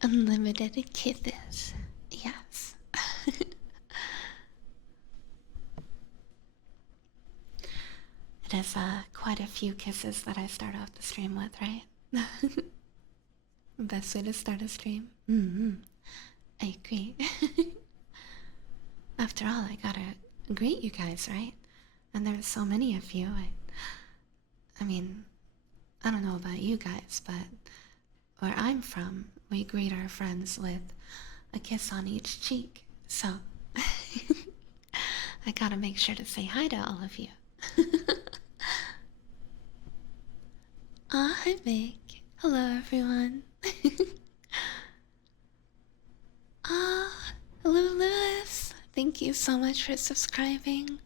Unlimited kisses. Yes. It is quite a few kisses that I start off the stream with, right? Best way to start a stream. I agree. After all, I gotta greet you guys, right? And there's so many of you. I mean, I don't know about you guys, but where I'm from, we greet our friends with a kiss on each cheek. So, I gotta make sure to say hi to all of you. Hi, Vic. Hello, everyone. Hello, Lewis. Thank you so much for subscribing.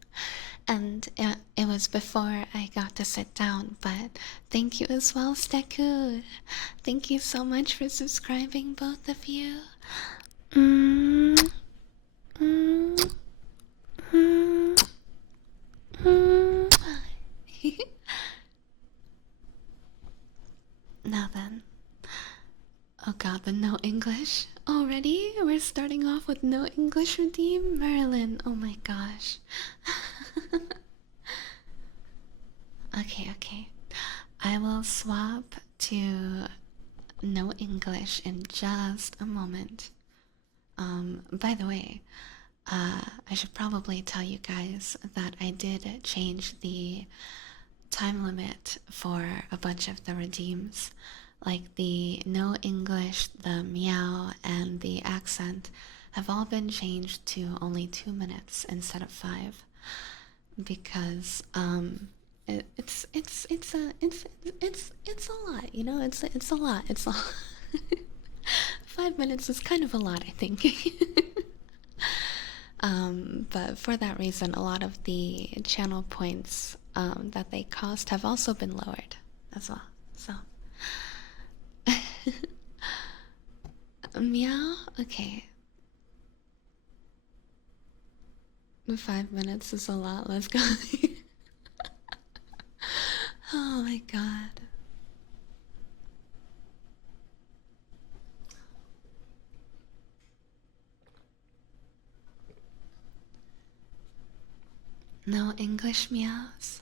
And it was before I got to sit down, but thank you as well, Steku. Thank you so much for subscribing, both of you. Mm, mm, mm, mm. Now then. Oh god, the no English. Already? We're starting off with no English redeem? Merlin, oh my gosh. Okay. I will swap to no English in just a moment. By the way, I should probably tell you guys that I did change the time limit for a bunch of the redeems. Like the no English, the meow, and the accent have all been changed to only 2 minutes instead of 5, because it's a lot, you know. It's a lot. It's a 5 minutes is kind of a lot, I think. But for that reason, a lot of the channel points that they cost have also been lowered as well. So, meow. Okay, 5 minutes is a lot. Let's go. Oh my god. No English meows.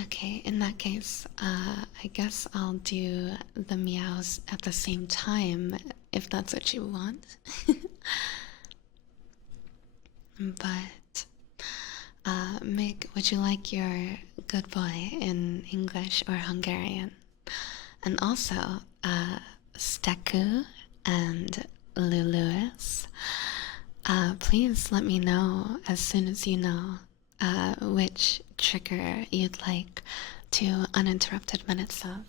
Okay, in that case, I guess I'll do the meows at the same time if that's what you want. But, Mig, would you like your good boy in English or Hungarian? And also, Steku and Luluis, please let me know as soon as you know which trigger you'd like 2 uninterrupted minutes of,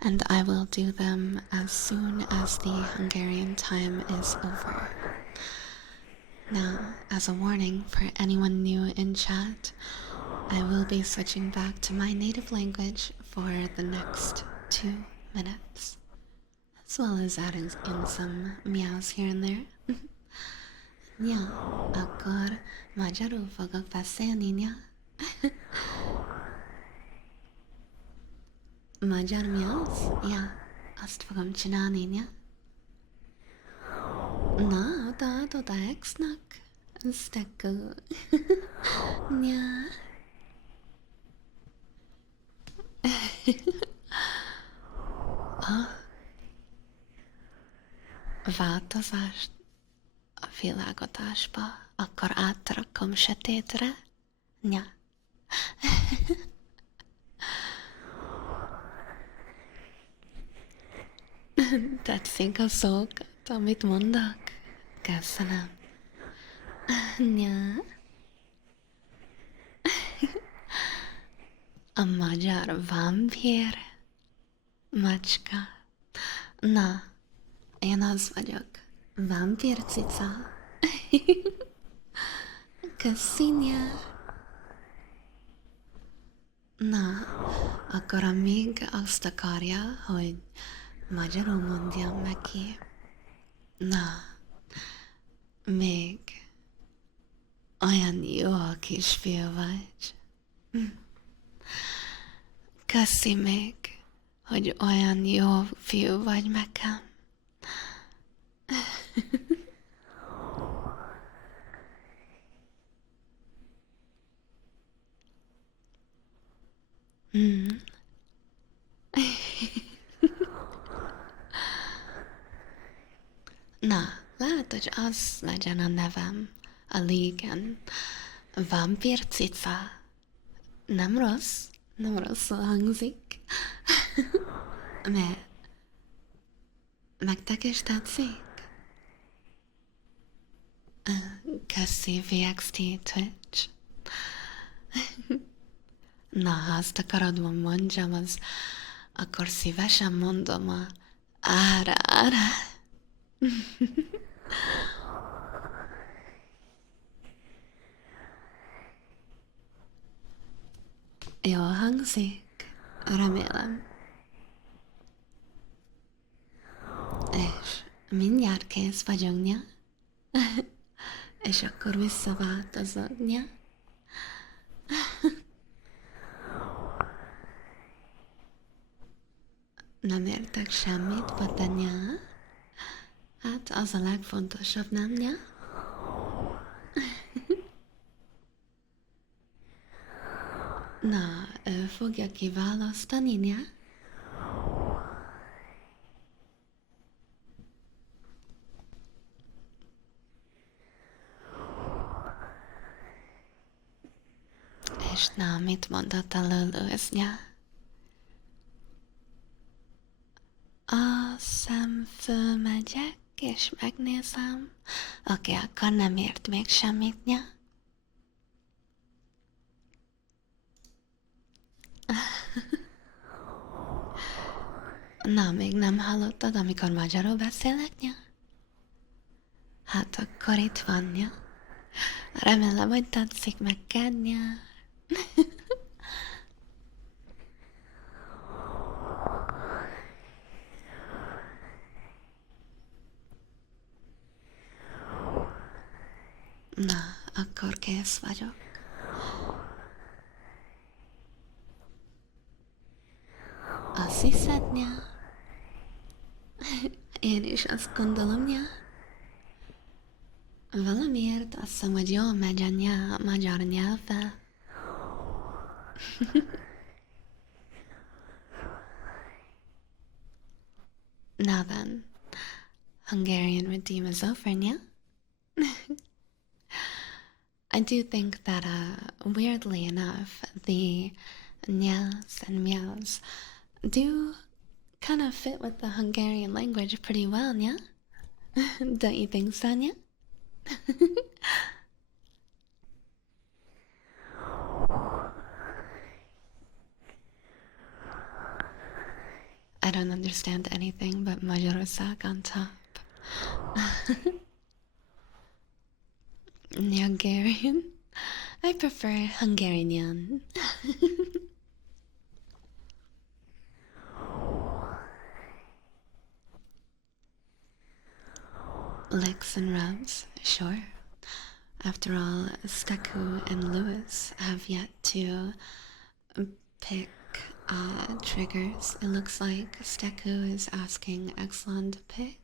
and I will do them as soon as the Hungarian time is over. Now, as a warning for anyone new in chat, I will be switching back to my native language for the next 2 minutes, as well as adding in some meows here and there. Ja, akkor magyarul fogok beszélni, ja? Magyar meows? Ja, azt fogom csinálni, ja? Na, odaadod a ex-nak? Steku. Ja. A változást a világotásba, akkor áttarakom sötétre? Nya. Tetszik a szókat, amit mondok? Köszönöm. Nya. A magyar vámpír macska. Na, én az vagyok. Vámpír cica. Köszönjük. Na, akkor amíg azt akarja, hogy magyarul mondjam neki. Na, még olyan jó kisfiú vagy. köszi még, hogy olyan jó fiú vagy nekem. Mm. Na, lehet, hogy az legyen a nevem a légen. Vampír cica. Nem rossz? Nem rosszul hangzik. Mert nektek is tetszik? Köszi VXT Twitch. Na, ha azt akarod, hogy mondjam, az akkor szívesen mondom a ára. Jól hangzik? Remélem. És mindjárt kész vagyok, nya? És akkor visszaváltozod, nya? Nem értek semmit, patanya? Hát az a legfontosabb, nem, nya? Na, fogja kiválasztani, nya? És na, mit mondott a lölőznya? Azt hiszem fölmegyek, és megnézem. Oké, akkor nem ért még semmit, nya? Na, még nem hallottad, amikor magyarul beszélek, nya? Hát akkor itt van, nya? Remélem, hogy tetszik neked, nya? Na, akkor kész vagyok. Azt hiszed, nya? Én is azt gondolom, nya? Valamiért azt hiszem, hogy jól megy a magyar nyelvvel. Now then, Hungarian redeem is over, yeah? I do think that, weirdly enough, the nyas and meows do kind of fit with the Hungarian language pretty well, yeah? Don't you think, Sonia? I don't understand anything but Magyarország on top. Hungarian? I prefer Hungarian. Licks and rubs, sure. After all, Staku and Lewis have yet to pick triggers. It looks like Staku is asking Exelon to pick,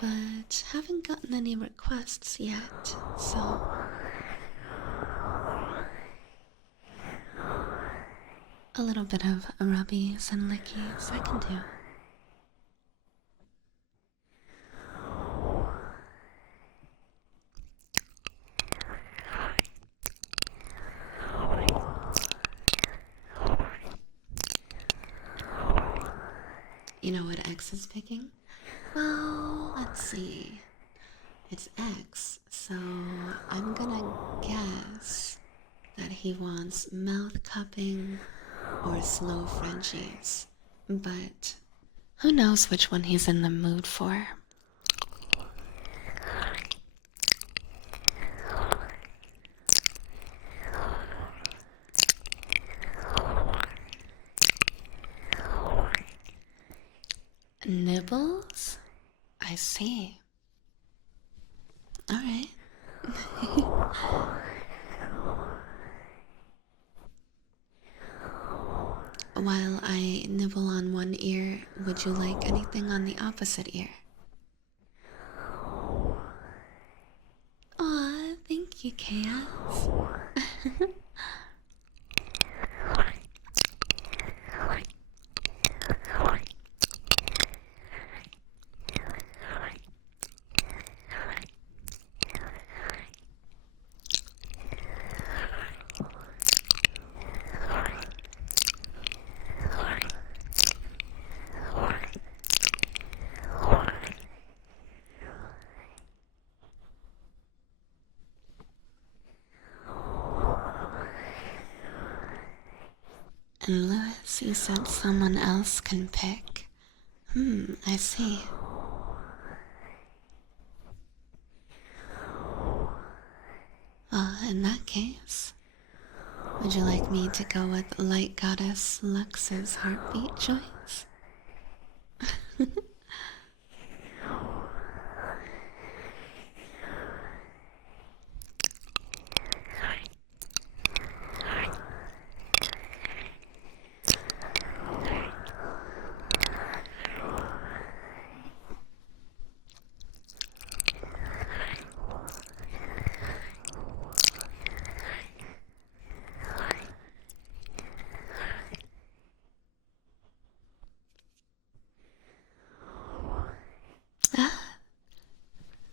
but haven't gotten any requests yet, so... A little bit of rubbies and lickies I can do. You know what X is picking? Well, let's see. It's X, so I'm gonna guess that he wants mouth cupping or slow Frenchies. But who knows which one he's in the mood for? Nibbles? I see. Alright. while I nibble on one ear, would you like anything on the opposite ear? Aw, thank you, Chaos. And Lewis, you said someone else can pick. I see. Well, in that case, would you like me to go with Light Goddess Lux's heartbeat choice?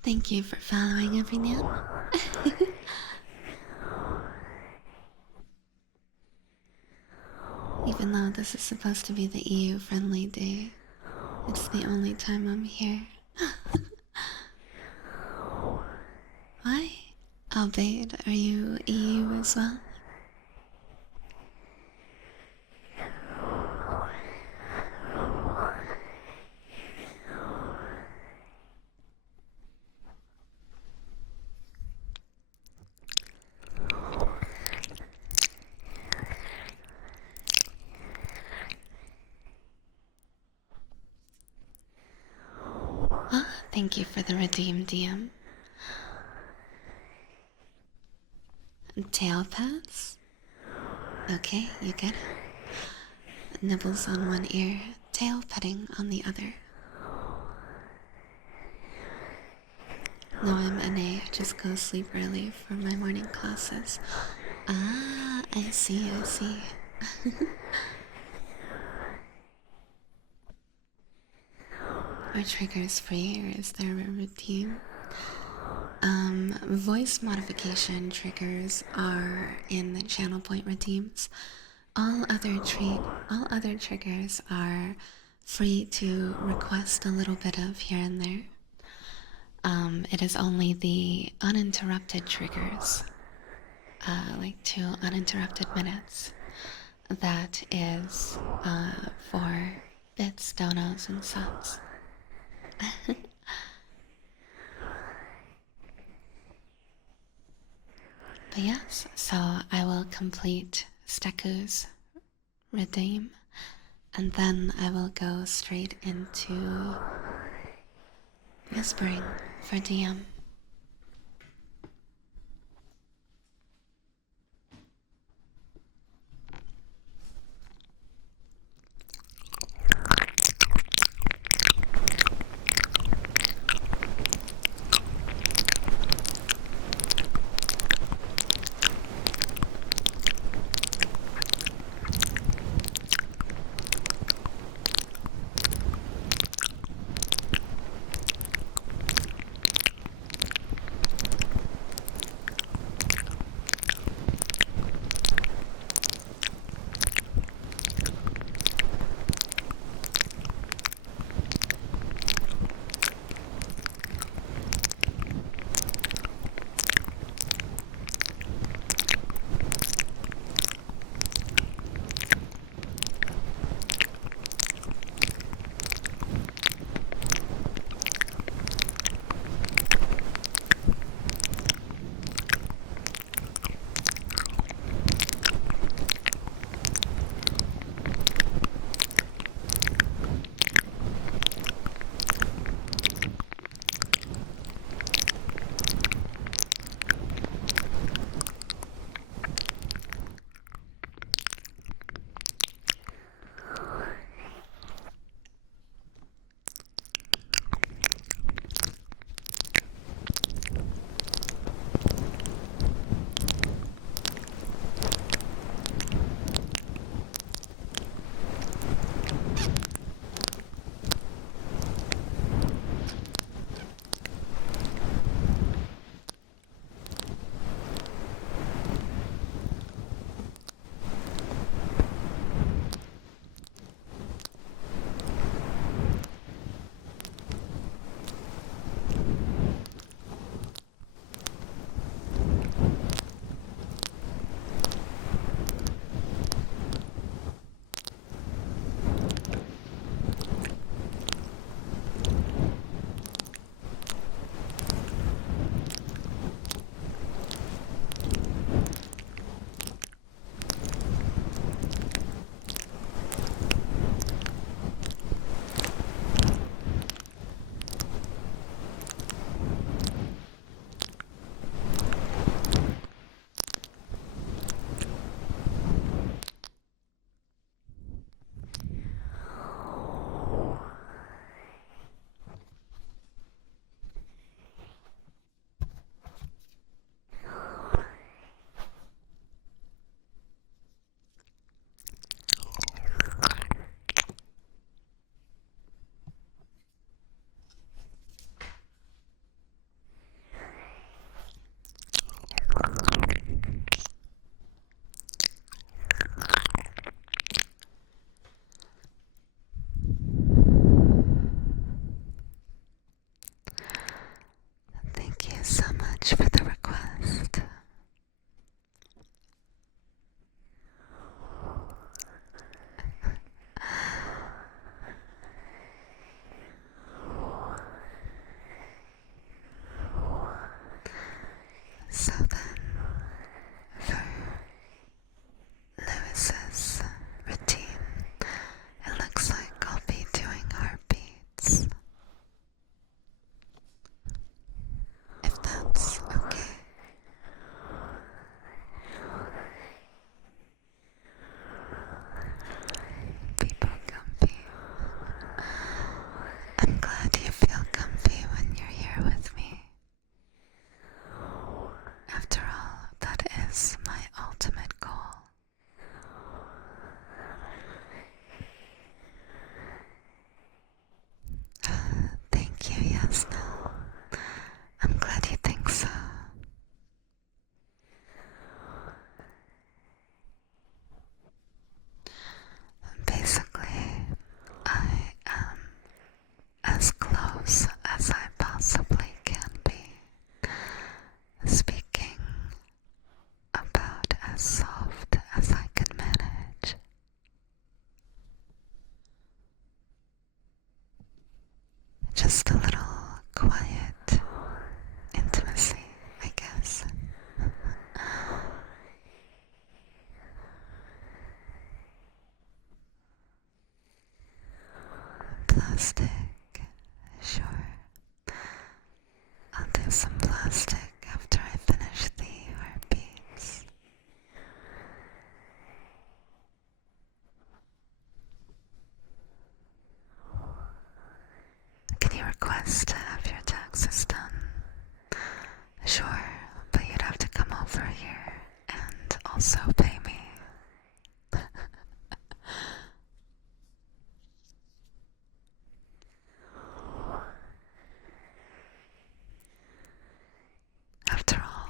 Thank you for following, everyone. Even though this is supposed to be the EU-friendly day, it's the only time I'm here. Why? Albeit, are you EU as well? Thank you for the redeem, DM. Tail pass? Okay, you get it. Nibbles on one ear, tail petting on the other. No, I'm NA, just go sleep early for my morning classes. Ah, I see. Are triggers free or is there a routine? Voice modification triggers are in the channel point redeems. All other triggers are free to request a little bit of here and there. It is only the uninterrupted triggers, like 2 uninterrupted minutes, that is for bits, donos, and subs. But yes, so I will complete Steku's redeem, and then I will go straight into whispering for DM. just a little quiet intimacy, I guess. Plastic, sure. I'll do some plastic after I finish the heartbeats. Can you request to have your taxes done? Sure, but you'd have to come over here and also pay me. After all,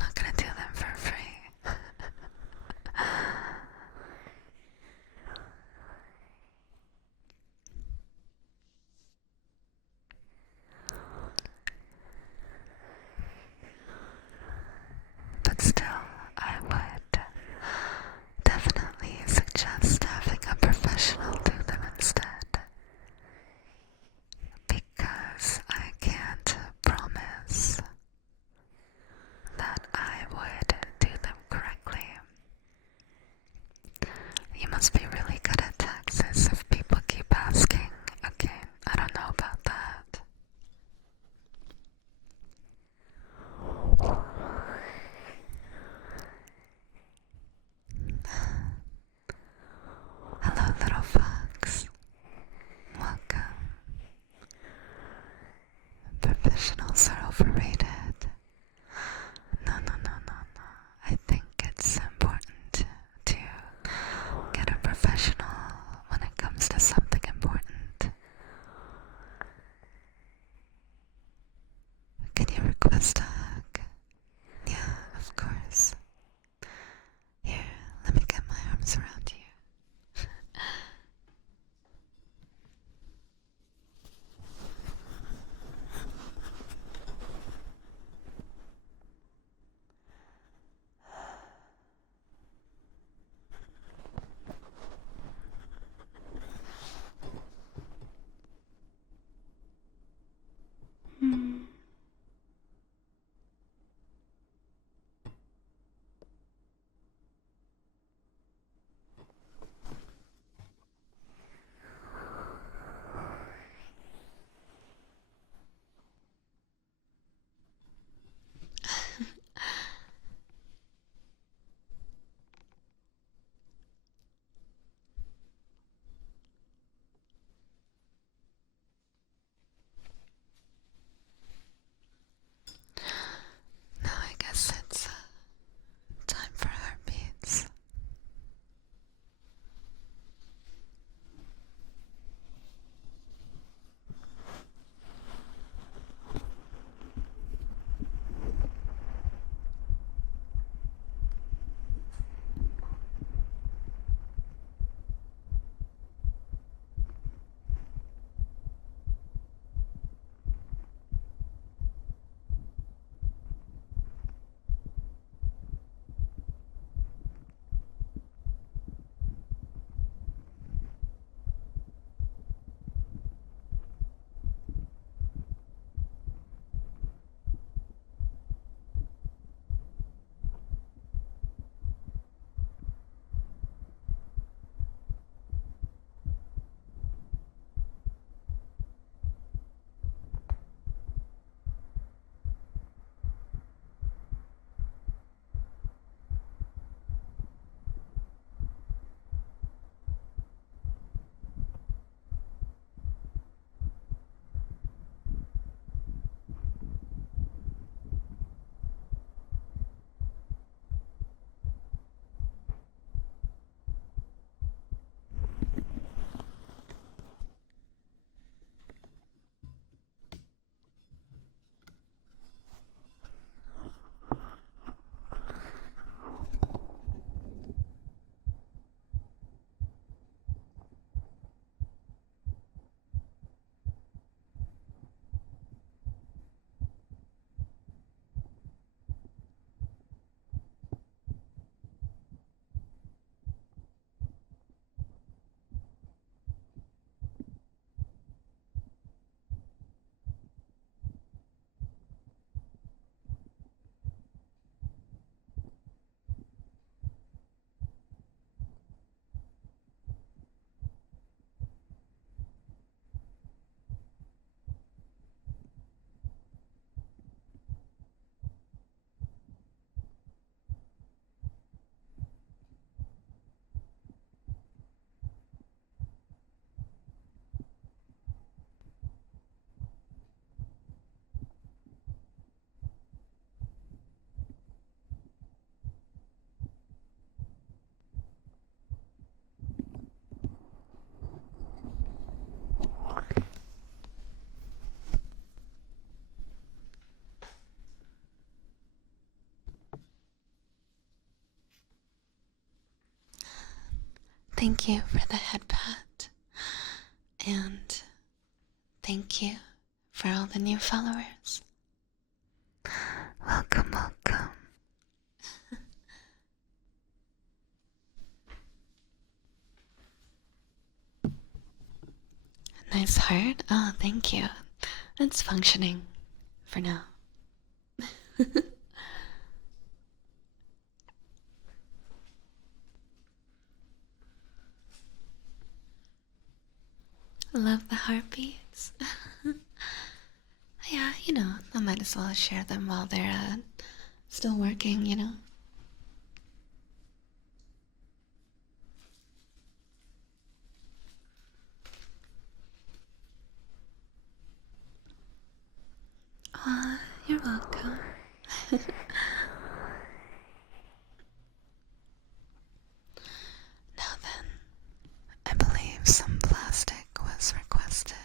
I'm not gonna do them for free. But still, I would definitely suggest having a professional do them instead. Because I can't promise that I would do them correctly. You must be really good at taxes if people keep asking. Okay, I don't know about that. Hello, little fox. Welcome. Professionals are overrated. No. I think it's important to get a professional thank you for the head pat. And thank you for all the new followers. Welcome, welcome. Nice heart. Oh, thank you. It's functioning for now. Love the heartbeats. Yeah, I might as well share them while they're still working. Aw, you're welcome. Now then, I believe some plastic was requested.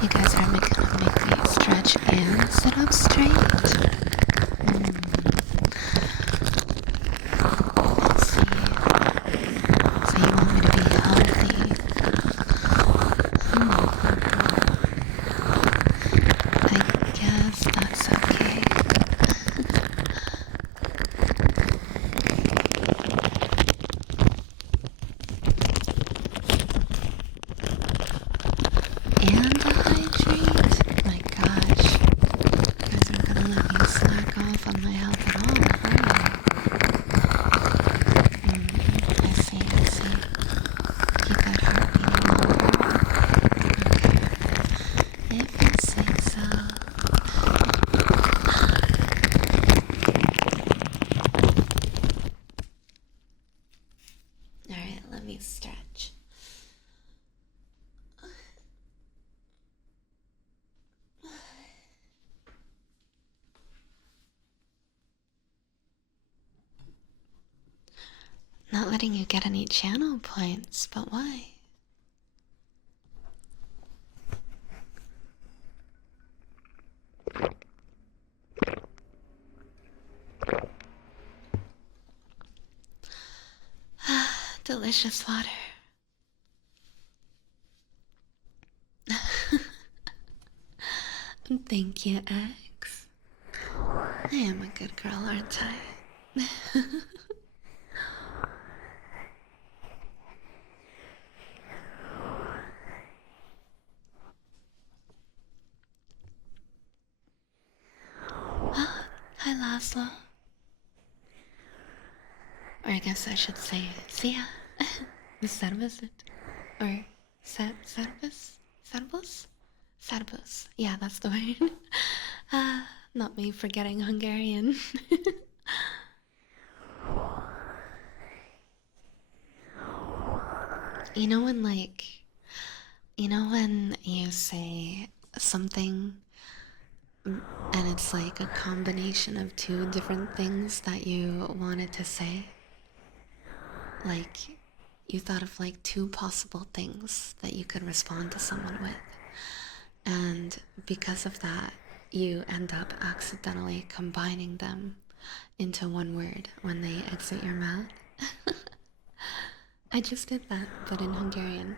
You guys are gonna make me stretch and sit up straight. Let's see. So you want me to be healthy? I guess that's okay. And hydrate. My gosh. You guys aren't gonna let me slack off on my health at all, I see. Keep that heart beating longer. Okay. If you say so. Alright, let me stretch. Not letting you get any channel points, but why? Delicious water. Thank you, X. I am a good girl, aren't I? Hi, Laszlo. Or I guess I should say, see ya. Servus. Or servus? Servus? Servus. Yeah, that's the word. Not me forgetting Hungarian. when you say something and it's like a combination of two different things that you wanted to say? Like, you thought of like two possible things that you could respond to someone with. And because of that, you end up accidentally combining them into one word when they exit your mouth. I just did that, but in Hungarian.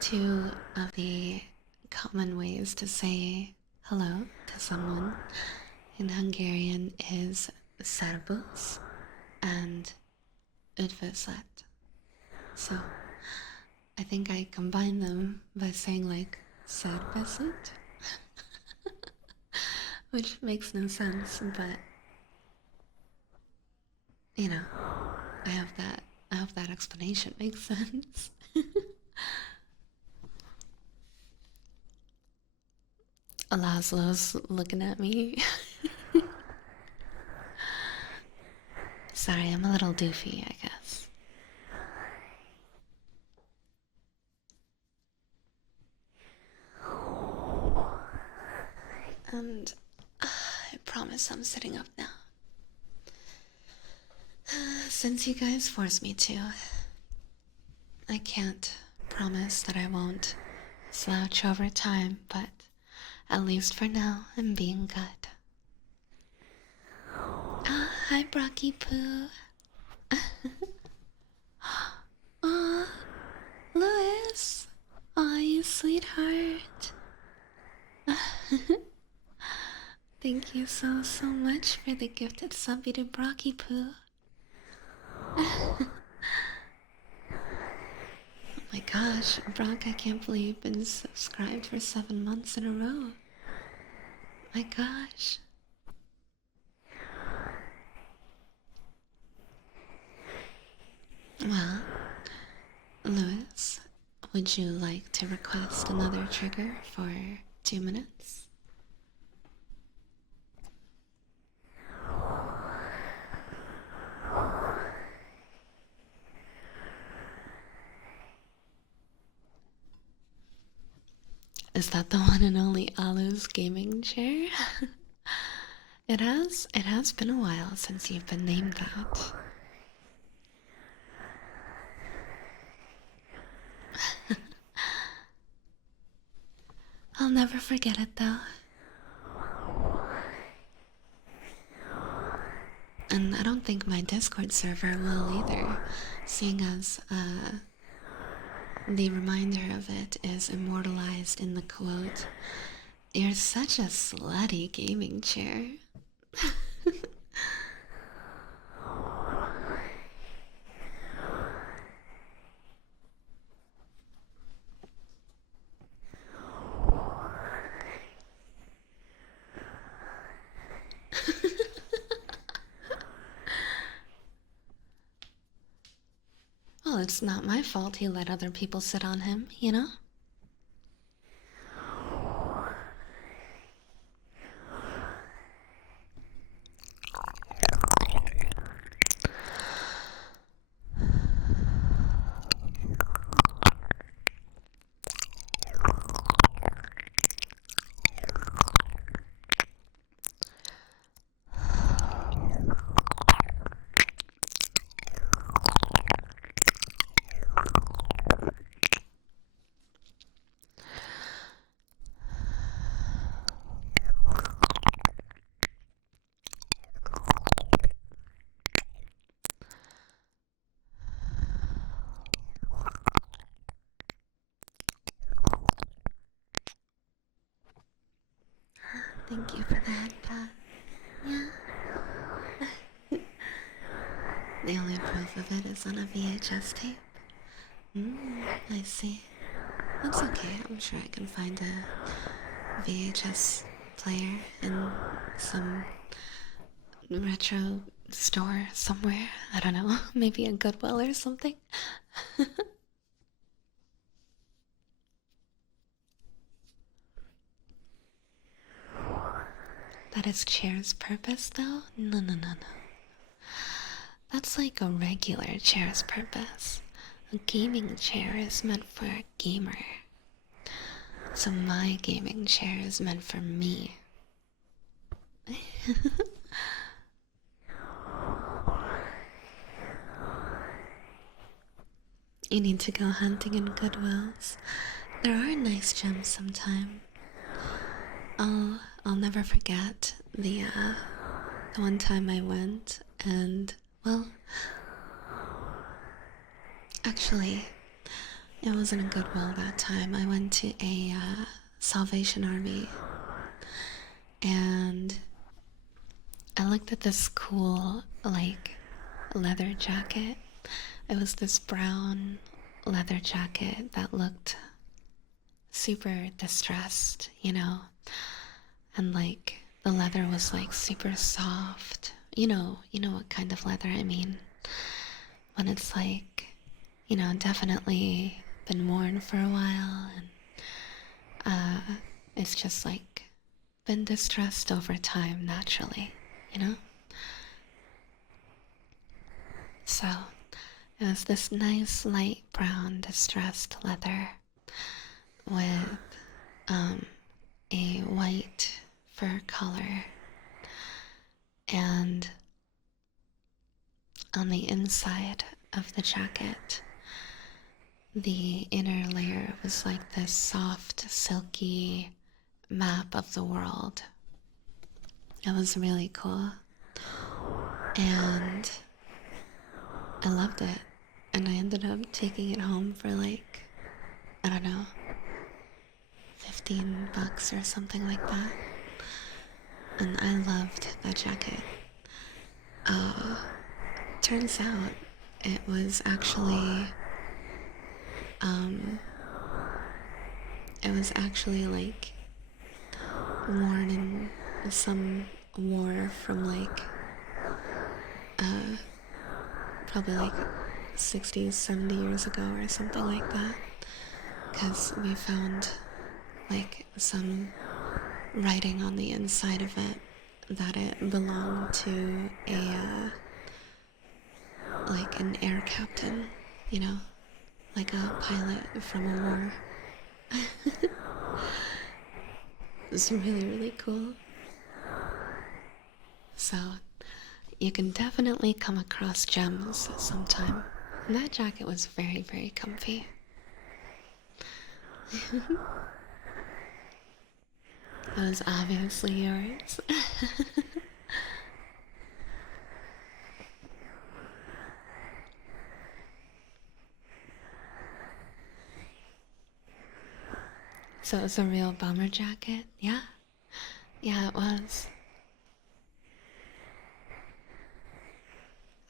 Two of the common ways to say hello to someone in Hungarian is servus and üdvözlet. So I think I combine them by saying like servuzet, which makes no sense, but I have that I hope that explanation makes sense. Laszlo's looking at me. Sorry, I'm a little doofy, I guess. And I promise I'm sitting up now. Since you guys forced me to, I can't promise that I won't slouch over time, but at least for now, I'm being good. Ah, hi, Brocky Poo. Aw, Louis. Aw, you sweetheart. Thank you so much for the gifted subby to Brocky Poo. Oh my gosh, Brock, I can't believe you've been subscribed for 7 months in a row. My gosh. Well, Louis, would you like to request another trigger for 2 minutes? Is that the one and only Alu's gaming chair? It has been a while since you've been named that. I'll never forget it though. And I don't think my Discord server will either, seeing as the reminder of it is immortalized in the quote, "You're such a slutty gaming chair." Well, it's not my fault he let other people sit on him, you know? Thank you for that, Pat. Yeah. The only proof of it is on a VHS tape. I see. That's okay. I'm sure I can find a VHS player in some retro store somewhere. I don't know. Maybe a Goodwill or something. That is chair's purpose, though? No. That's like a regular chair's purpose. A gaming chair is meant for a gamer. So my gaming chair is meant for me. You need to go hunting in Goodwills. There are nice gems sometime. I'll never forget the one time I went, and well, actually, it wasn't a Goodwill that time. I went to a Salvation Army, and I looked at this cool, like, leather jacket. It was this brown leather jacket that looked super distressed, you know? And like, the leather was like super soft. You know what kind of leather I mean. when it's like, definitely been worn for a while, and it's just like been distressed over time naturally, you know? So it was this nice light brown distressed leather with a white fur collar, and on the inside of the jacket, the inner layer was like this soft, silky map of the world. It was really cool. And I loved it. And I ended up taking it home for like, I don't know, $15 or something like that. And I loved that jacket. Turns out it was actually, like worn in some war from like, probably like 60s, 70 years ago or something like that. Because we found like some writing on the inside of it that it belonged to like an air captain, like a pilot from a war. It's really, really cool. So you can definitely come across gems sometime. And that jacket was very, very comfy. It was obviously yours. So it was a real bomber jacket? Yeah? Yeah, it was.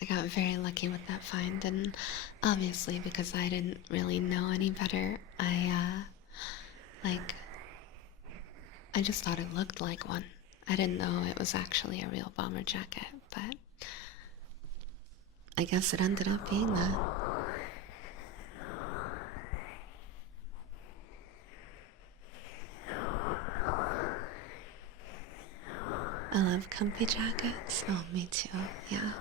I got very lucky with that find, and obviously because I didn't really know any better, I just thought it looked like one. I didn't know it was actually a real bomber jacket, but I guess it ended up being that. I love comfy jackets. Oh, me too, yeah.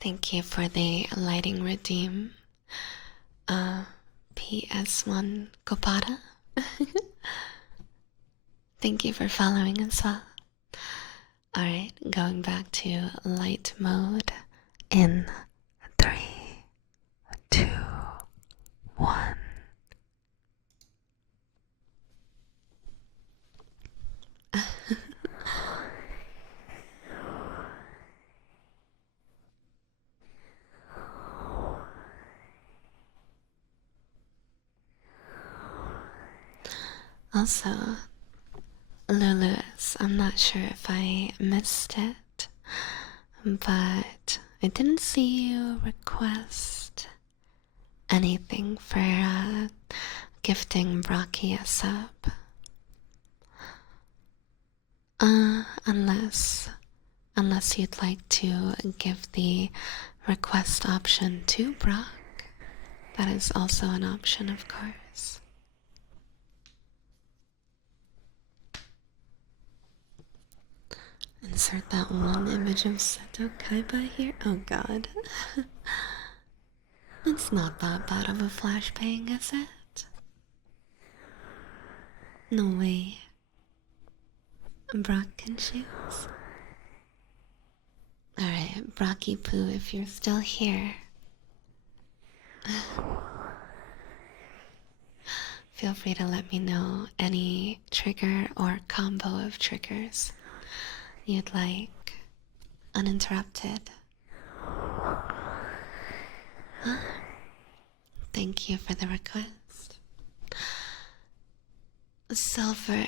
Thank you for the lighting redeem. PS1 Copada. Thank you for following as well. Alright, going back to light mode in 3, 2, 1. Also, Lulu's, I'm not sure if I missed it, but I didn't see you request anything for gifting Brocky a sub. Unless you'd like to give the request option to Brock. That is also an option, of course. Insert that one image of Seto Kaiba here. Oh god. It's not that bad of a flashbang, is it? No way. Brock can choose. Alright, Brocky Poo, if you're still here, feel free to let me know any trigger or combo of triggers you'd like uninterrupted. Thank you for the request. Silver,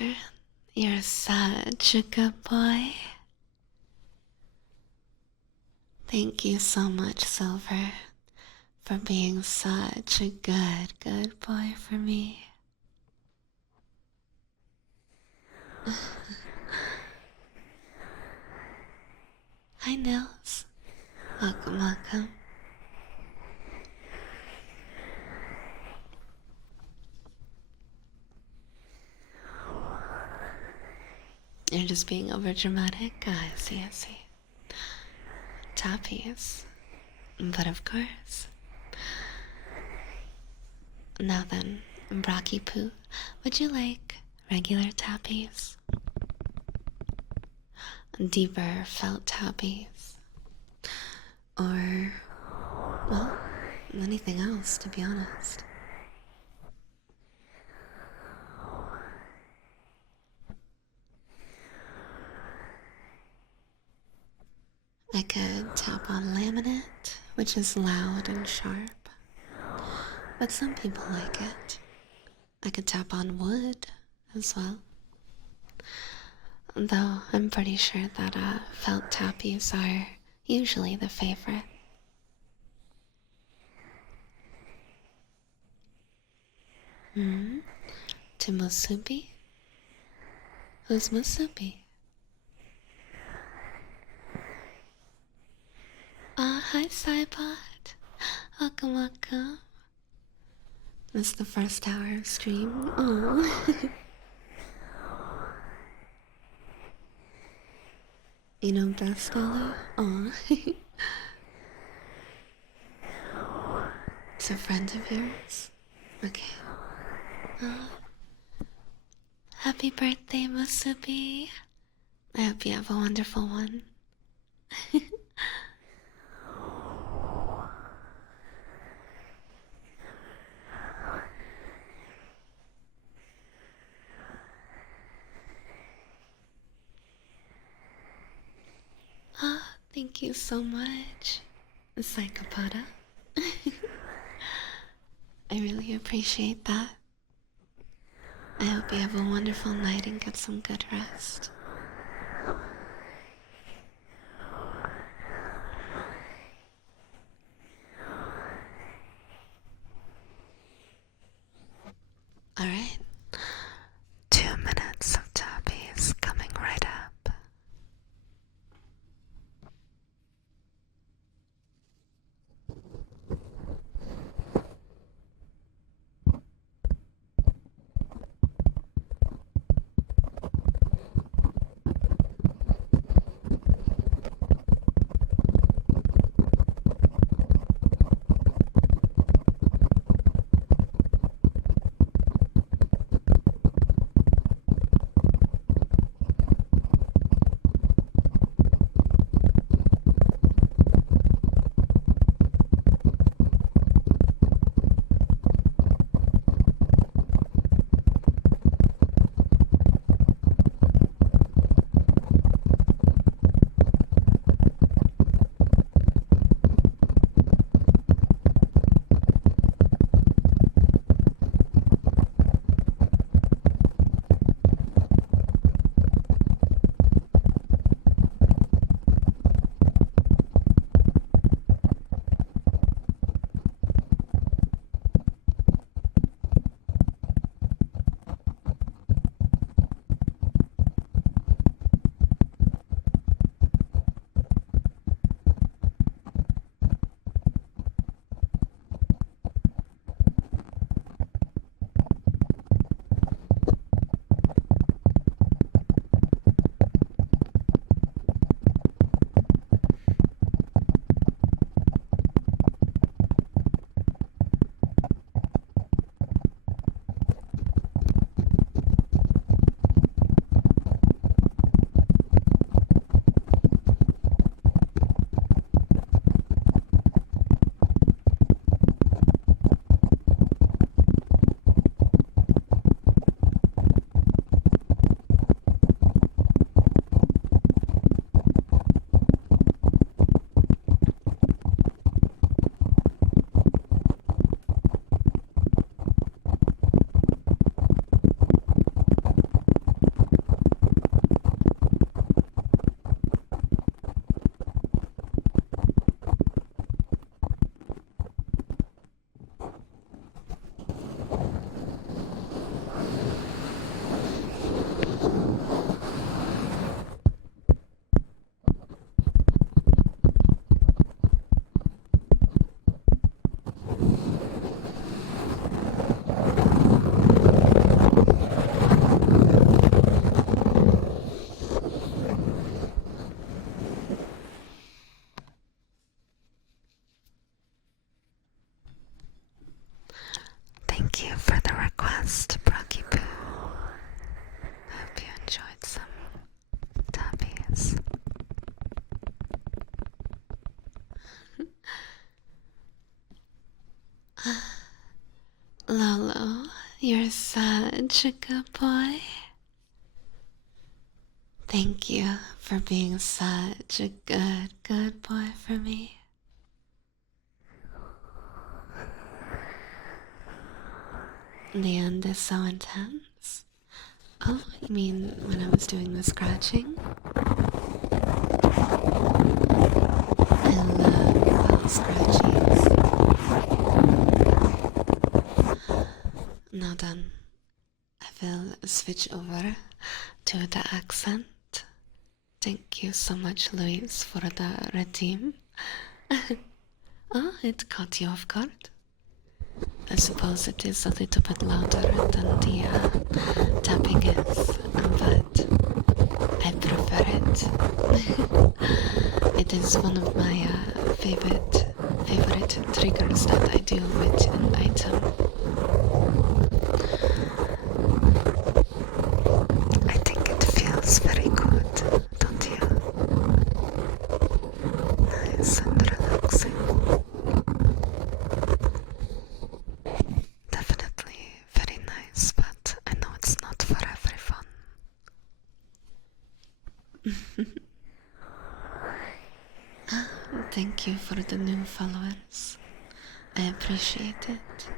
you're such a good boy. Thank you so much, Silver, for being such a good boy for me. Hi, Nils. Welcome. You're just being overdramatic? I see. Tappies. But of course. Now then, Brocky Poo, would you like regular tappies? Deeper felt tappies? Or, well, anything else, to be honest. I could tap on laminate, which is loud and sharp, but some people like it. I could tap on wood as well. Though I'm pretty sure that felt tappies are usually the favorite. To Musubi? Who's Musubi? Hi Cybot. Welcome. This is the first hour of stream. Oh. You know best, Alu? Oh. It's a friend of yours? Okay. Happy birthday, Musubi. I hope you have a wonderful one. Thank you so much, Psychopada. I really appreciate that. I hope you have a wonderful night and get some good rest. Alright. 2 minutes of tappies coming right up. Thank you for the request, Brocky Poo. Hope you enjoyed some tappies. Lolo, you're such a good boy. Thank you for being such a good boy for me. The end is so intense. Oh, you mean when I was doing the scratching? I love little scratchies. Now then, I will switch over to the accent. Thank you so much, Louise, for the redeem. Oh, it caught you off guard. I suppose it is a little bit louder than the tapping is, but I prefer it. It is one of my favorite triggers that I do with an item. I think it feels very good, don't you? Nice and relaxing. Definitely very nice, but I know it's not for everyone. Thank you for the new followers. I appreciate it.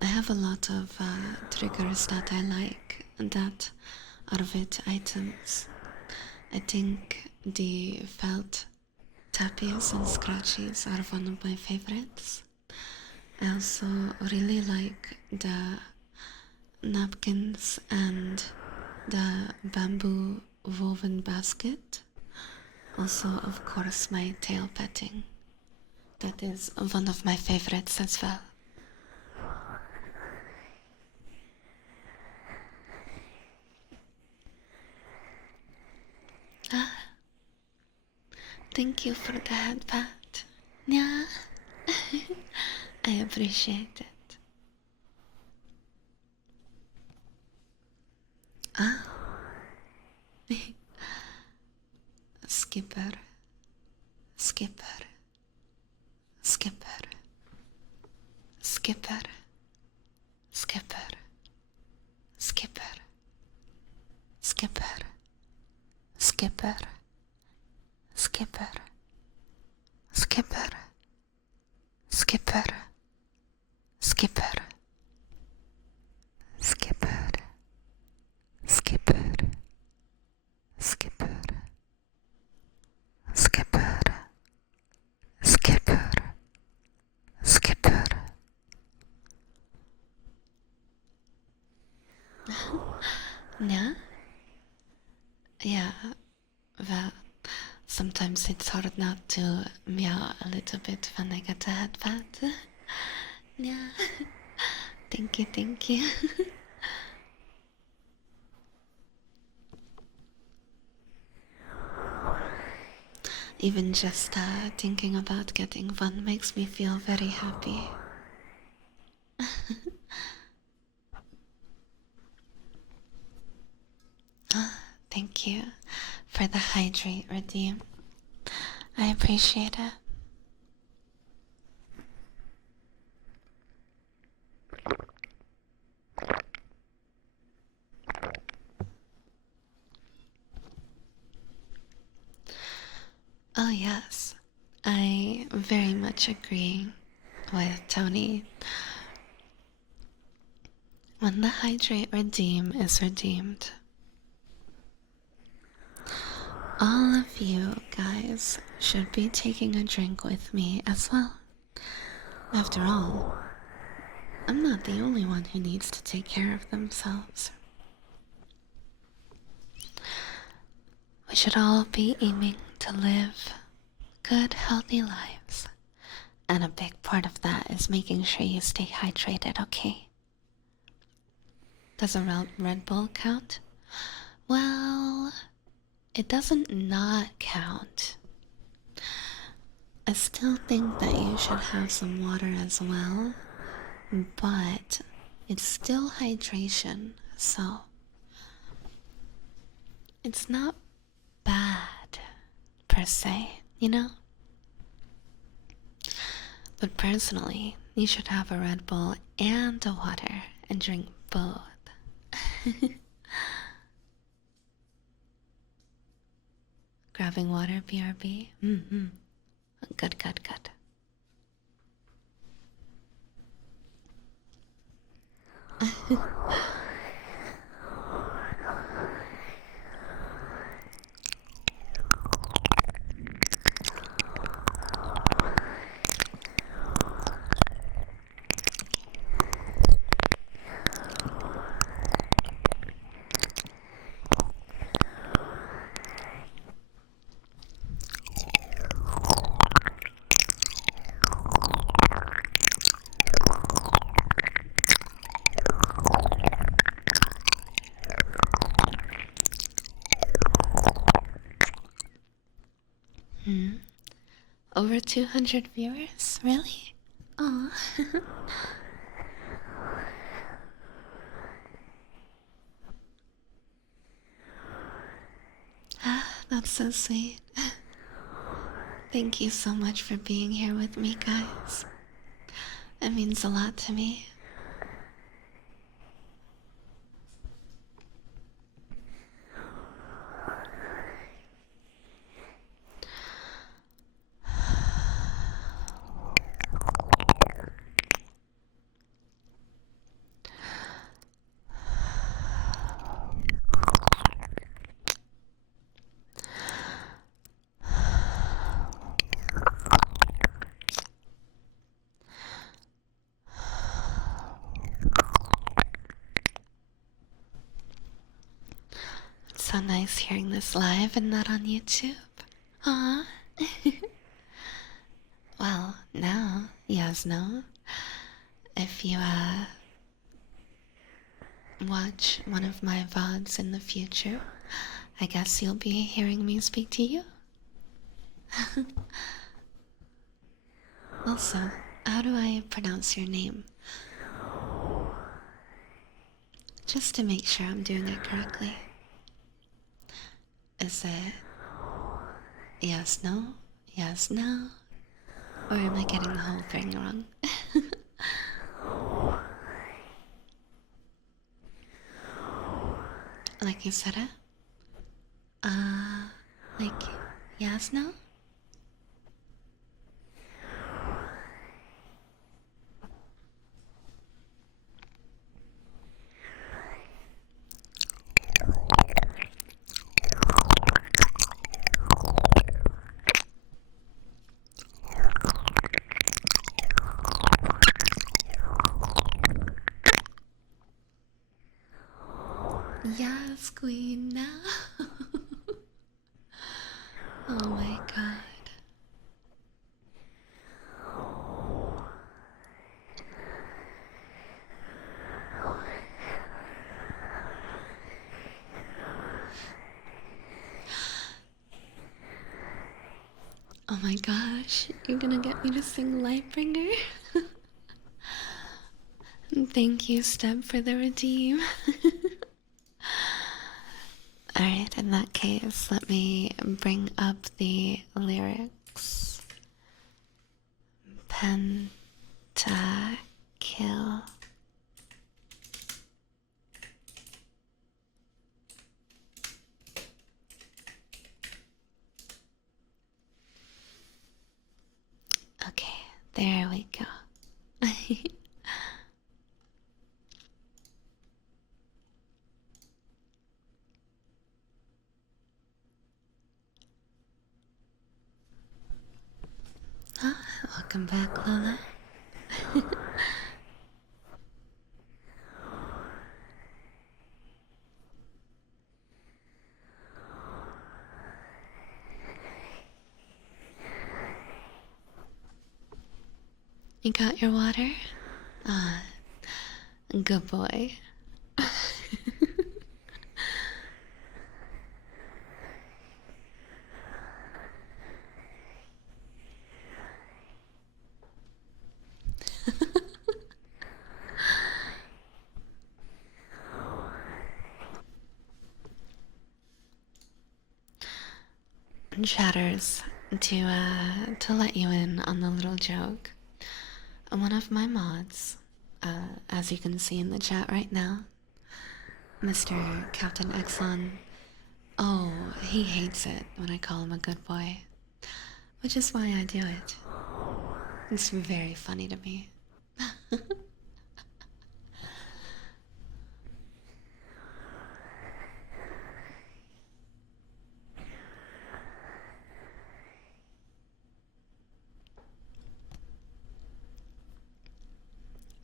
I have a lot of triggers that I like that are with items. I think the felt tappies and scratchies are one of my favorites. I also really like the napkins and the bamboo woven basket. Also, of course, my tail petting. That is one of my favorites as well. Ah, thank you for the headband. Yeah, I appreciate it. Ah, skipper, skipper, skipper, skipper, skipper, skipper, skipper, skipper, skipper, skipper, skipper, skipper, skipper, skipper, skipper, skipper, skipper, skipper. Yeah? Yeah, well, sometimes it's hard not to meow a little bit when I get a headband. Yeah. Thank you, thank you. Even just thinking about getting one makes me feel very happy. Thank you for the hydrate redeem. I appreciate it. Oh yes, I very much agree with Tony. When the hydrate redeem is redeemed, all of you guys should be taking a drink with me as well. After all, I'm not the only one who needs to take care of themselves. We should all be aiming to live good, healthy lives. And a big part of that is making sure you stay hydrated, okay? Does a Red Bull count? Well, it doesn't not count. I still think that you should have some water as well, but it's still hydration, so it's not bad per se, you know? But personally, you should have a Red Bull and a water and drink both. Grabbing water, BRB? Mm-hmm. Good, good, good. Hmm. Over 200 viewers? Really? Aw. That's so sweet. Thank you so much for being here with me, guys. It means a lot to me. It's so nice hearing this live and not on YouTube. Aw. Well, now, yes, no. If you, watch one of my VODs in the future, I guess you'll be hearing me speak to you. Also, how do I pronounce your name? Just to make sure I'm doing it correctly. Is it yes, no, yes, no? Or am I getting the whole thing wrong? Like you said it? Like yes, no? Yes, queen, now. Oh my god. Oh my gosh, you're gonna get me to sing Lightbringer? Thank you, Step, for the redeem. Alright, in that case, let me bring up the lyrics. Pentakill. Okay, there we go. Welcome back, Lola. You got your water? Ah, good boy. chatters, to let you in on the little joke. One of my mods, as you can see in the chat right now, Mr. Captain Exxon. Oh, he hates it when I call him a good boy, which is why I do it. It's very funny to me.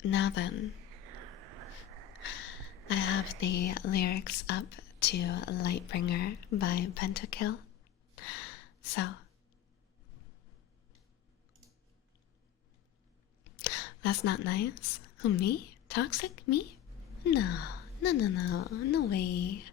Now then, I have the lyrics up to Lightbringer by Pentakill. So, that's not nice. Who, me? Toxic? Me? No, no, no, no, no way.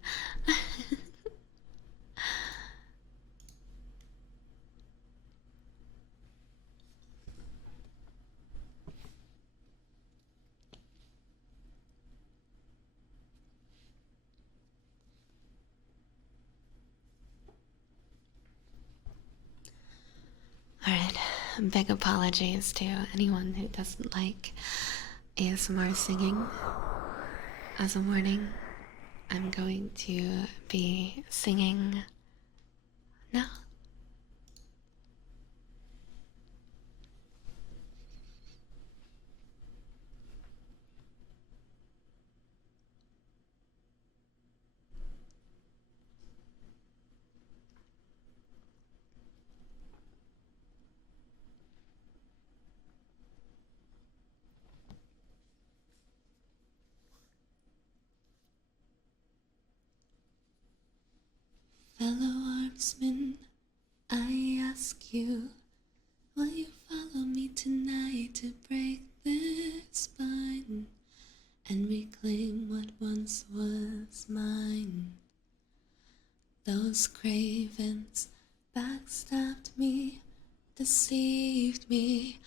Alright, big apologies to anyone who doesn't like ASMR singing. As a warning, I'm going to be singing now. Fellow artsmen, I ask you, will you follow me tonight to break this bind and reclaim what once was mine? Those cravens backstabbed me, deceived me.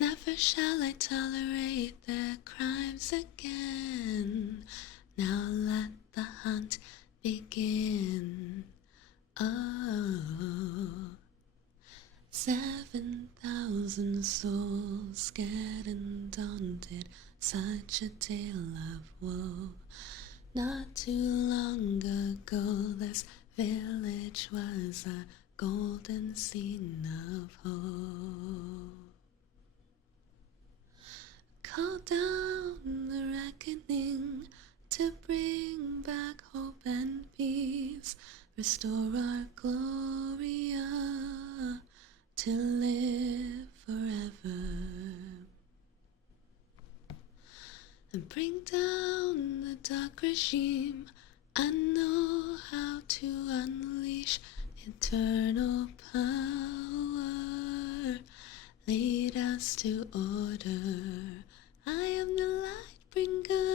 Never shall I tolerate their crimes again. Now let the hunt begin. Oh, 7,000 souls scared and daunted, such a tale of woe. Not too long ago, this village was a golden scene of hope. Call down the reckoning to bring back hope and peace. Restore our Gloria to live forever. And bring down the dark regime. I know how to unleash eternal power. Lead us to order. I am the light bringer.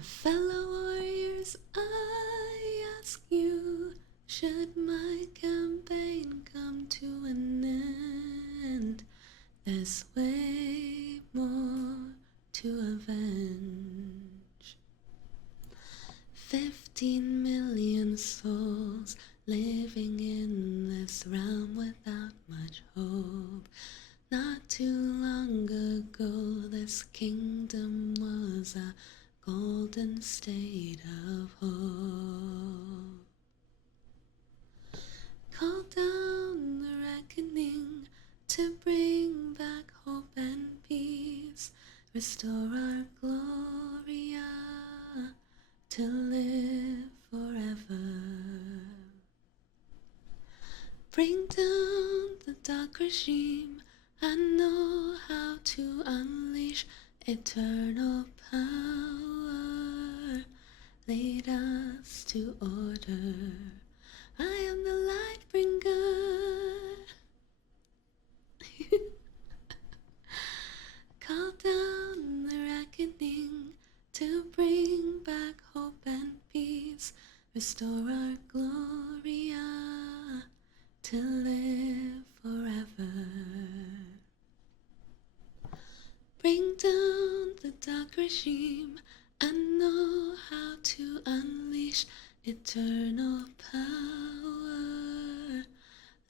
Fellow warriors, I ask you, should my campaign come to an end, there's way more to avenge. 15 million souls living in this realm without much hope. Not too long ago, this kingdom was a golden state of hope. Call down the reckoning to bring back hope and peace. Restore our Gloria to live forever. Bring down the dark regime. I know how to unleash eternal power. Lead us to order. I am the light bringer. Call down the reckoning to bring back hope and peace. Restore our Gloria to live forever. Bring down the dark regime. I know how Eternal power,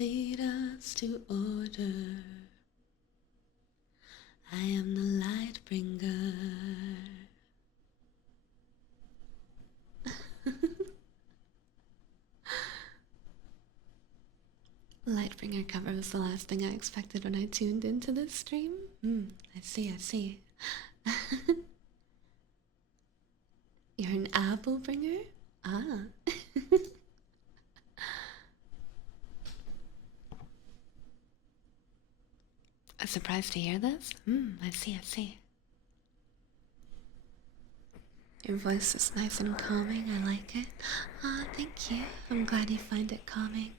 lead us to order. I am the light bringer. Lightbringer cover was the last thing I expected when I tuned into this stream. I see, I see. You're an apple bringer? Ah. I'm surprised to hear this? I see, I see. Your voice is nice and calming, I like it. Ah, thank you. I'm glad you find it calming.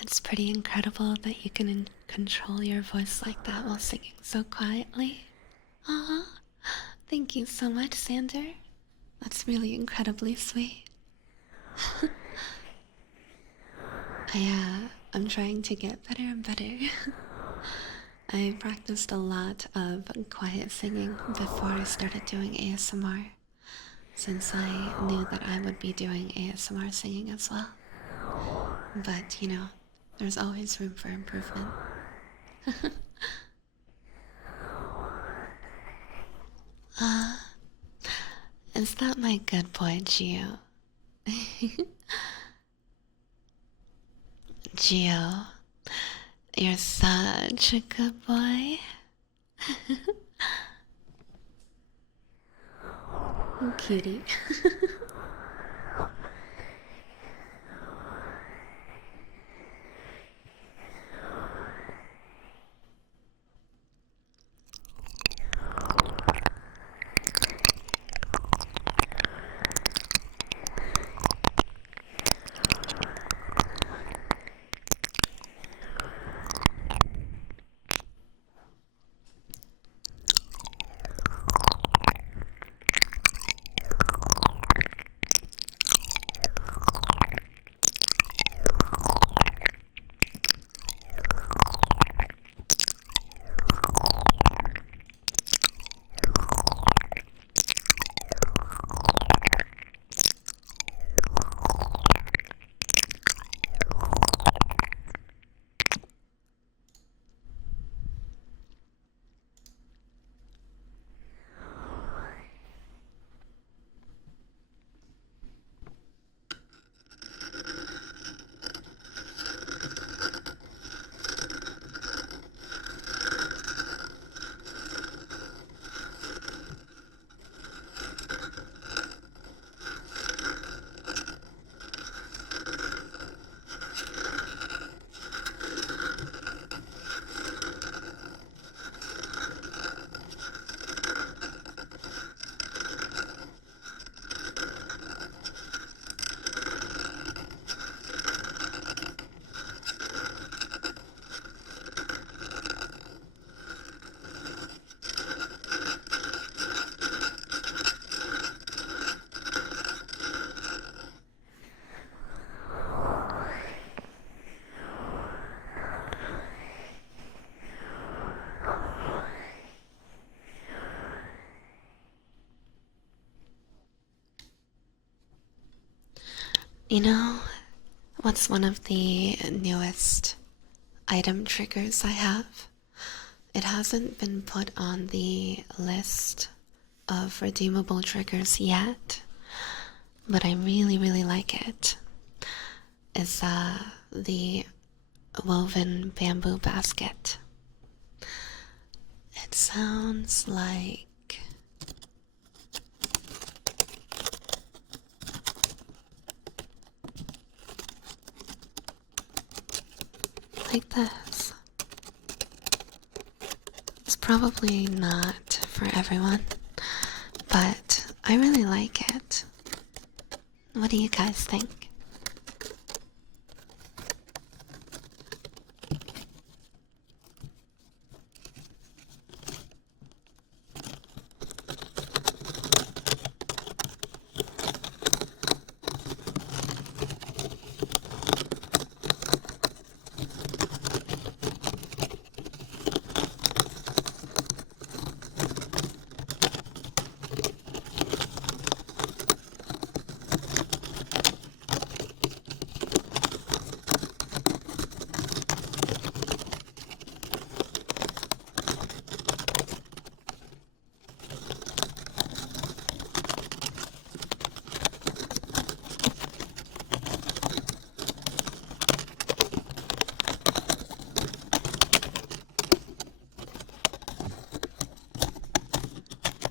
It's pretty incredible that you can control your voice like that while singing so quietly. Thank you so much, Sander. That's really incredibly sweet. I'm trying to get better and better. I practiced a lot of quiet singing before I started doing ASMR, since I knew that I would be doing ASMR singing as well. But, you know, there's always room for improvement. Is that my good boy, Gio? Gio, you're such a good boy. Cutie. You know, what's one of the newest item triggers I have? It hasn't been put on the list of redeemable triggers yet, but I really, really like it. Is the woven bamboo basket. It sounds like this. It's probably not for everyone, but I really like it. What do you guys think?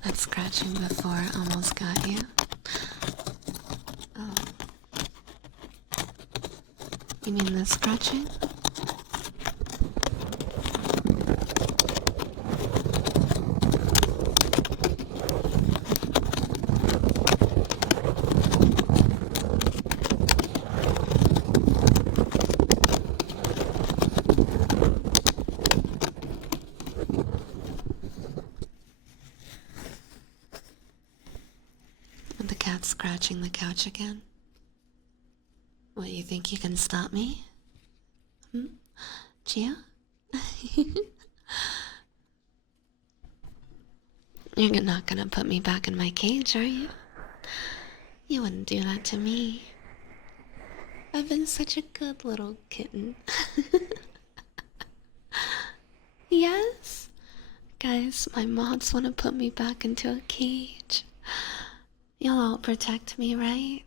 That scratching before almost got you. Oh. You mean the scratching? The cat's scratching the couch again. What, you think you can stop me? Gia? You're not gonna put me back in my cage, are you? You wouldn't do that to me. I've been such a good little kitten. Yes? Guys, my mods want to put me back into a cage. You'll all protect me, right?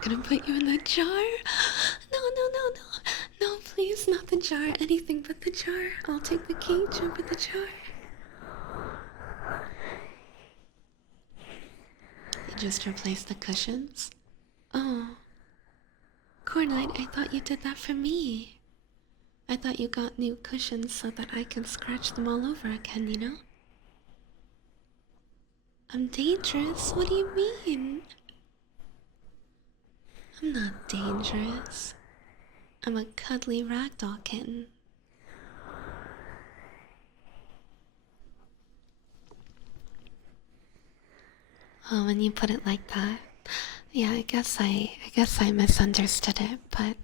Gonna put you in the jar? No, no, no, no. No, please, not the jar. Anything but the jar. I'll take the cage over the jar. You just replaced the cushions? Oh. Cornite, I thought you did that for me. I thought you got new cushions so that I can scratch them all over again, you know? I'm dangerous? What do you mean? I'm not dangerous. I'm a cuddly ragdoll kitten. Oh, when you put it like that, yeah, I guess I misunderstood it, but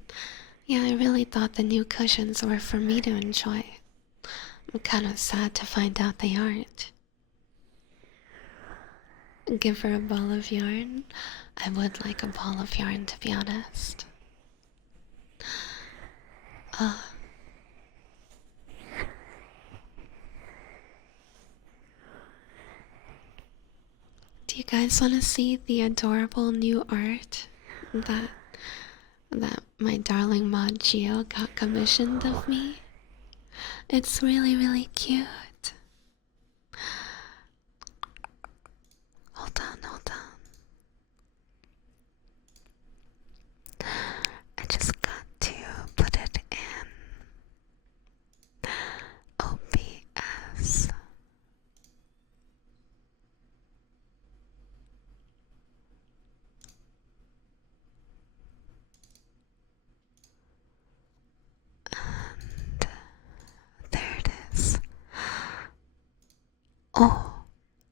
yeah, I really thought the new cushions were for me to enjoy. I'm kind of sad to find out they aren't. Give her a ball of yarn? I would like a ball of yarn, to be honest. Do you guys want to see the adorable new art that my darling mod Geo got commissioned of me? It's really, really cute. Hold on, hold on. I just got to put it in OBS. And there it is. Oh,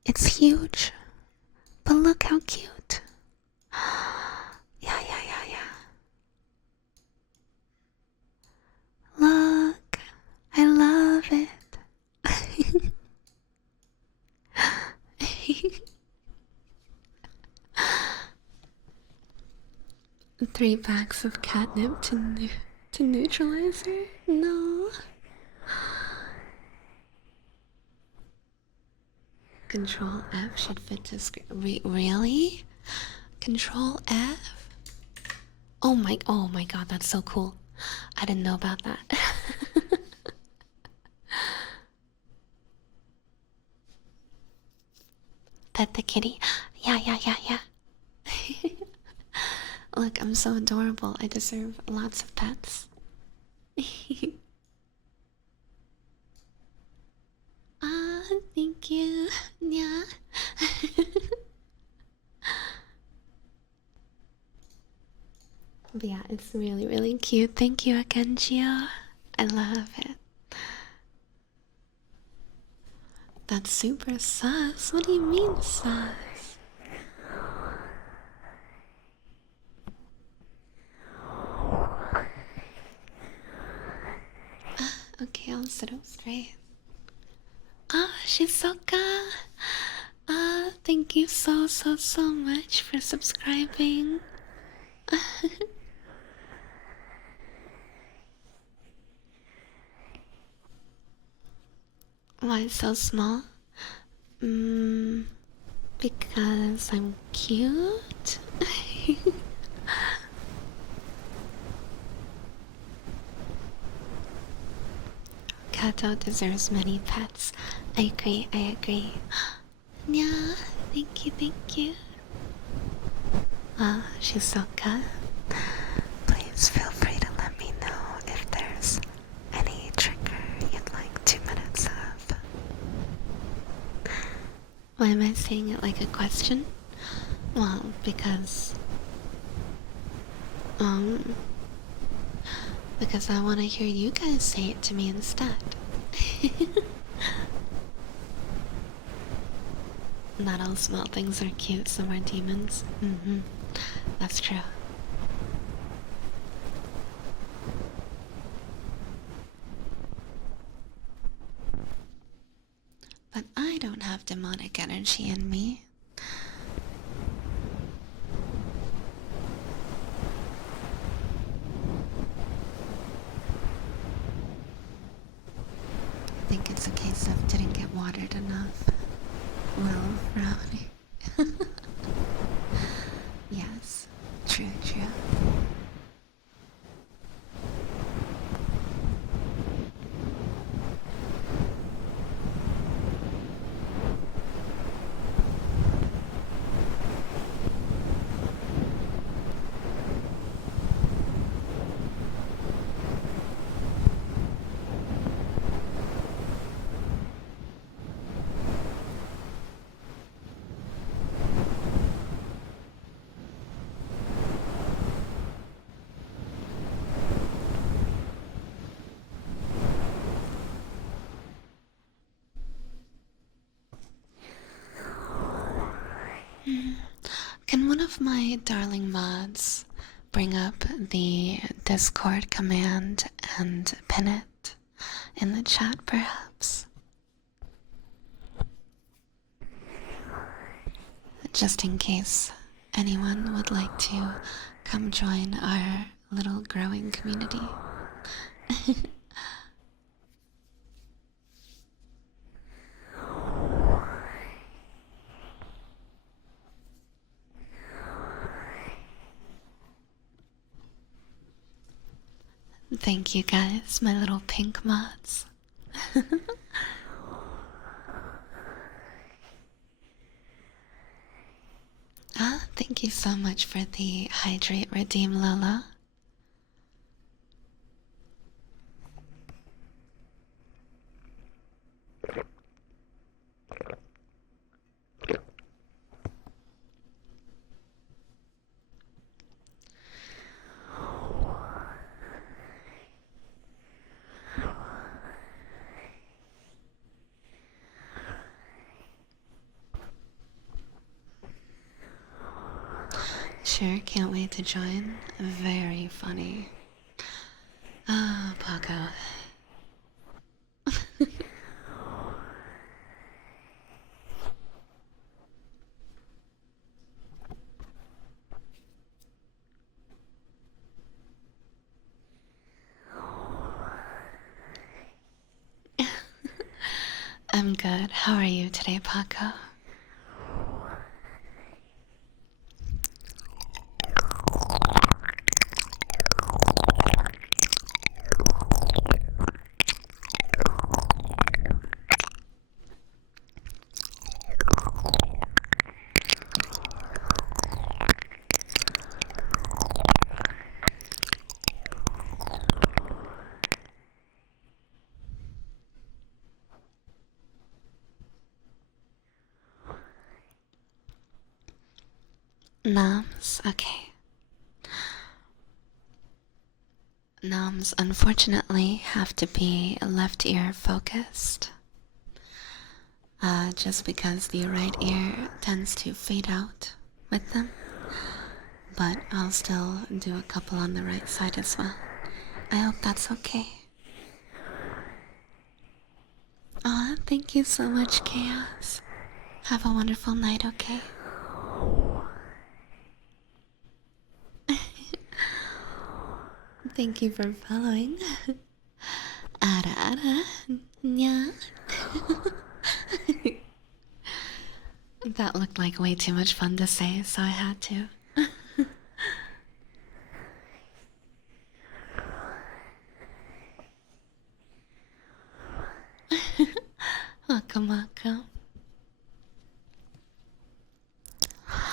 it's huge. But look how cute. Yeah, yeah, yeah, yeah. Look, I love it. 3 packs of catnip to neutralize her? No. Control F should fit to screen. Really? Control F? Oh my god, that's so cool. I didn't know about that. Pet the kitty. Yeah, yeah, yeah, yeah. Look, I'm so adorable. I deserve lots of pets. Ah, thank you. Yeah. But yeah, it's really, really cute. Thank you again, Gio. I love it. That's super sus. What do you mean, sus? Okay, I'll sit up straight. Ah, Shizuka. Ah, thank you so, so, so much for subscribing. Why so small? Because I'm cute. Kato deserves many pets. I agree, I agree. Yeah, thank you. She's so good. Please feel free to let me know if there's any trigger you'd like 2 minutes of. Why am I saying it like a question? Well, um, because I want to hear you guys say it to me instead. Not all small things are cute, some are demons. That's true. But I don't have demonic energy in me. I think it's a case of didn't get watered enough. Well, Brownie. Yes, true, true. Can one of my darling mods bring up the Discord command and pin it in the chat, perhaps? Just in case anyone would like to come join our little growing community. Thank you guys, my little pink mods. Thank you so much for the hydrate redeem, Lola. Sure, can't wait to join. Very funny. Ah, Paco. I'm good. How are you today, Paco? Noms? Okay. Noms unfortunately have to be left ear focused. Just because the right ear tends to fade out with them. But I'll still do a couple on the right side as well. I hope that's okay. Aw, thank you so much, Chaos. Have a wonderful night, okay? Thank you for following. Ara ara. Nya. That looked like way too much fun to say, so I had to. Welcome,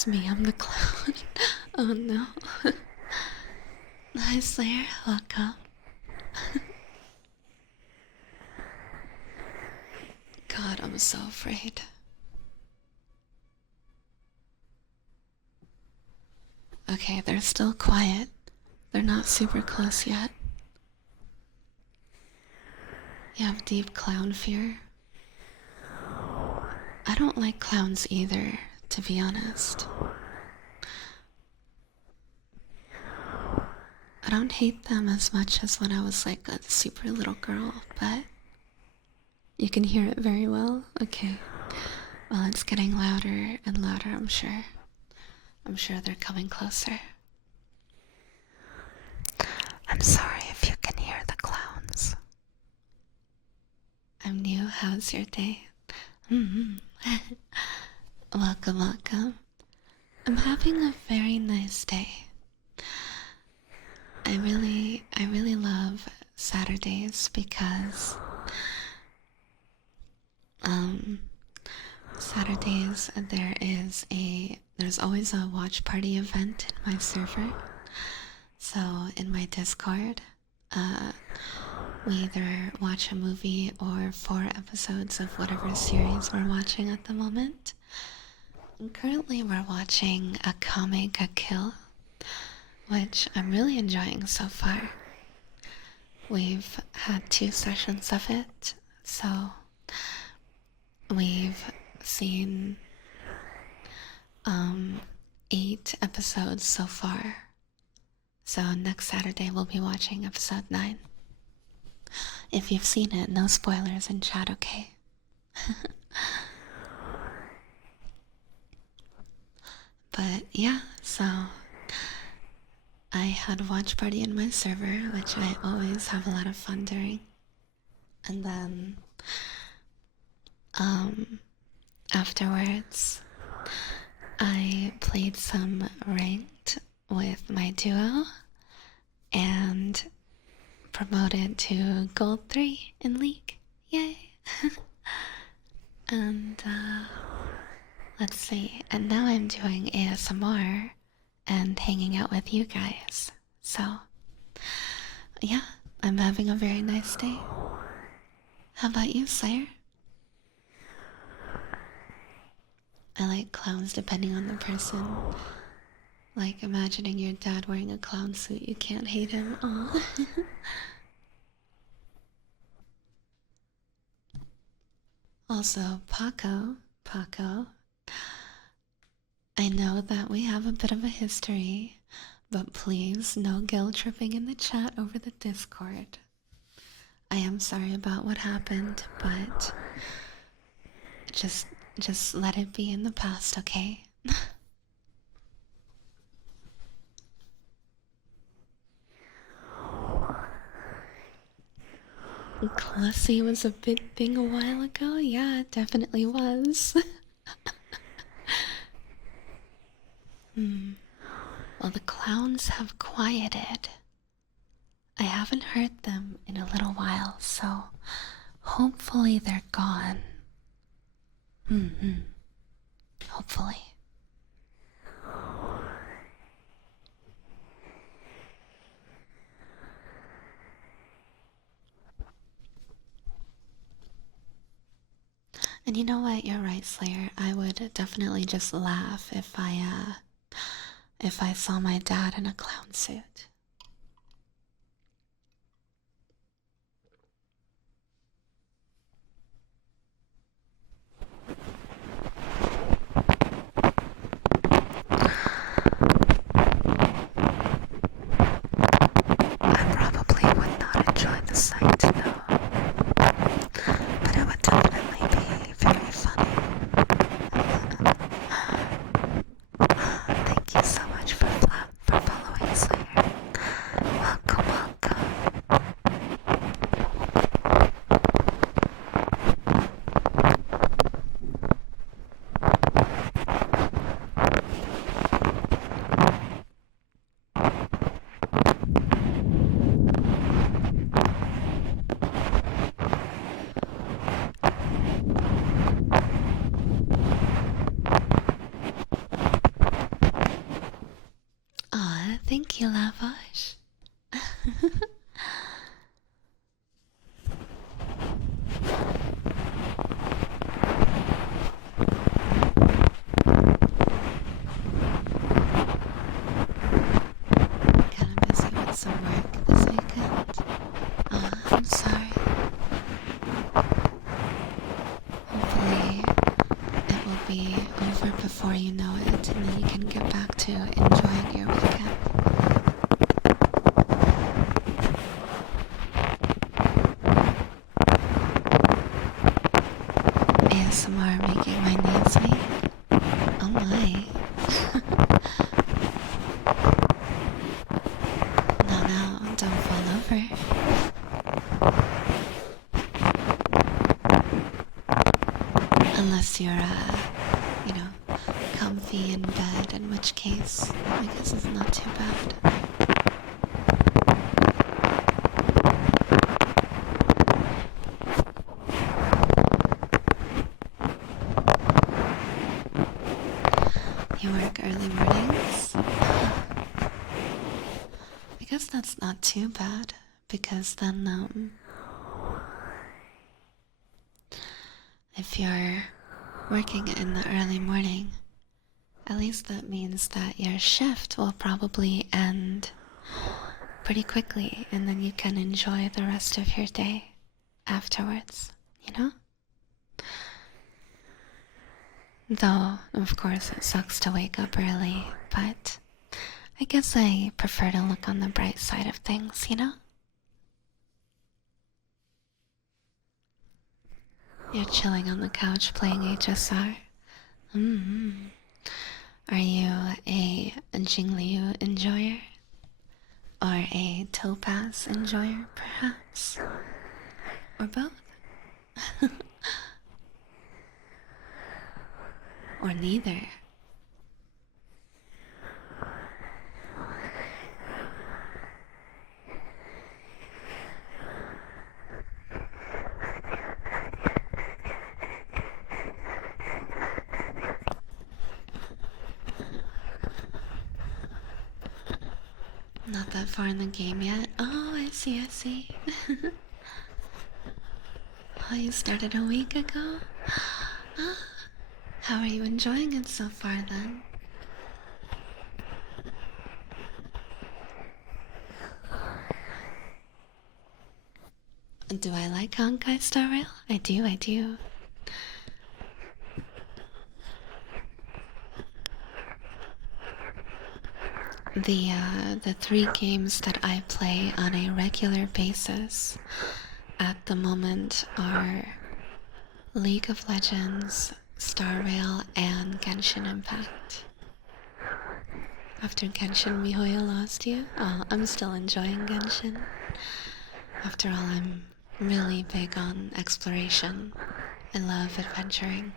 it's me, I'm the clown. Oh no. Hi Slayer, welcome. God, I'm so afraid. Okay, they're still quiet. They're not super close yet. You have deep clown fear? I don't like clowns either, to be honest. I don't hate them as much as when I was like a super little girl, but you can hear it very well. Okay. Well, it's getting louder and louder, I'm sure. I'm sure they're coming closer. I'm sorry if you can hear the clowns. I'm new. How's your day? Welcome, welcome. I'm having a very nice day. I really love Saturdays because Saturdays there's always a watch party event in my server. So in my Discord, we either watch a movie or 4 episodes of whatever series we're watching at the moment. And currently we're watching a comic, A Kill, which I'm really enjoying so far. We've had 2 sessions of it, so we've seen 8 episodes so far. So next Saturday we'll be watching episode 9. If you've seen it, no spoilers in chat, okay? But yeah, so I had a watch party in my server, which I always have a lot of fun doing. And then afterwards I played some ranked with my duo and promoted to gold 3 in League. Yay! And let's see, and now I'm doing ASMR and hanging out with you guys. So yeah, I'm having a very nice day. How about you, Slayer? I like clowns depending on the person. Like imagining your dad wearing a clown suit, you can't hate him. Aww. Also, Paco, I know that we have a bit of a history, but please no guilt tripping in the chat over the Discord. I am sorry about what happened, but just let it be in the past, okay? Classy was a big thing a while ago. Yeah, it definitely was. Well, the clowns have quieted. I haven't heard them in a little while, so hopefully they're gone. Hopefully. And you know what? You're right, Slayer. I would definitely just laugh if I saw my dad in a clown suit. I probably would not enjoy the sight, no. But it would definitely be very funny. Thank you so much for following, Slayer. be over before you know it, and then you can get back to enjoying your weekend. ASMR making my knees weak. Oh my. No, no, don't fall over. Unless you're, comfy in bed, in which case, I guess it's not too bad. You work early mornings? I guess that's not too bad, because then, if you're working in the early morning, at least that means that your shift will probably end pretty quickly, and then you can enjoy the rest of your day afterwards, you know? Though, of course, it sucks to wake up early, but I guess I prefer to look on the bright side of things, you know? You're chilling on the couch playing HSR. Are you a Jingliu enjoyer? Or a Topaz enjoyer, perhaps? Or both? Or neither? Not that far in the game yet. Oh, I see, I see. Oh, you started a week ago? Ah, how are you enjoying it so far then? Do I like Honkai Star Rail? I do, I do. The three games that I play on a regular basis at the moment are League of Legends, Star Rail, and Genshin Impact. After Genshin Mihoyo lost you, I'm still enjoying Genshin. After all, I'm really big on exploration. I love adventuring,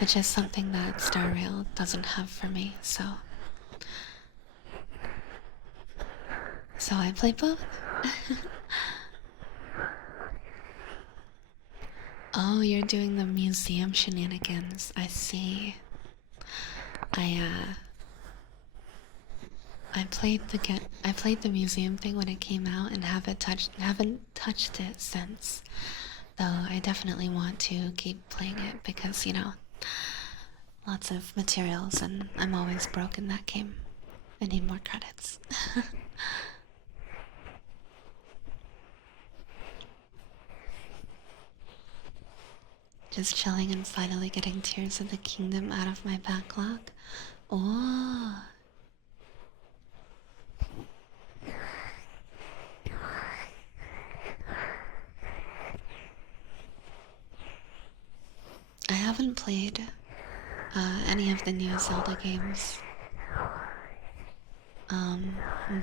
which is something that Star Rail doesn't have for me, so I play both. Oh, you're doing the museum shenanigans. I see. I played the museum thing when it came out and haven't touched it since. Though I definitely want to keep playing it because, lots of materials and I'm always broke in that game. I need more credits. Just chilling and finally getting Tears of the Kingdom out of my backlog. Oh. I haven't played any of the new Zelda games.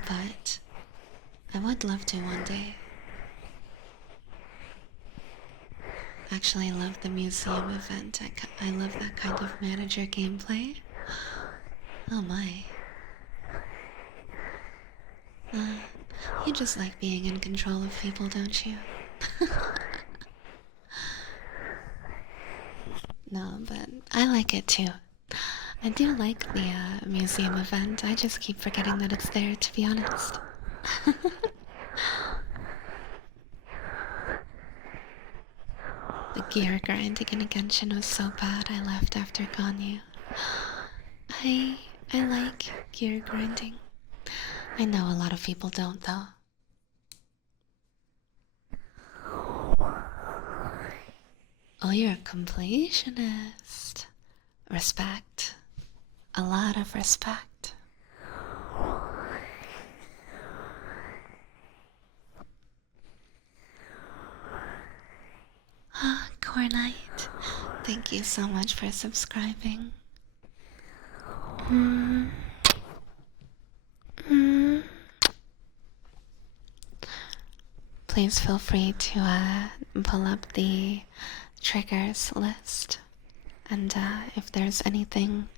But I would love to one day. Actually, I love the museum event. I love that kind of manager gameplay. Oh my. You just like being in control of people, don't you? No, but I like it too. I do like the museum event. I just keep forgetting that it's there, to be honest. The gear grinding in Genshin was so bad I left after Ganyu. I like gear grinding. I know a lot of people don't though. Oh, you're a completionist. Respect. A lot of respect. Ah, Cornite. Thank you so much for subscribing. Mm. Mm. Please feel free to pull up the triggers list. And if there's anything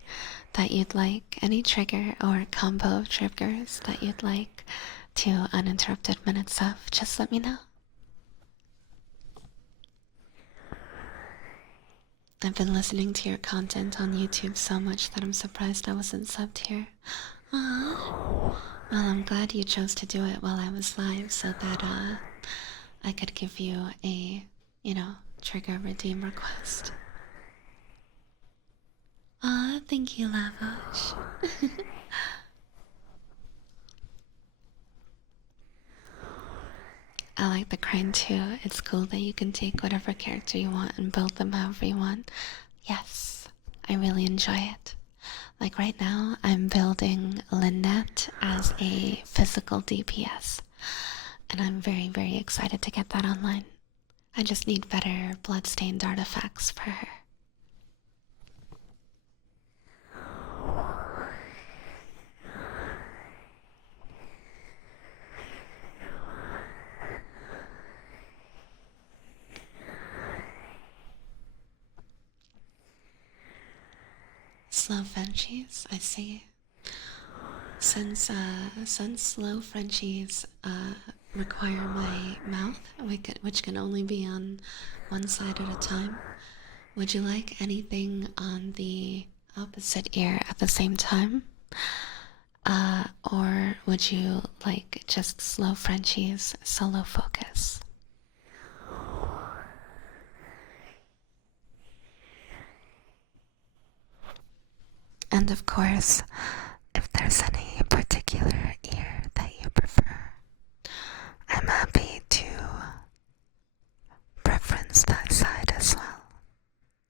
that you'd like, any trigger or combo of triggers that you'd like to uninterrupted minutes of, just let me know. I've been listening to your content on YouTube so much that I'm surprised I wasn't subbed here. Aww. Well, I'm glad you chose to do it while I was live so that I could give you a, trigger redeem request. Aw, thank you, Lavosh. I like the crane too. It's cool that you can take whatever character you want and build them however you want. Yes, I really enjoy it. Like right now, I'm building Lynette as a physical DPS. And I'm very, very excited to get that online. I just need better bloodstained artifacts for her. Slow Frenchies, I see. Since slow Frenchies require my mouth, which can only be on one side at a time, would you like anything on the opposite ear at the same time? Or would you like just slow Frenchies solo focus? And of course, if there's any particular ear that you prefer, I'm happy to preference that side as well,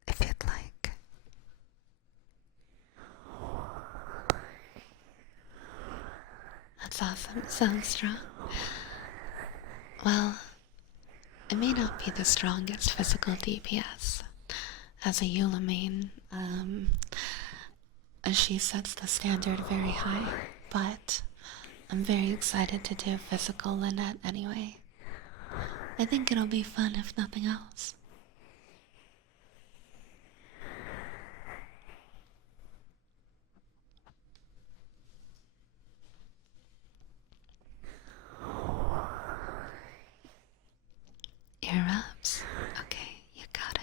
if you'd like. That's awesome. Sounds strong. Well, it may not be the strongest physical DPS. As a Eula main, she sets the standard very high, but I'm very excited to do physical Lynette anyway. I think it'll be fun if nothing else. Ear rubs? Okay, you got it.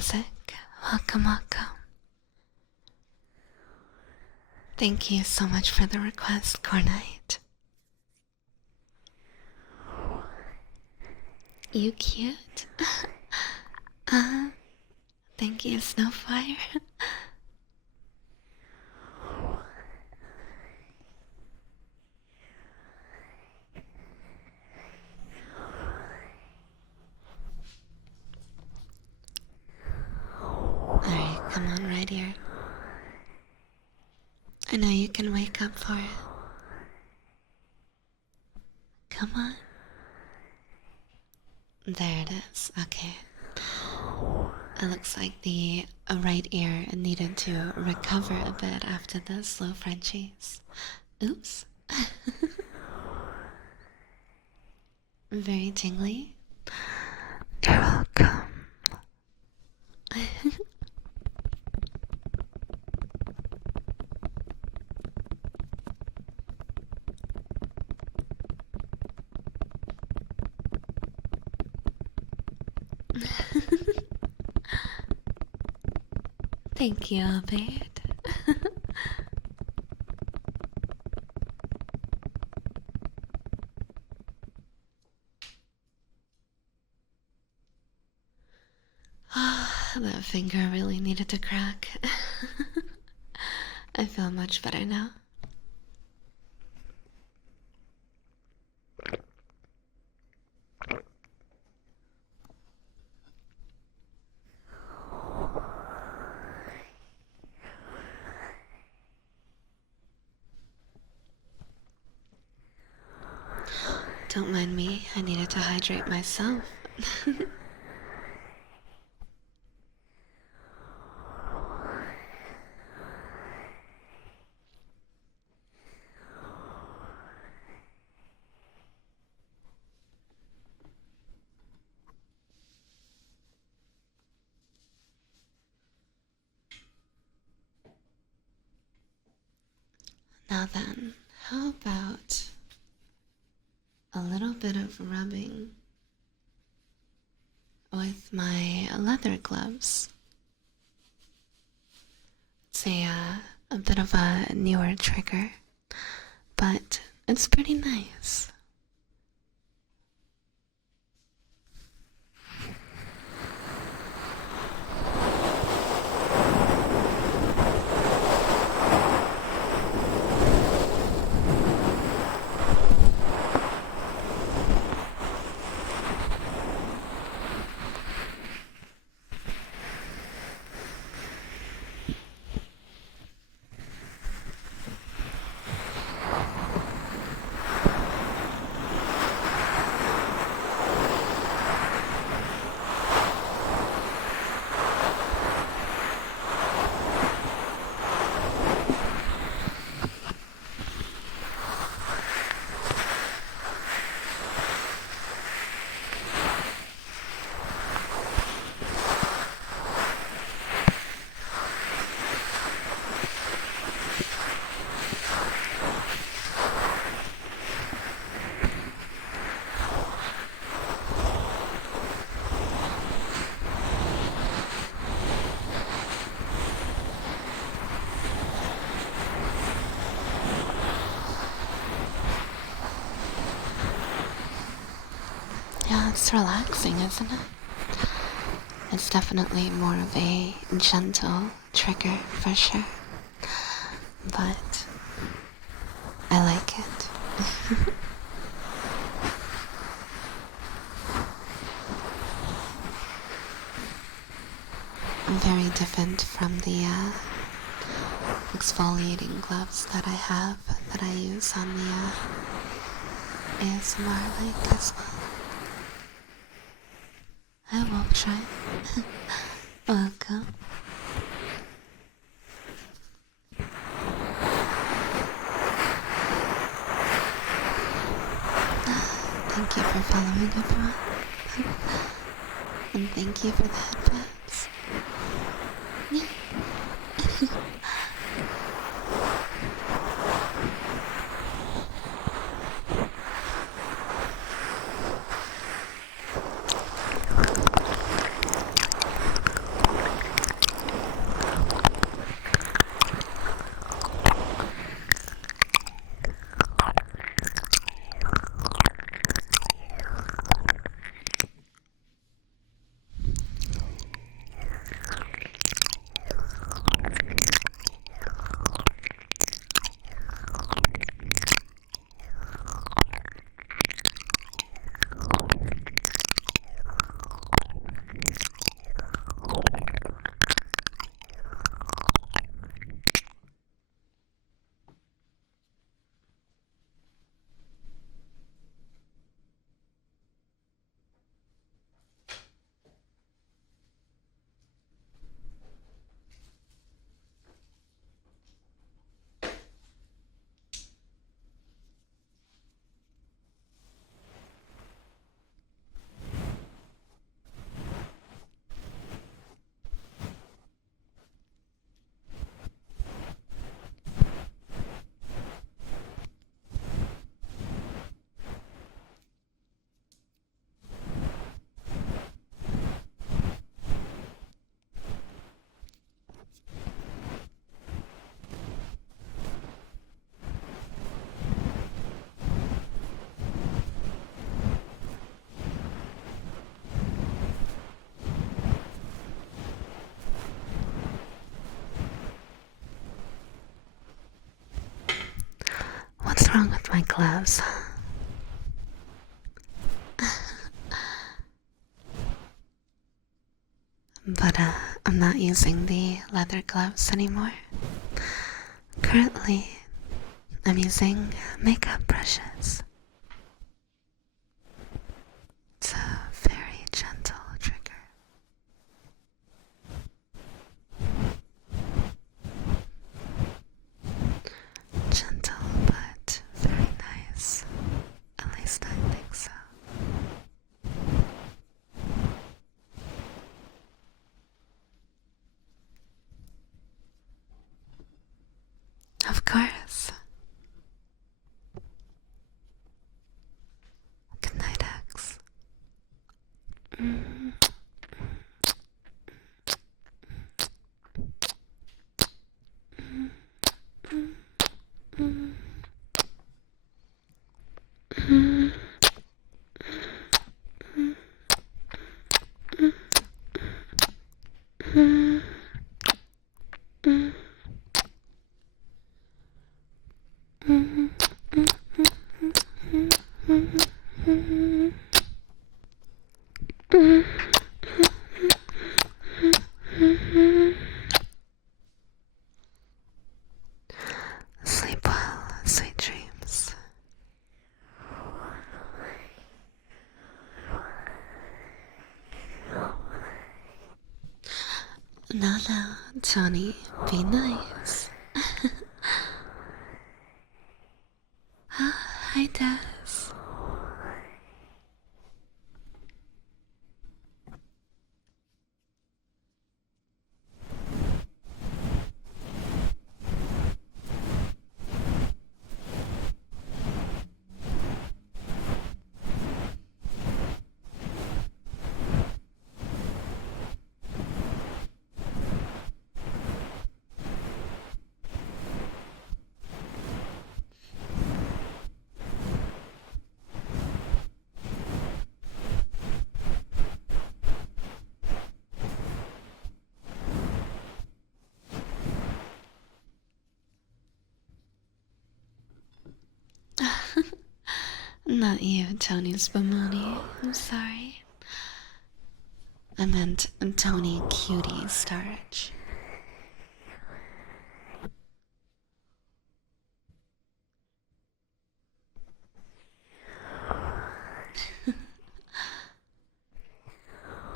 Classic. Welcome, welcome. Thank you so much for the request, Cornite. You cute? Thank you, Snowfire. Alright, come on, right here. I know you can wake up for it. Come on. There it is. Okay. It looks like the right ear needed to recover a bit after the slow Frenchies. Oops. Very tingly. You're welcome. Thank you, Albert. That finger really needed to crack. I feel much better now. Don't mind me, I needed to hydrate myself. Now then, how about a little bit of rubbing with my leather gloves? It's a bit of a newer trigger, but it's pretty nice. Yeah, it's relaxing, isn't it? It's definitely more of a gentle trigger for sure, but I like it. Very different from the exfoliating gloves that I have that I use on the ASMR mic as well. I will try. Welcome. Thank you for following, everyone. And thank you for the headbats. What's wrong with my gloves? But I'm not using the leather gloves anymore. Currently, I'm using makeup brushes. It's a very gentle trigger. Gentle, but very nice. At least I think so. Of course. Good night, X. Sleep well, sweet dreams. No, Tony, be nice. Hi, Des. Not you, Tony Spumoni. I'm sorry. I meant Tony Cutie Starch.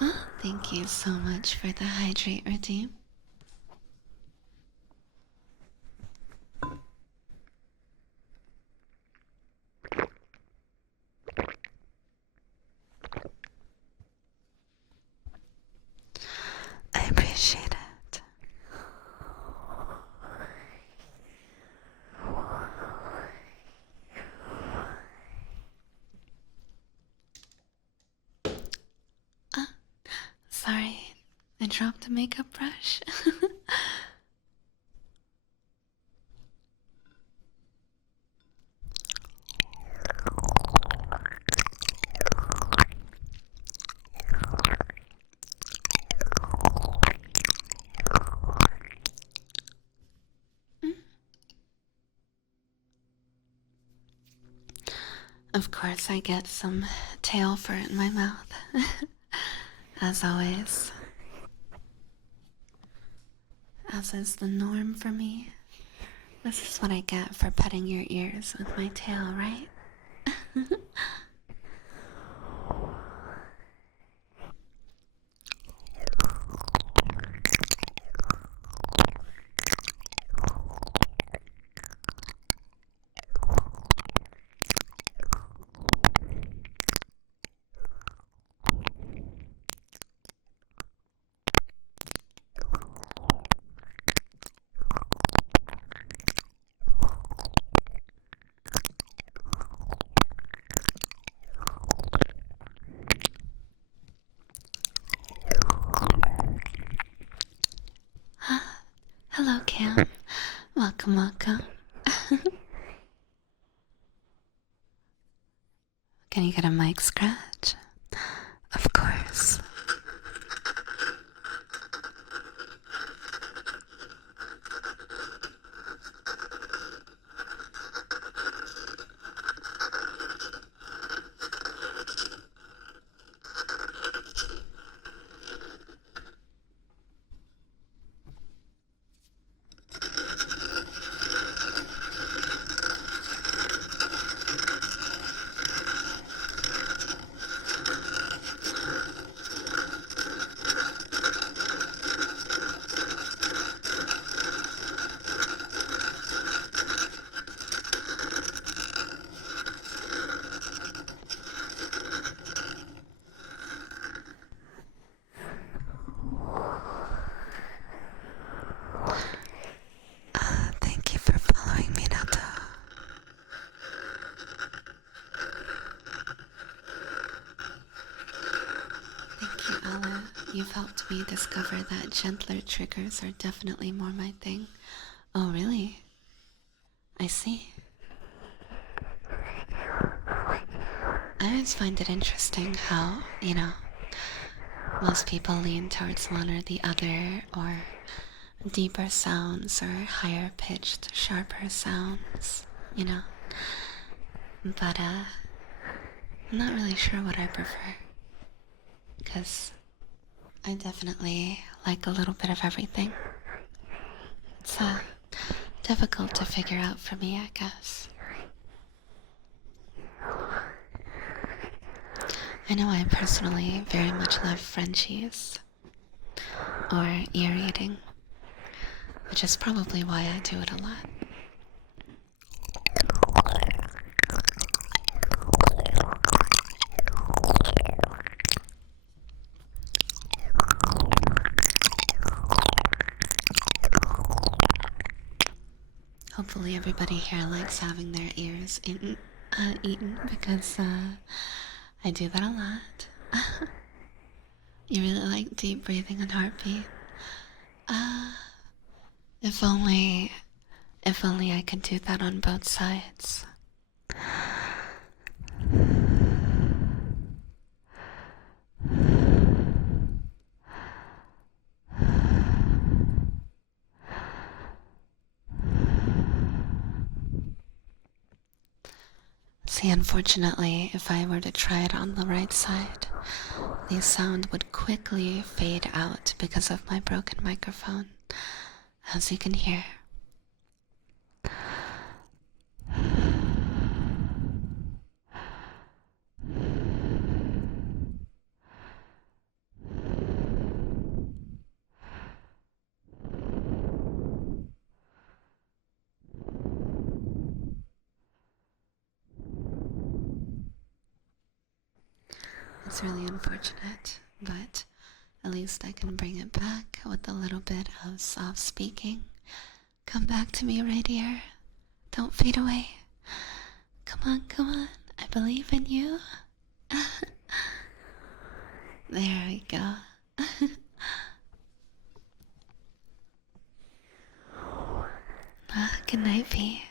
Oh, thank you so much for the hydrate redeem. I appreciate it. Sorry, I dropped a makeup brush. Of course, I get some tail fur in my mouth. As always. As is the norm for me. This is what I get for petting your ears with my tail, right? Hello, Cam. Welcome, welcome. Can you get a mic scratch? Of course. you've helped me discover that gentler triggers are definitely more my thing. Oh, really? I see. I always find it interesting how, most people lean towards one or the other, or deeper sounds or higher pitched, sharper sounds, But, I'm not really sure what I prefer. Because I definitely like a little bit of everything. It's, difficult to figure out for me, I guess. I know I personally very much love Frenchies, or ear eating, which is probably why I do it a lot. Hopefully everybody here likes having their ears eaten because I do that a lot. You really like deep breathing and heartbeat? If only I could do that on both sides. See, unfortunately, if I were to try it on the right side, the sound would quickly fade out because of my broken microphone, as you can hear. It's really unfortunate, but at least I can bring it back with a little bit of soft speaking. Come back to me right here. Don't fade away. Come on. I believe in you. There we go. Good night, P.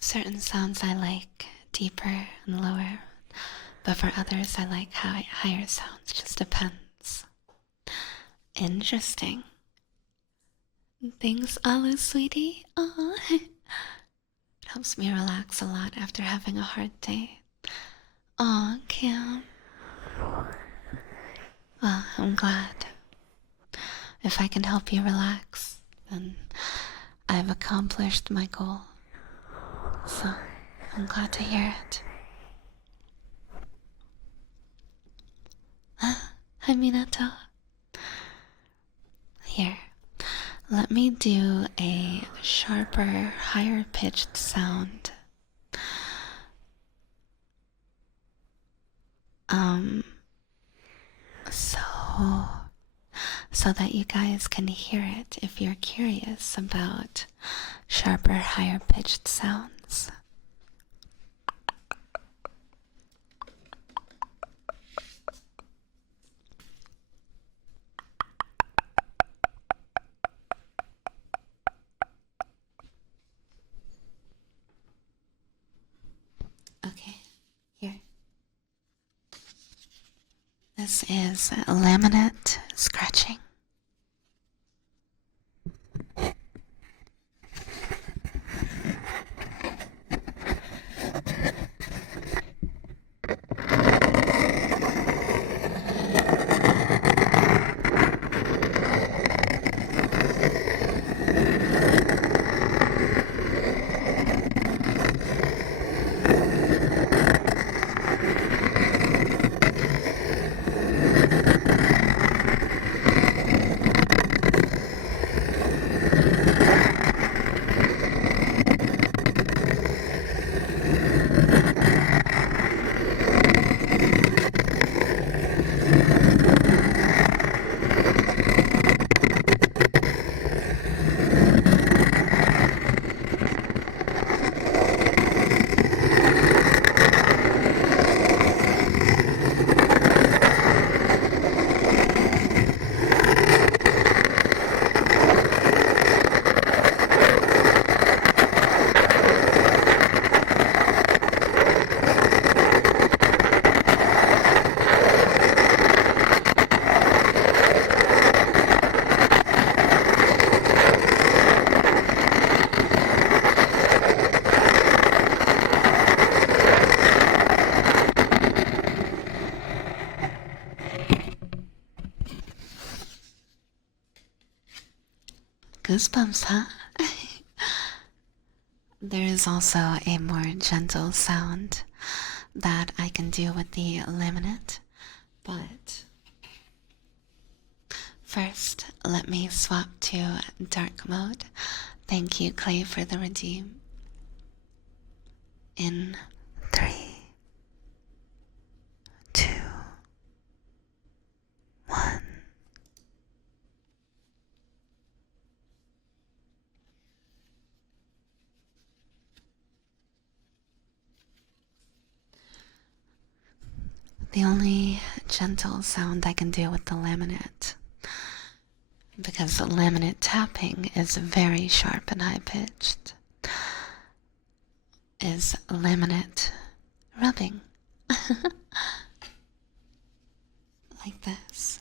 Certain sounds I like deeper and lower, but for others I like higher sounds. Just depends. Interesting. Thanks, Alu, sweetie. Aww. It helps me relax a lot after having a hard day. Aw, Kim. Well, I'm glad. If I can help you relax, then I've accomplished my goal. So, I'm glad to hear it. Hi, Minato. Here, let me do a sharper, higher pitched sound. So that you guys can hear it if you're curious about sharper, higher pitched sounds. Okay, here. This is laminate scratching. goosebumps, huh? There is also a more gentle sound that I can do with the laminate, but first let me swap to dark mode. Thank you, Clay, for the redeem. In 3, 2, 1. The only gentle sound I can do with the laminate, because the laminate tapping is very sharp and high pitched, is laminate rubbing. Like this.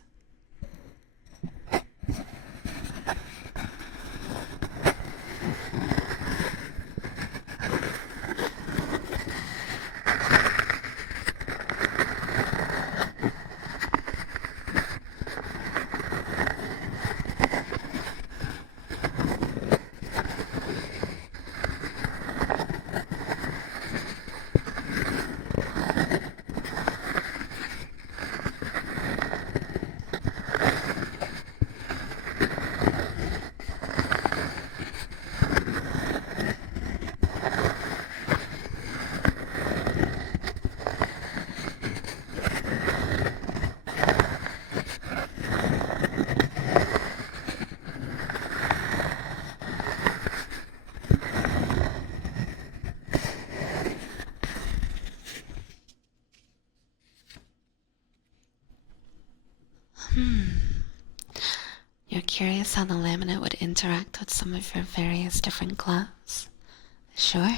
You're curious how the laminate would interact with some of your various different gloves? Sure.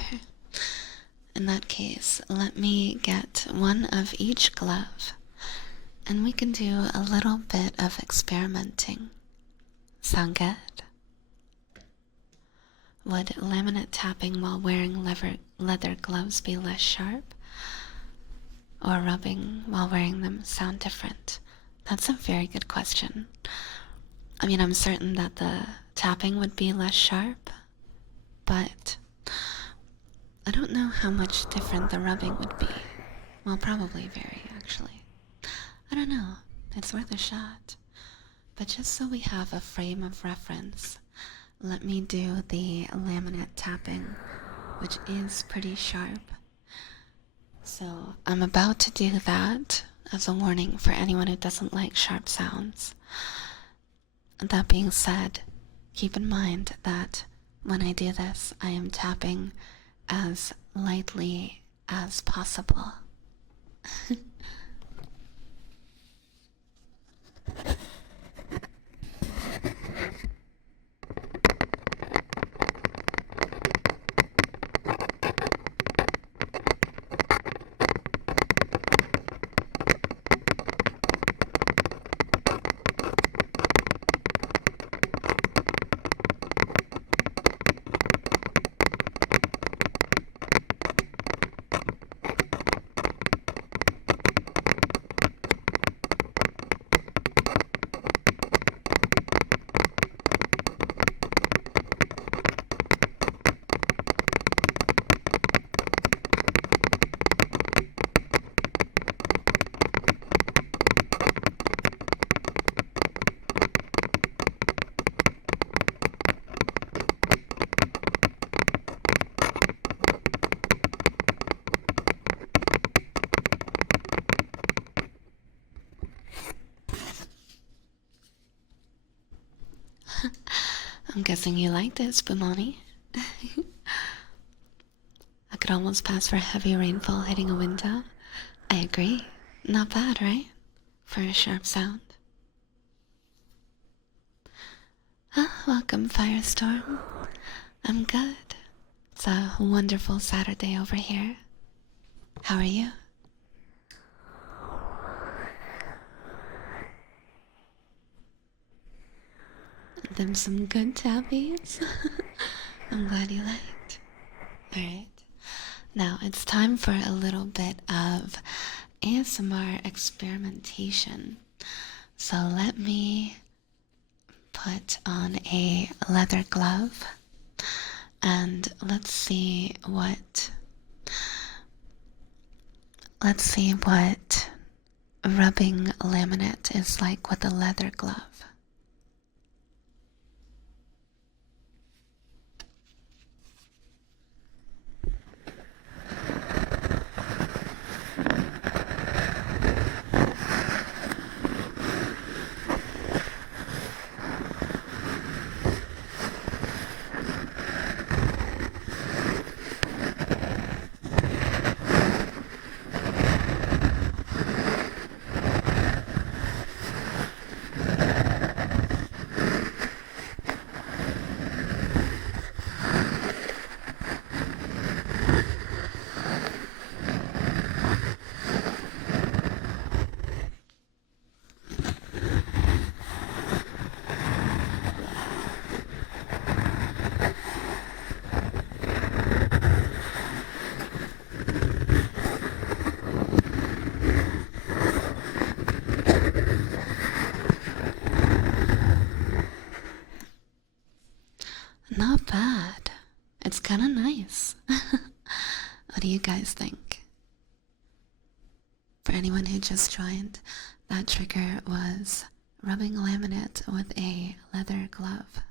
In that case, let me get one of each glove, and we can do a little bit of experimenting. Sound good? Would laminate tapping while wearing leather gloves be less sharp? Or rubbing while wearing them sound different? That's a very good question. I mean, I'm certain that the tapping would be less sharp, but I don't know how much different the rubbing would be. Well, probably very, actually. I don't know. It's worth a shot. But just so we have a frame of reference, let me do the laminate tapping, which is pretty sharp. So I'm about to do that as a warning for anyone who doesn't like sharp sounds. That being said, keep in mind that when I do this, I am tapping as lightly as possible. I'm guessing you liked it, Spumoni. I could almost pass for heavy rainfall hitting a window. I agree. Not bad, right? For a sharp sound. Welcome, Firestorm. I'm good. It's a wonderful Saturday over here. How are you? Them some good tabbies. I'm glad you liked. Alright. Now it's time for a little bit of ASMR experimentation. So let me put on a leather glove and let's see what rubbing laminate is like with a leather glove. Not bad. It's kind of nice. What do you guys think? For anyone who just joined, that trigger was rubbing laminate with a leather glove.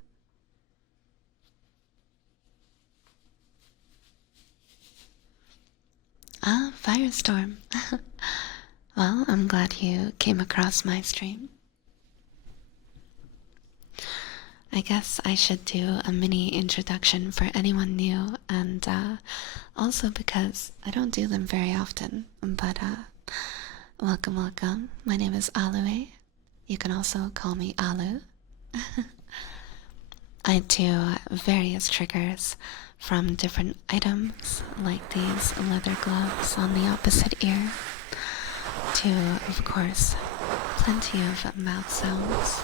Ah, Firestorm. Well, I'm glad you came across my stream. I guess I should do a mini introduction for anyone new, and also because I don't do them very often. But welcome, welcome. My name is Aluei. You can also call me Alu. I do various triggers from different items, like these leather gloves on the opposite ear, to, of course, plenty of mouth sounds.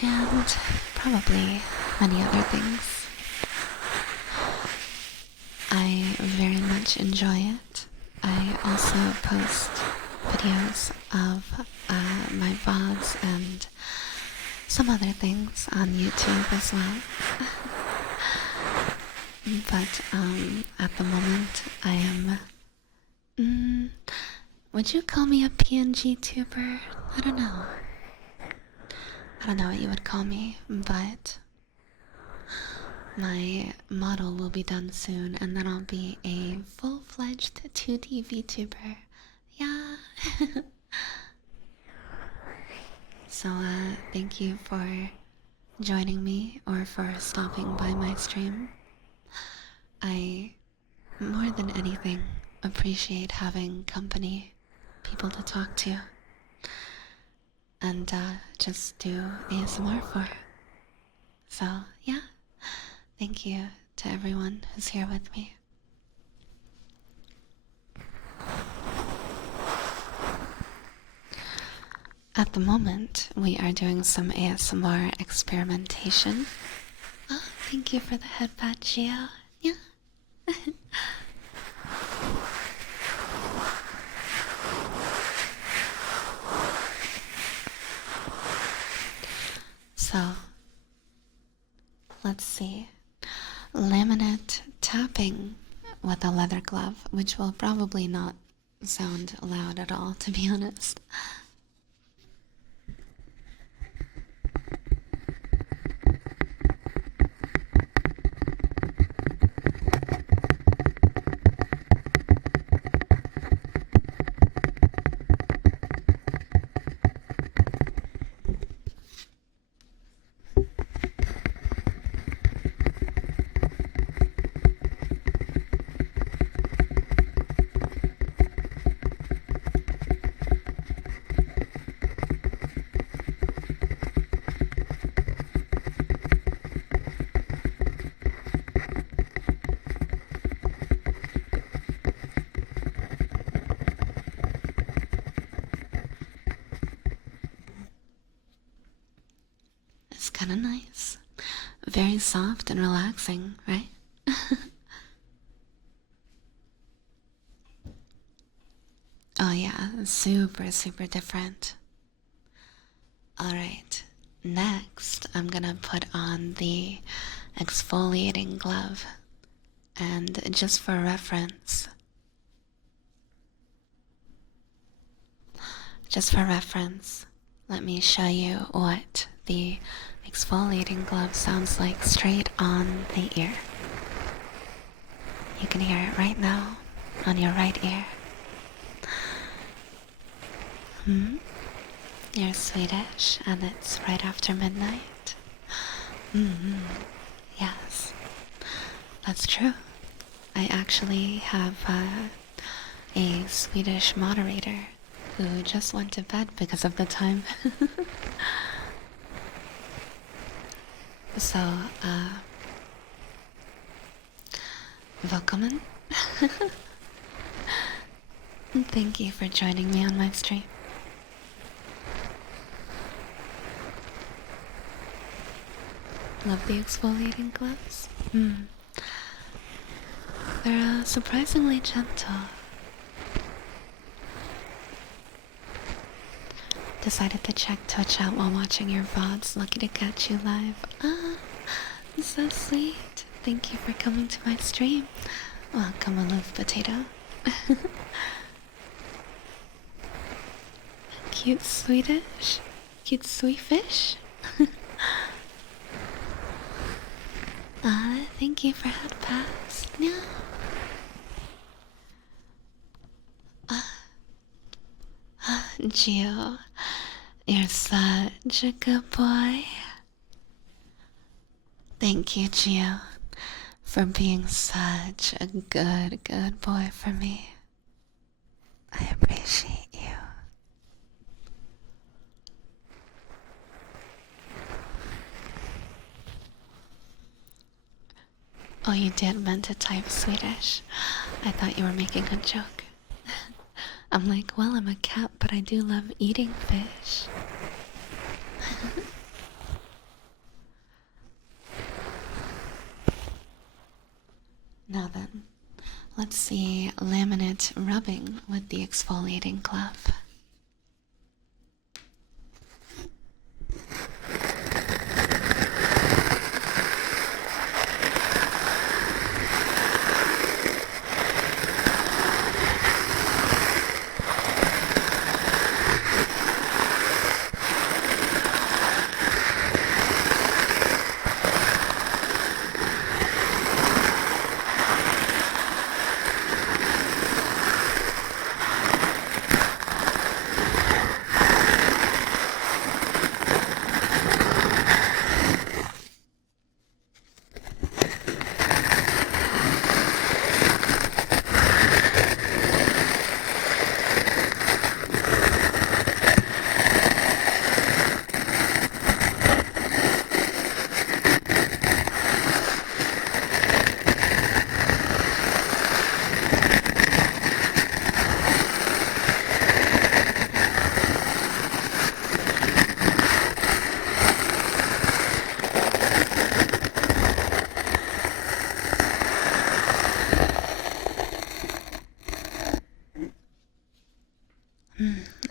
And probably many other things. I very much enjoy it. I also post videos of my VODs and some other things on YouTube as well. But at the moment I am... would you call me a PNG tuber? I don't know. I don't know what you would call me, but my model will be done soon, and then I'll be a full-fledged 2D VTuber. Yeah. So, thank you for joining me or for stopping by my stream. I, more than anything, appreciate having company, people to talk to, and just do ASMR for. So, yeah, thank you to everyone who's here with me. At the moment, we are doing some ASMR experimentation. Oh, thank you for the head pat, Gio. Yeah. So, let's see. Laminate tapping with a leather glove, which will probably not sound loud at all, to be honest. It's kind of nice. Very soft and relaxing, right? super, super different. Alright, next I'm gonna put on the exfoliating glove. And just for reference, let me show you what the exfoliating glove sounds like straight on the ear. You can hear it right now on your right ear. You're Swedish and it's right after midnight. Yes, that's true. I actually have a Swedish moderator who just went to bed because of the time. So, welcome. Thank you for joining me on my stream. Love the exfoliating gloves. They're surprisingly gentle. Decided to check Twitch out while watching your VODs. Lucky to catch you live. So sweet. Thank you for coming to my stream. Welcome, Aloof Potato. Cute Swedish. Cute sweet fish. Thank you for head pass. No. Gio, you're such a good boy. Thank you, Gio, for being such a good boy for me. I appreciate you. Oh, you did meant to type Swedish. I thought you were making a joke. I'm like, well, I'm a cat, but I do love eating fish. Now then, let's see laminate rubbing with the exfoliating glove.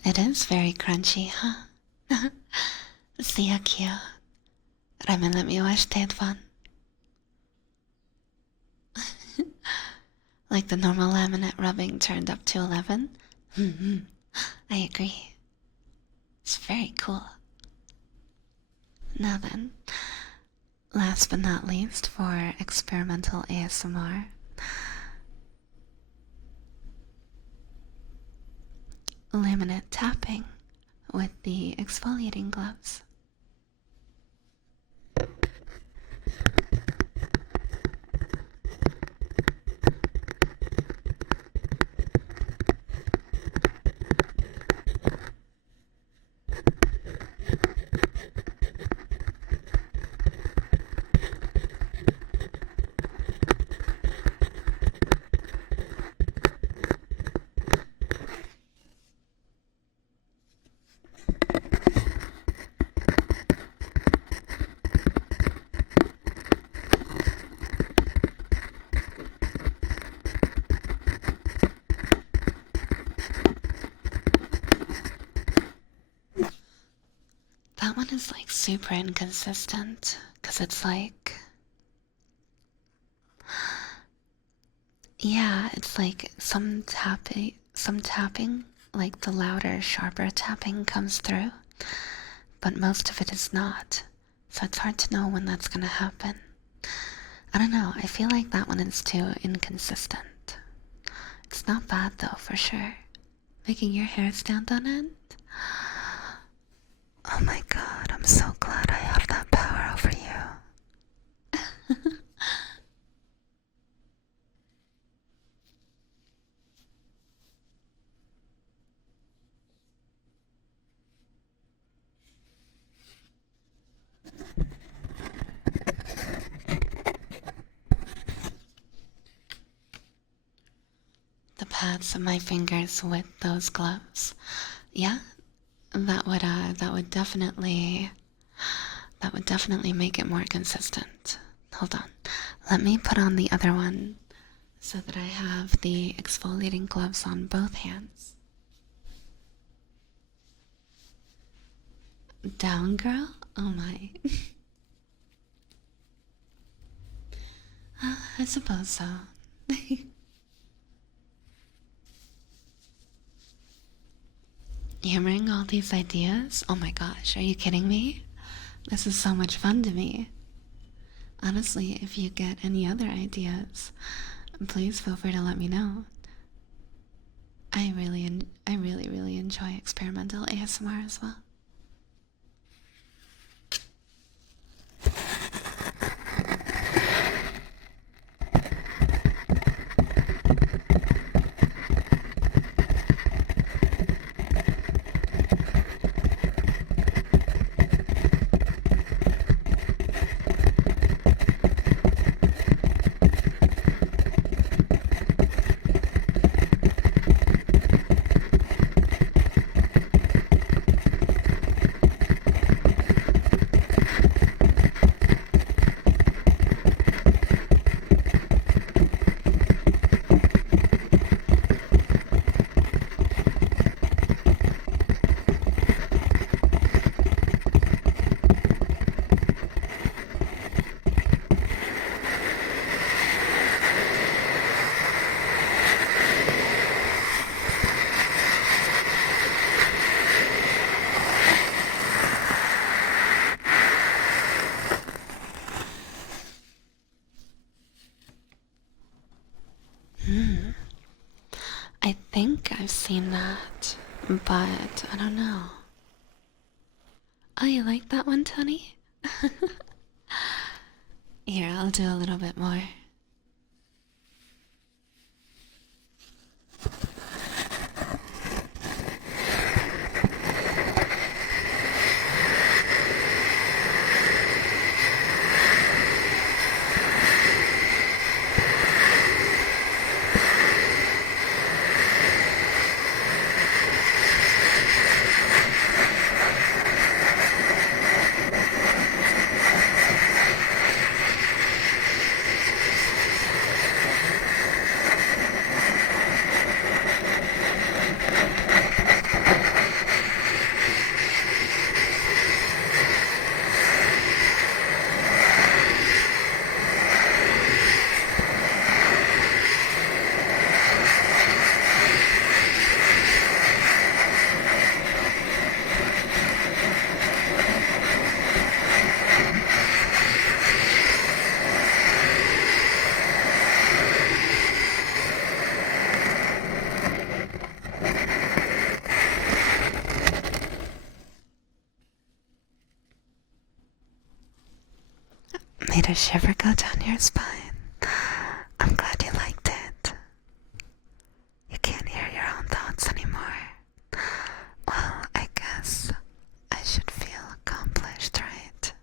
It is very crunchy, huh? See how cute. Remember me wasted one. Like the normal laminate rubbing turned up to 11? I agree. It's very cool. Now then, last but not least for experimental ASMR, laminate tapping with the exfoliating gloves. that one is like super inconsistent because it's like, yeah, it's like some tapping, like the louder, sharper tapping comes through, but most of it is not. So it's hard to know when that's gonna happen. I don't know, I feel like that one is too inconsistent. It's not bad though, for sure. Making your hair stand on end? Oh my god, I'm so glad I have that power over you. The pads of my fingers with those gloves. Yeah, that would definitely make it more consistent. Hold on. Let me put on the other one so that I have the exfoliating gloves on both hands. Down, girl? Oh my. I suppose so. Hammering all these ideas? Oh my gosh, are you kidding me? This is so much fun to me. Honestly, if you get any other ideas, please feel free to let me know. I really enjoy experimental ASMR as well. I think I've seen that, but I don't know. Oh, you like that one, Tony? Here, I'll do a little bit more. Made a shiver go down your spine. I'm glad you liked it. You can't hear your own thoughts anymore. Well, I guess I should feel accomplished, right?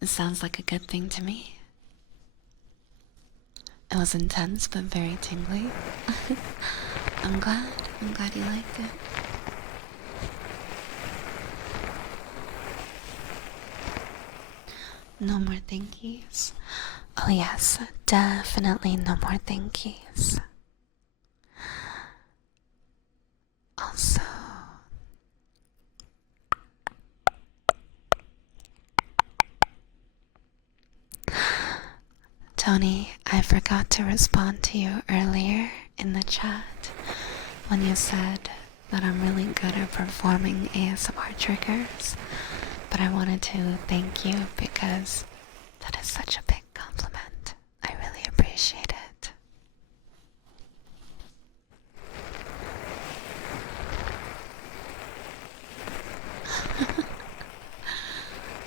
It sounds like a good thing to me. It was intense but very tingly. I'm glad you liked it. No more thankies. Oh yes, definitely no more thankies. Also, Tony, I forgot to respond to you earlier in the chat when you said that I'm really good at performing ASMR triggers, but I wanted to thank you because that is such a big compliment. I really appreciate it.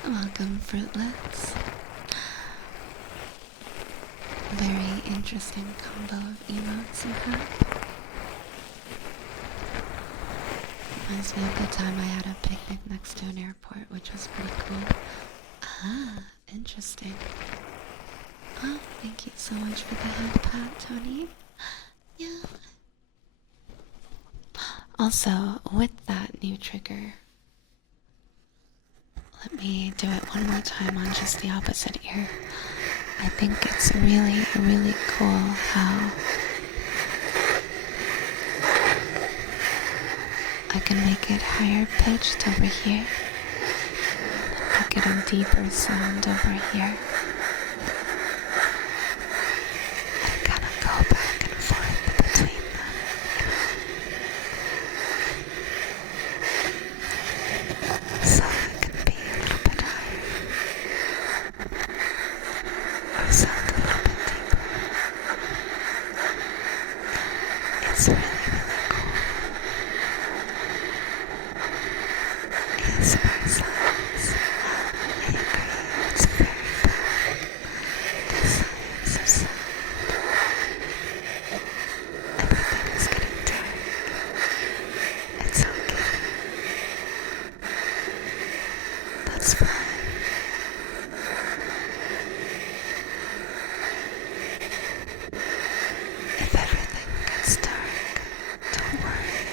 Welcome, Fruitlets. Very interesting combo of emotes you have. Reminds me of the time I had a picnic next to an airport, which was pretty cool. Ah, interesting. Oh, thank you so much for the hand pat, Tony. Yeah. Also, with that new trigger, let me do it one more time on just the opposite ear. I think it's really, really cool how I can make it higher pitched over here, make it a deeper sound over here, and kind of go back and forth between them, so it can be a little bit higher, or sound a little bit deeper. It's really, really cool. ASMR sounds. I agree, it's very black. The science of sound. Everything is getting dark. It's okay. That's fine. If everything gets dark, don't worry.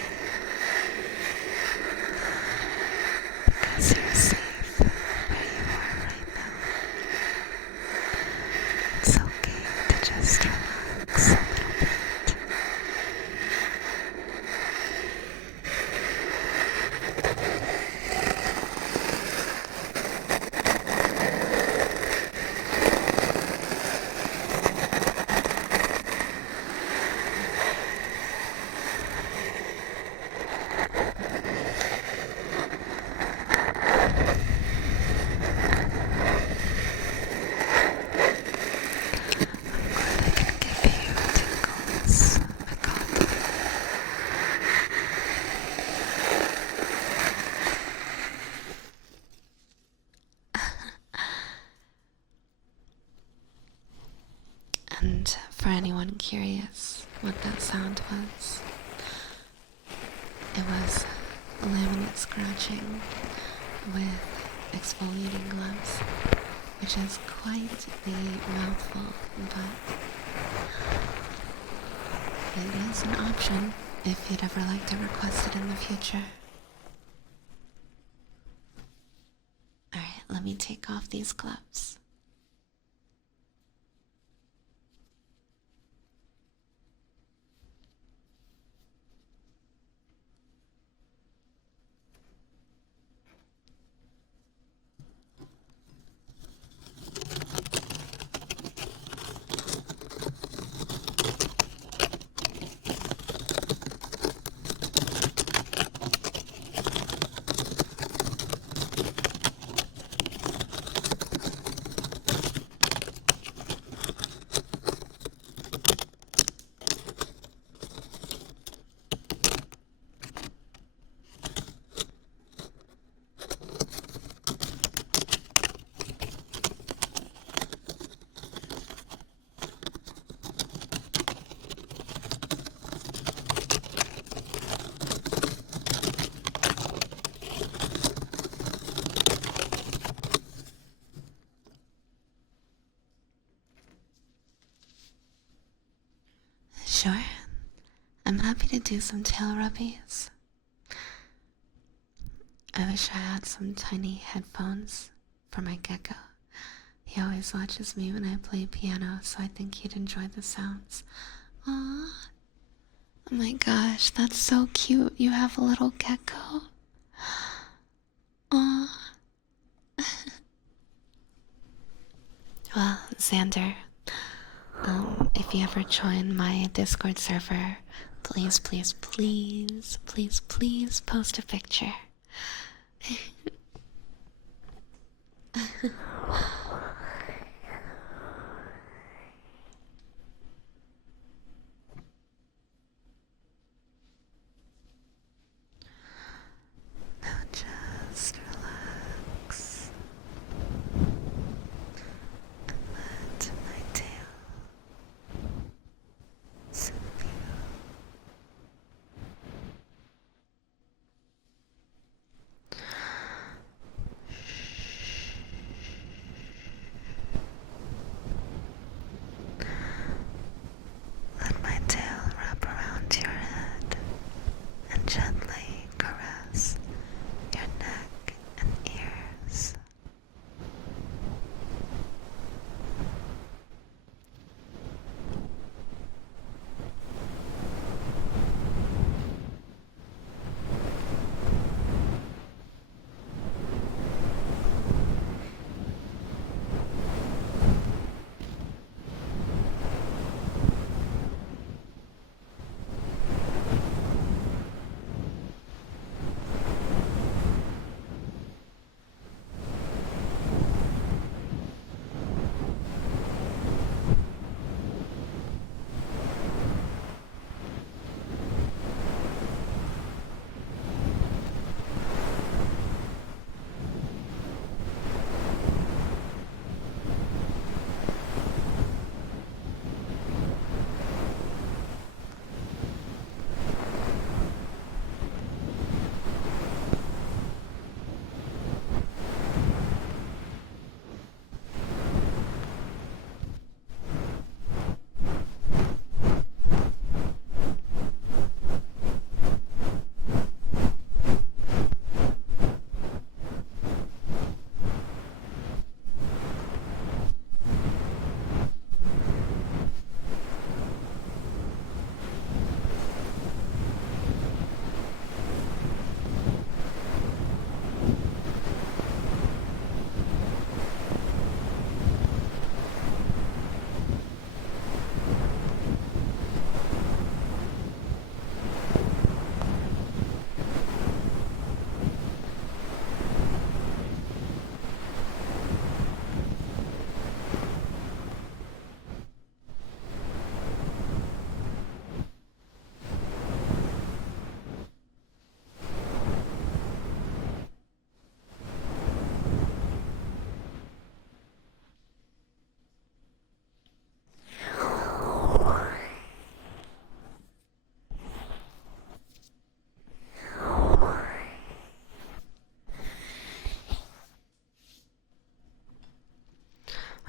Because you're safe where you are right now. It's okay to just relax a little bit. I'm glad I can give you tingles. I got them. And for anyone curious what that sound was, it was laminate scratching with exfoliating gloves, which is quite the mouthful, but it is an option if you'd ever like to request it in the future. Alright, let me take off these gloves. Sure, I'm happy to do some tail rubbies. I wish I had some tiny headphones for my gecko. He always watches me when I play piano, so I think he'd enjoy the sounds. Aww. Oh my gosh, that's so cute. You have a little gecko. Aww. Well, Xander, If you ever join my Discord server, please, please, please, please, please post a picture. Now just relax and let my tail soothe you. Let my tail wrap around your head and gently caress your neck and ears.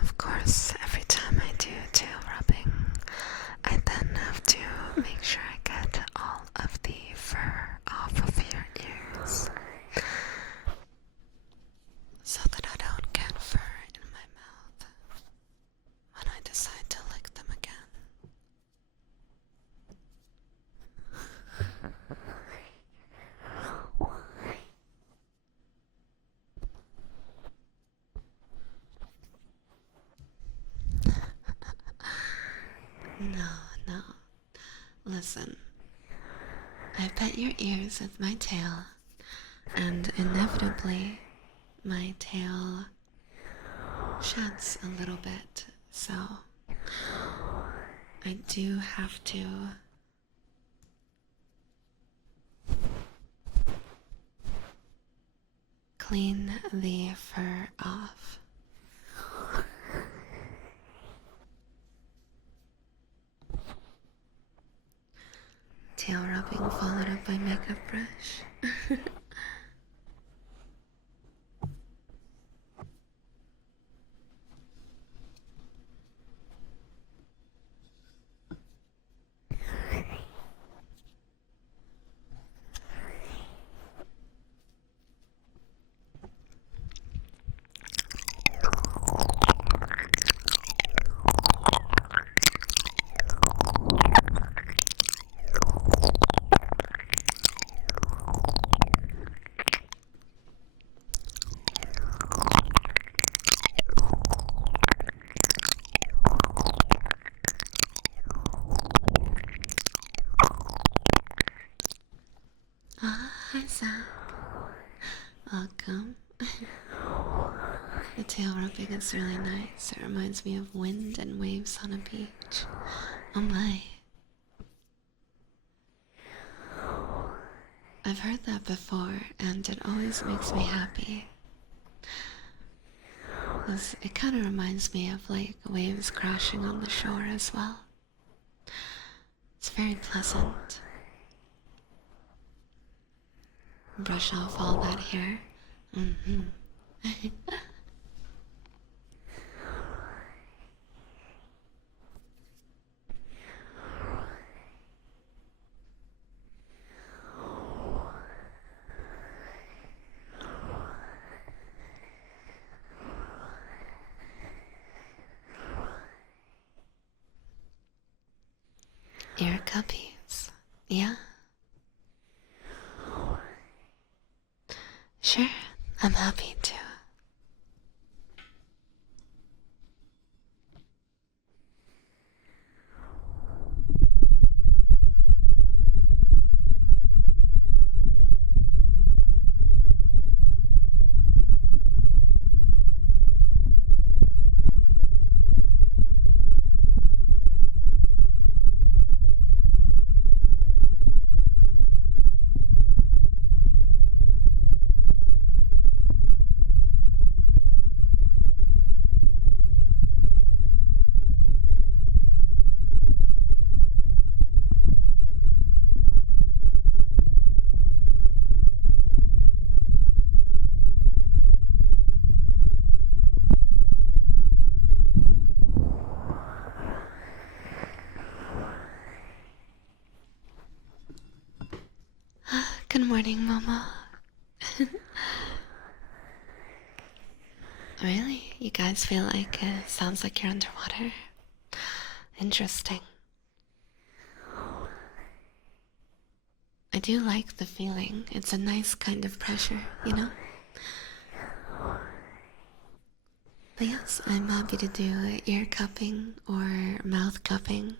Of course, every time I do tail rubbing, I then have to make sure I get all of the fur off of your ears so that I don't get fur in my mouth when I decide to lick them again. No, no. Listen, I pet your ears with my tail, and inevitably, my tail sheds a little bit, so I do have to clean the fur off. Tail rubbing followed up by makeup brush. welcome. The tail rubbing is really nice. It reminds me of wind and waves on a beach. Oh my. I've heard that before, and it always makes me happy. It kind of reminds me of like waves crashing on the shore as well. It's very pleasant. Brush off all that hair. Ear cuppies. Yeah. Sure, I'm happy to. Good morning, Mama. Really? You guys feel like it sounds like you're underwater? Interesting. I do like the feeling. It's a nice kind of pressure, you know? But yes, I'm happy to do ear cupping or mouth cupping.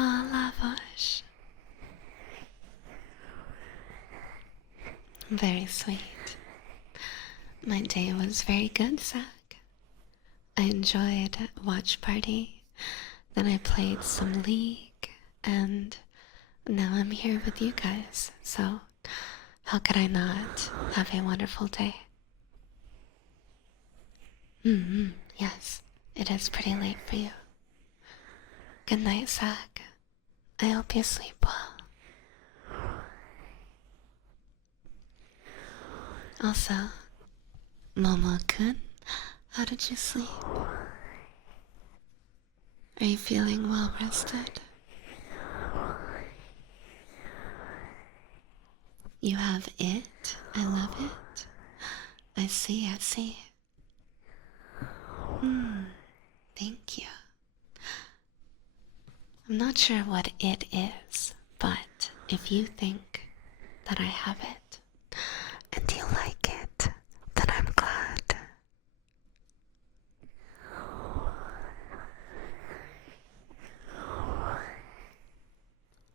Oh, Lavosh. Very sweet. My day was very good, Zach. I enjoyed watch party, then I played some League, and now I'm here with you guys, so how could I not have a wonderful day? Yes, it is pretty late for you. Good night, Zach. I hope you sleep well. Also, Momo-kun, how did you sleep? Are you feeling well rested? You have it? I love it. I see. Thank you. I'm not sure what it is, but if you think that I have it, and you like it, then I'm glad.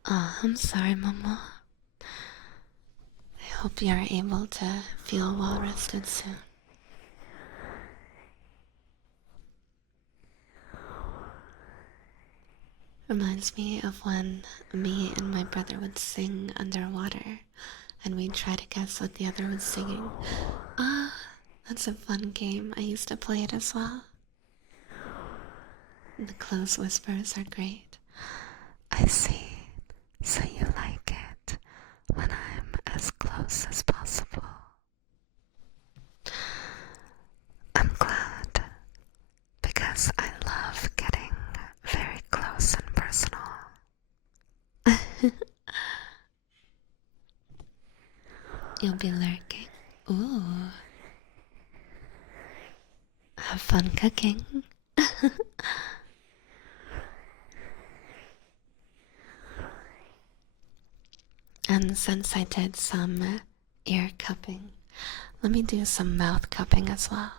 Oh, I'm sorry, Mama. I hope you're able to feel well rested soon. Reminds me of when me and my brother would sing underwater and we'd try to guess what the other was singing. That's a fun game. I used to play it as well. The close whispers are great. I see. So you like it when I'm as close as possible. I'm glad, because I love getting very close and personal. You'll be lurking. Ooh. Have fun cooking. And since I did some ear cupping, let me do some mouth cupping as well.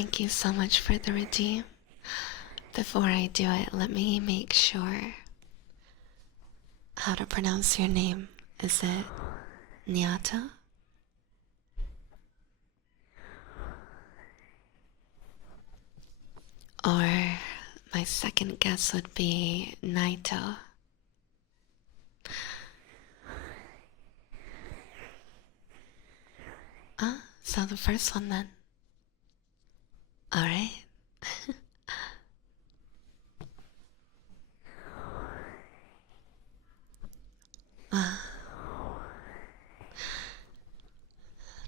Thank you so much for the redeem. Before I do it, let me make sure how to pronounce your name. Is it Nyata? Or my second guess would be Naito. So the first one then. Alright.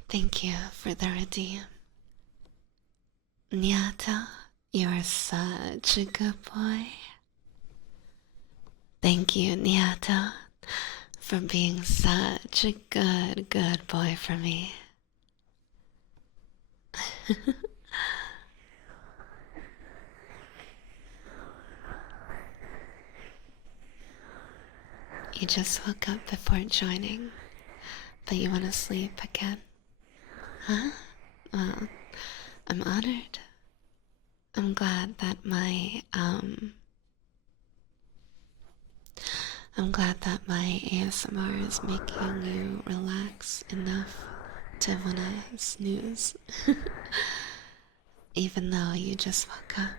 Thank you for the redeem. Nyata, you are such a good boy. Thank you, Nyata, for being such a good boy for me. You just woke up before joining, but you want to sleep again? Huh? Well, I'm honored. I'm glad that my ASMR is making you relax enough to wanna snooze. Even though you just woke up.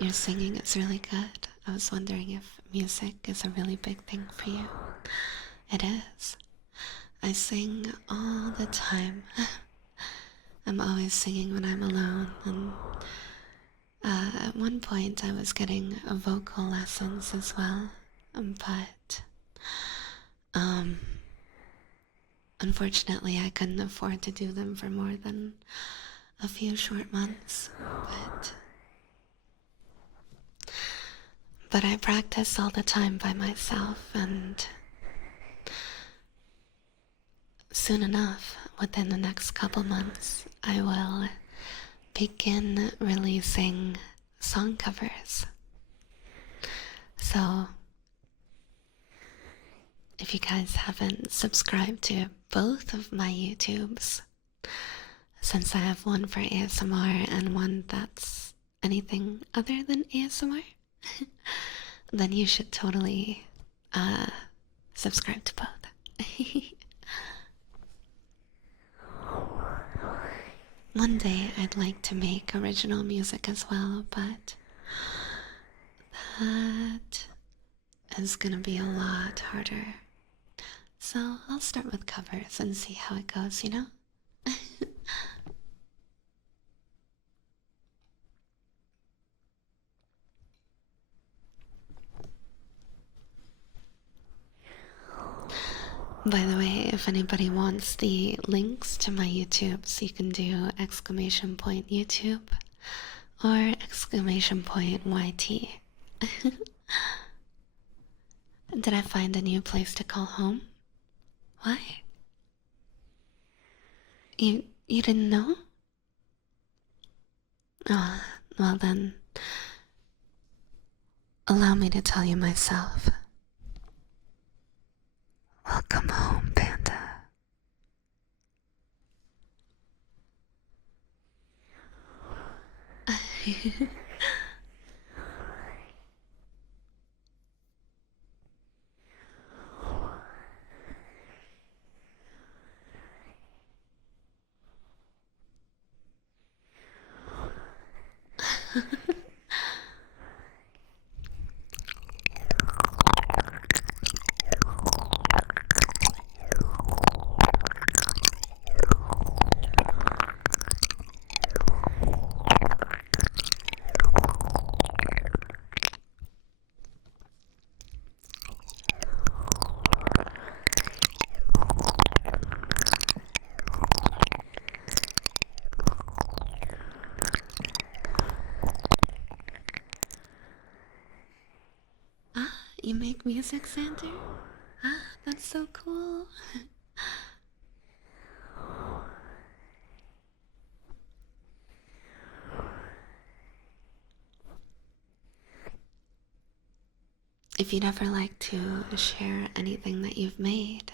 Your singing is really good. I was wondering if music is a really big thing for you. It is. I sing all the time. I'm always singing when I'm alone, and at one point I was getting vocal lessons as well, but unfortunately I couldn't afford to do them for more than a few short months, but I practice all the time by myself, and soon enough, within the next couple months, I will begin releasing song covers. So, if you guys haven't subscribed to both of my YouTubes, since I have one for ASMR and one that's anything other than ASMR, then you should totally subscribe to both. One day I'd like to make original music as well, but that is gonna be a lot harder. So I'll start with covers and see how it goes, you know? By the way, if anybody wants the links to my YouTubes, you can do !YouTube or !YT. Did I find a new place to call home? Why? You didn't know? Ah, well then, allow me to tell you myself. Welcome home, Panda. You make music, Xander? That's so cool. If you'd ever like to share anything that you've made,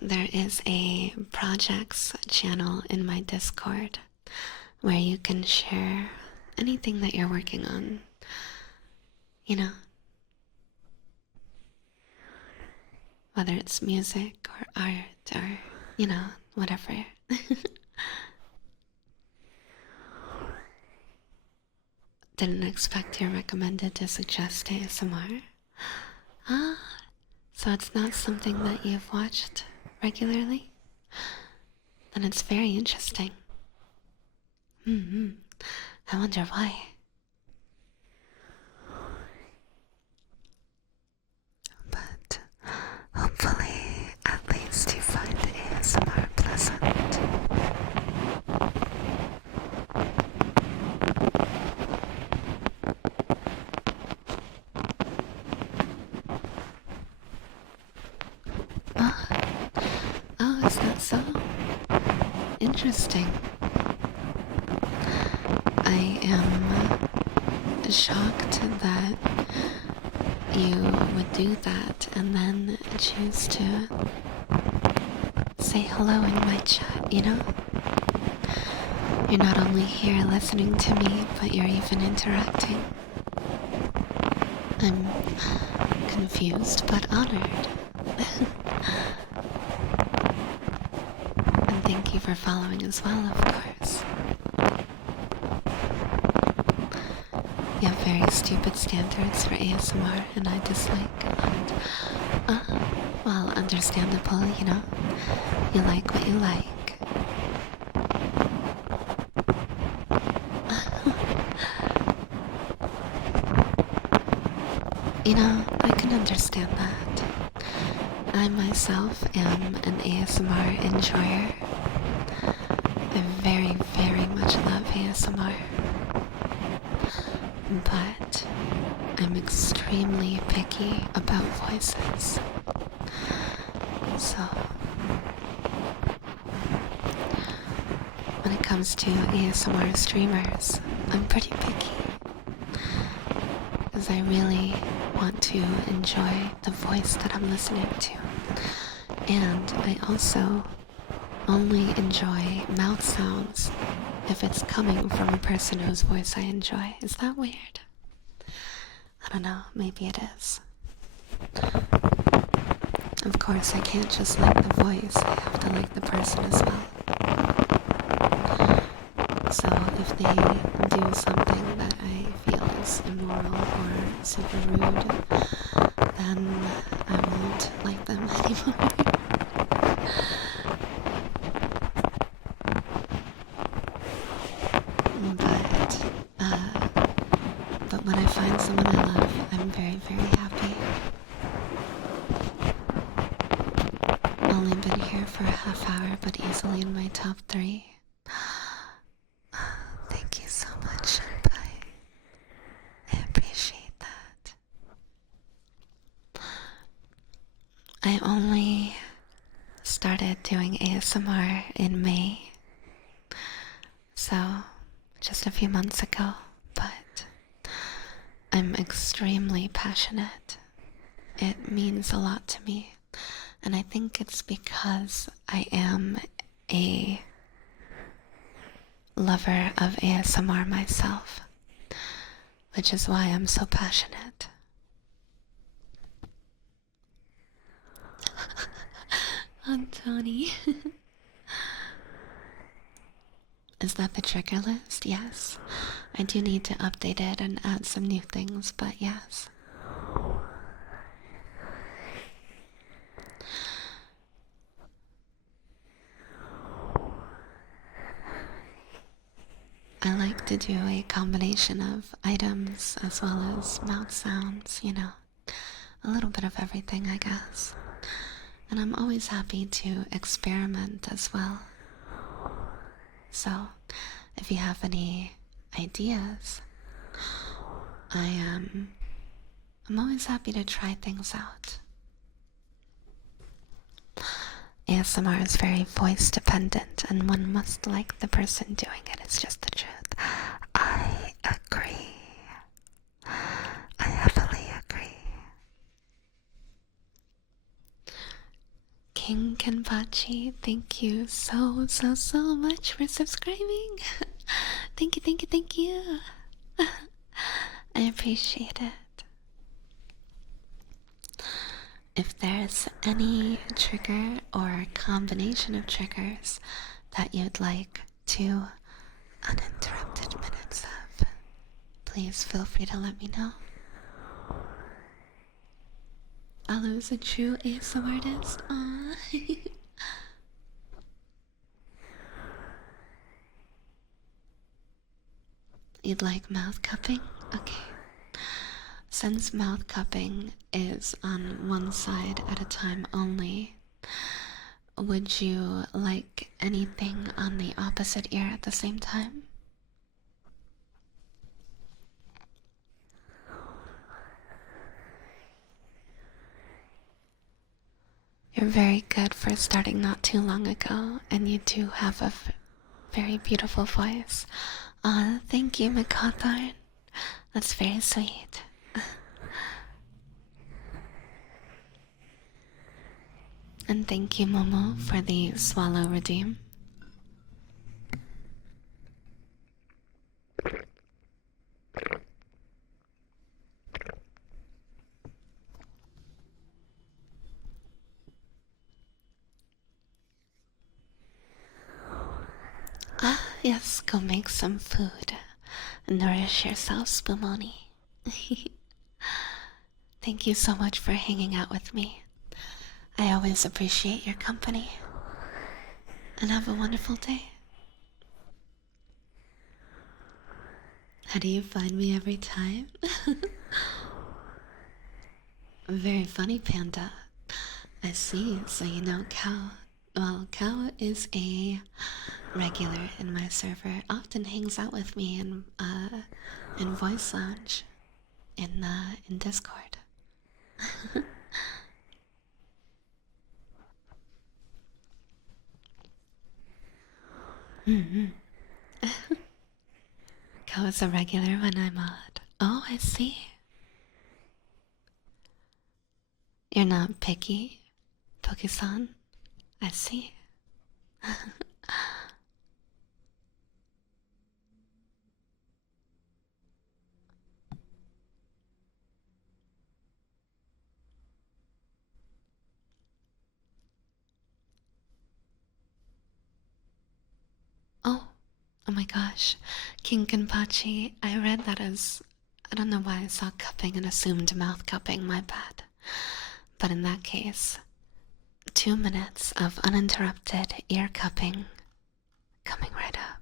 there is a projects channel in my Discord where you can share anything that you're working on. You know, whether it's music or art or, whatever. Didn't expect your recommended to suggest ASMR. Ah, so it's not something that you've watched regularly? Then it's very interesting. I wonder why. But hopefully, at least you find ASMR pleasant. Oh, is that so? Interesting. I am shocked that you would do that and then choose to say hello in my chat, You're not only here listening to me, but you're even interacting. I'm confused but honored. And thank you for following as well, of course. You have very stupid standards for ASMR, and I dislike. And, well, understandable, You like what you like. I can understand that. I myself am an ASMR enjoyer. I very, very much love ASMR. But I'm extremely picky about voices. So, when it comes to ASMR streamers, I'm pretty picky. Because I really want to enjoy the voice that I'm listening to. And I also only enjoy mouth sounds if it's coming from a person whose voice I enjoy. Is that weird? I don't know, maybe it is. Of course, I can't just like the voice, I have to like the person as well. So if they do something that I feel is immoral or super rude, then I won't like them anymore. But when I find someone I love, I'm very, very happy. Only been here for a half hour, but easily in my top 3. Thank you so much, Senpai. I appreciate that. I only started doing ASMR in May, so just a few months ago, but I'm extremely passionate. It means a lot to me, and I think it's because I am a lover of ASMR myself, which is why I'm so passionate. Tony. Is that the trigger list? Yes. I do need to update it and add some new things, but yes. I like to do a combination of items as well as mouth sounds, a little bit of everything, I guess. And I'm always happy to experiment as well. So, if you have any ideas, I'm always happy to try things out. ASMR is very voice dependent, and one must like the person doing it. It's just the truth. I agree. I heavily agree. King Kenpachi, thank you so much for subscribing. Thank you, thank you, thank you. I appreciate it. If there's any trigger or combination of triggers that you'd like to uninterrupted minutes of, please feel free to let me know. Alu's a true ASMR artist. Aww. You'd like mouth cupping? Okay. Since mouth cupping is on one side at a time only, would you like anything on the opposite ear at the same time? You're very good for starting not too long ago, and you do have a very beautiful voice. Thank you, McCawthorn. That's very sweet. And thank you, Momo, for the swallow redeem. Ah, yes, go make some food. Nourish yourself, Spumoni. Thank you so much for hanging out with me. I always appreciate your company. And have a wonderful day. How do you find me every time? Very funny, Panda. I see, so you know Cow. Well, Cow is a regular in my server. Often hangs out with me in Voice Lounge in Discord. Cow is a regular when I'm odd. Oh, I see. You're not picky, Poke-san? I see. Oh my gosh. King Kenpachi, I read that as... I don't know why I saw cupping and assumed mouth cupping, my bad. But in that case, 2 minutes of uninterrupted ear cupping coming right up.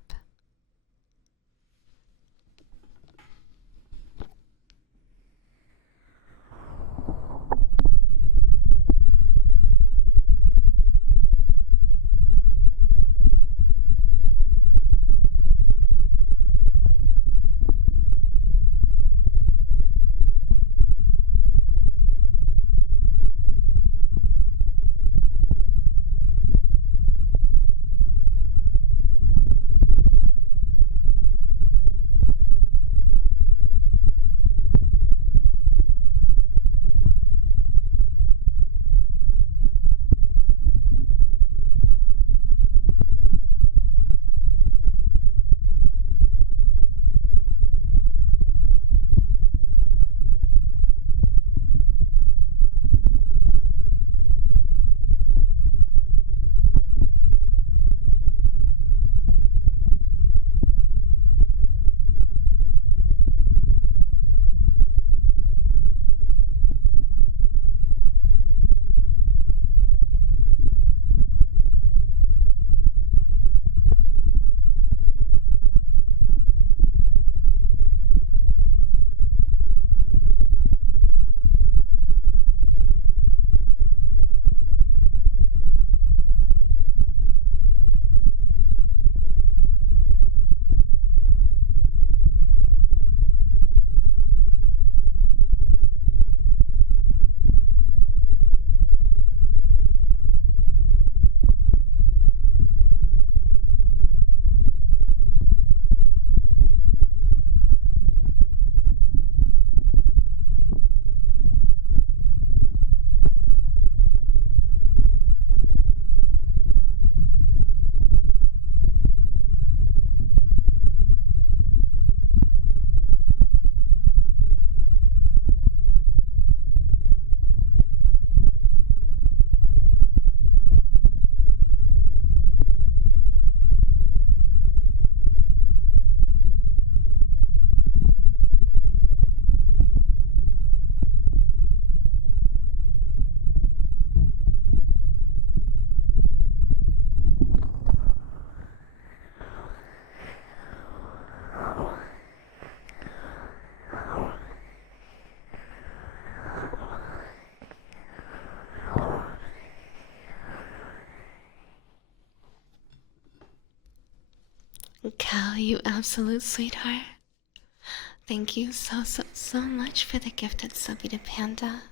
Cal, you absolute sweetheart. Thank you so much for the gifted subby to Panda.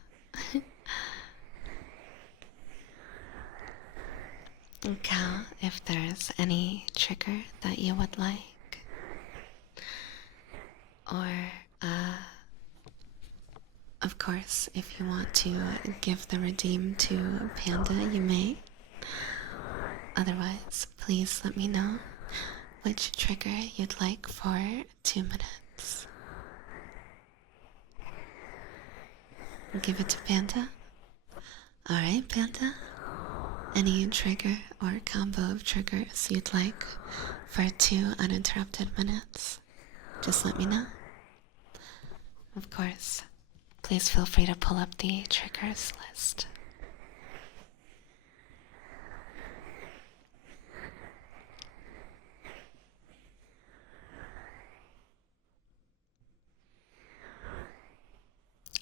Cal, if there's any trigger that you would like, or of course, if you want to give the redeem to Panda, you may. Otherwise, please let me know which trigger you'd like for 2 minutes. Give it to Panda. Alright, Panda. Any trigger or combo of triggers you'd like for 2 uninterrupted minutes, just let me know. Of course, please feel free to pull up the triggers list.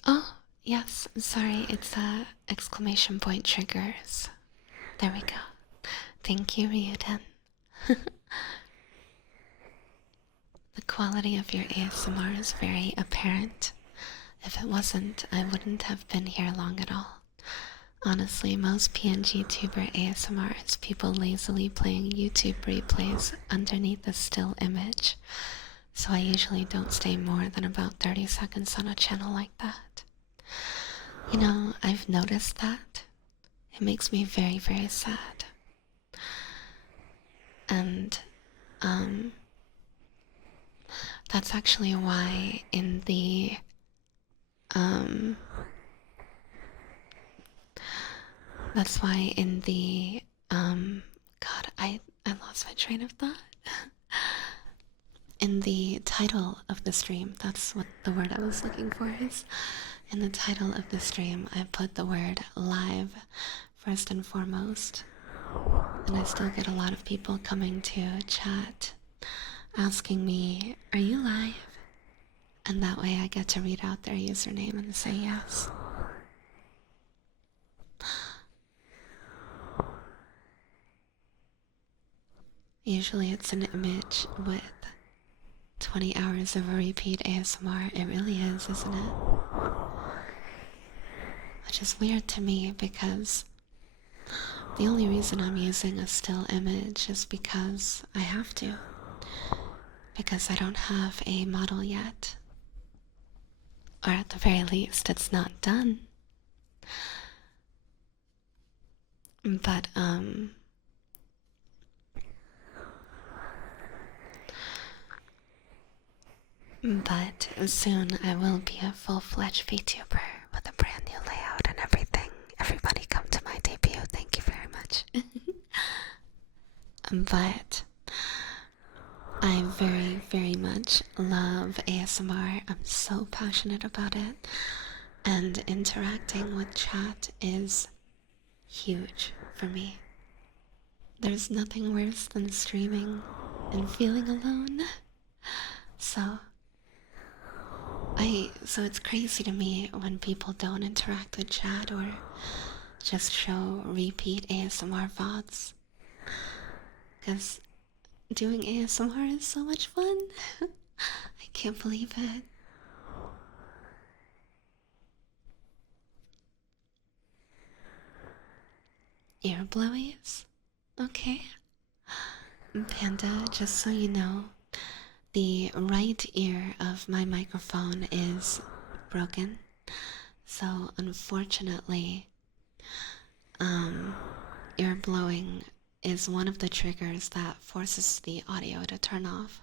Oh, yes, sorry, it's exclamation point triggers. There we go. Thank you, Ryuden. The quality of your ASMR is very apparent. If it wasn't, I wouldn't have been here long at all. Honestly, most PNG tuber ASMR is people lazily playing YouTube replays underneath a still image, so I usually don't stay more than about 30 seconds on a channel like that. You know, I've noticed that. It makes me very, very sad. And, that's actually why in the, God, I lost my train of thought. In the title of the stream, that's what the word I was looking for is. In the title of the stream, I put the word live first and foremost. And I still get a lot of people coming to chat asking me, are you live? And that way I get to read out their username and say yes. Usually it's an image with 20 hours of a repeat ASMR. It really is, isn't it? Which is weird to me because the only reason I'm using a still image is because I have to. Because I don't have a model yet. Or at the very least, it's not done. But, soon I will be a full-fledged VTuber with a brand new layout and everything. Everybody come to my debut, thank you very much. But I very, very much love ASMR. I'm so passionate about it. And interacting with chat is huge for me. There's nothing worse than streaming and feeling alone. So it's crazy to me when people don't interact with chat or just show repeat ASMR VODs. Because doing ASMR is so much fun. I can't believe it. Ear blowies? Okay. Panda, just so you know, the right ear of my microphone is broken. So unfortunately, ear blowing is one of the triggers that forces the audio to turn off.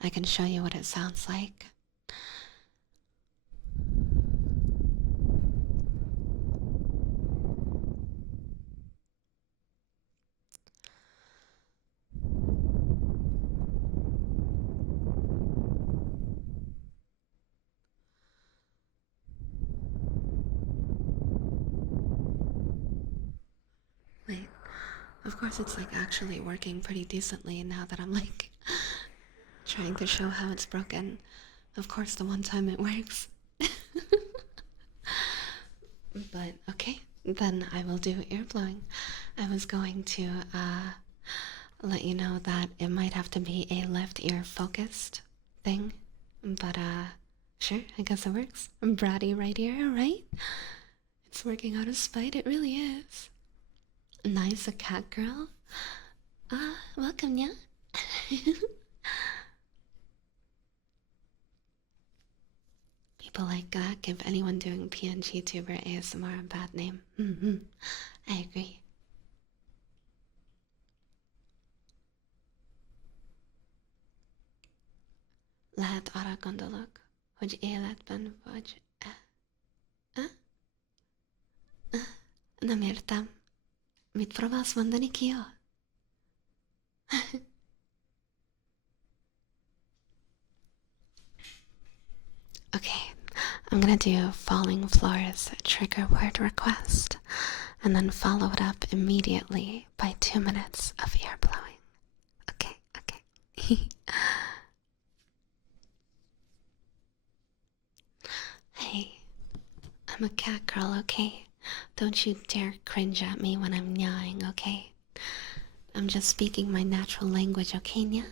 I can show you what it sounds like. Wait, of course it's like actually working pretty decently now that I'm like trying to show how it's broken. Of course the one time it works. But okay, then I will do ear blowing. I was going to let you know that it might have to be a left ear focused thing. But, sure, I guess it works. I'm bratty right here, right? It's working out of spite, it really is. Nice, a cat girl. Welcome, yeah. People like that give anyone doing PNG tuber ASMR a bad name. I agree. Lehet arra gondolok, hogy életben vagy. Nem értem. Mit próbálsz mondani, Kia? Okay, I'm gonna do Falling Floors trigger word request, and then follow it up immediately by 2 minutes of ear blowing. Okay, okay. Hey, I'm a cat girl, okay? Don't you dare cringe at me when I'm nyawing, okay? I'm just speaking my natural language, okay, nya?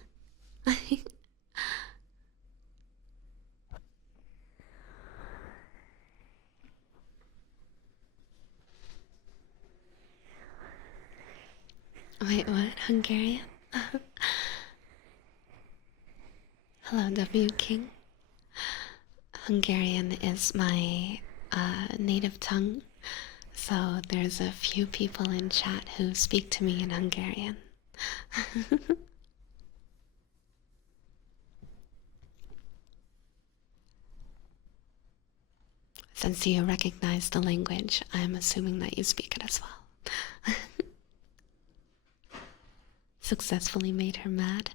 Wait, what? Hungarian? Hello, W King. Hungarian is my native tongue, so there's a few people in chat who speak to me in Hungarian. Since you recognize the language, I'm assuming that you speak it as well. Successfully made her mad.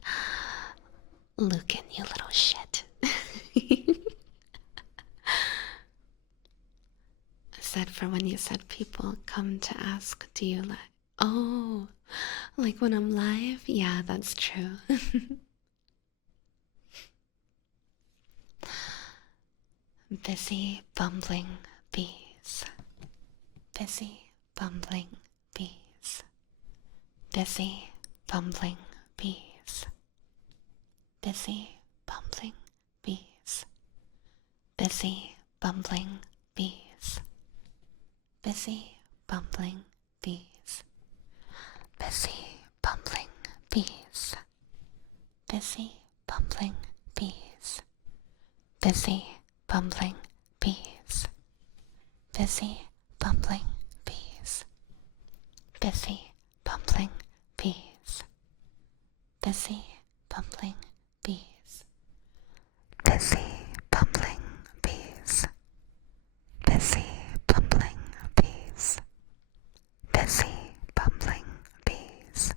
Lucan, you little shit. Said for when you said people come to ask, do you like? Oh, like when I'm live? Yeah, that's true. Busy bumbling bees. Busy bumbling bees. Busy bumbling bees. Busy bumbling bees. Busy bumbling bees. Busy bumbling bees. Busy bumbling bees. Busy bumbling bees. Busy bumbling bees. Busy bumbling bees. Busy bumbling bees. Busy bumbling bees. Busy bumbling bees. Busy bumbling bees. Busy bumbling bees. Busy bumbling bees.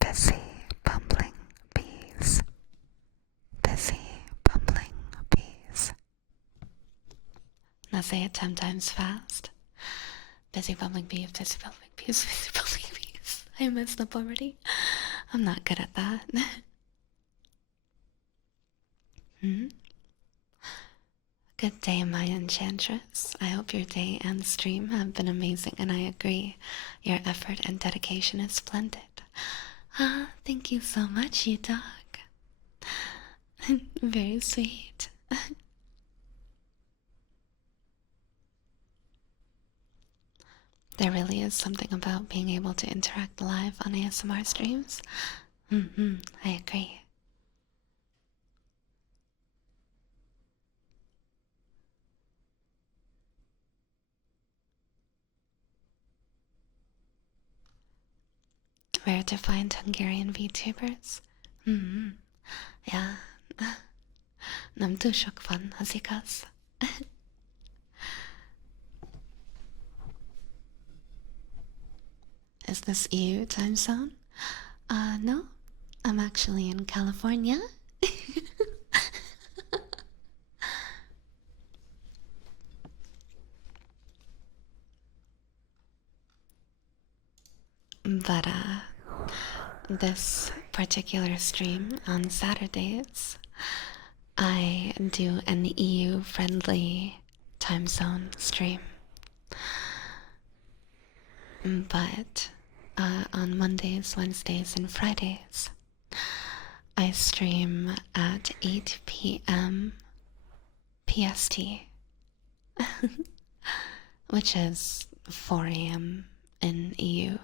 Busy bumbling bees. Busy bumbling bees. Now say it 10 times fast. Busy bumbling bees, busy bumbling bees, busy bumbling bees. I messed up already. I'm not good at that. Good day, my enchantress. I hope your day and stream have been amazing, and I agree. Your effort and dedication is splendid. Thank you so much, you dog. Very sweet. There really is something about being able to interact live on ASMR streams. I agree. Where to find Hungarian VTubers? Yeah. Nem túl sok van, az igaz. Is this EU time zone? No. I'm actually in California. But, this particular stream on Saturdays, I do an EU-friendly time zone stream. but on Mondays, Wednesdays, and Fridays, I stream at 8 p.m. PST, which is 4 a.m. in EU.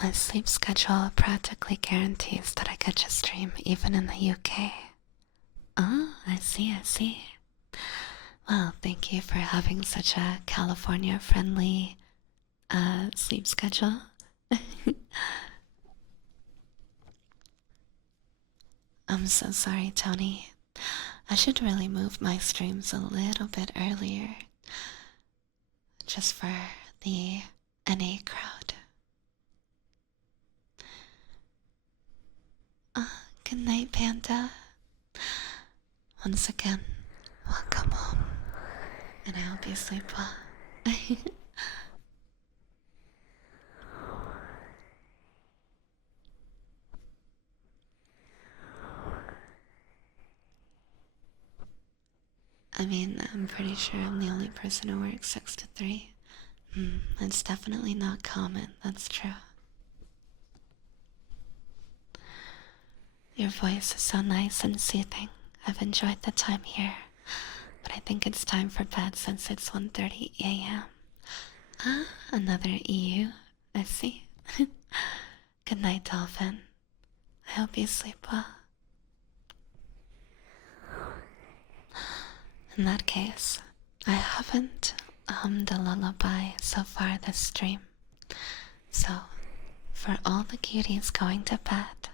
My sleep schedule practically guarantees that I catch a stream even in the UK. Oh, I see, I see. Well, thank you for having such a California-friendly sleep schedule. I'm so sorry, Tony. I should really move my streams a little bit earlier, just for the NA crowd. Good night, Panda. Once again, welcome home, and I hope you sleep well. I mean, I'm pretty sure I'm the only person who works 6 to 3. It's definitely not common, that's true. Your voice is so nice and soothing. I've enjoyed the time here, but I think it's time for bed since it's 1:30 a.m. Ah, another EU, I see. Good night, Dolphin. I hope you sleep well. In that case, I haven't hummed a lullaby so far this stream. So, for all the cuties going to bed,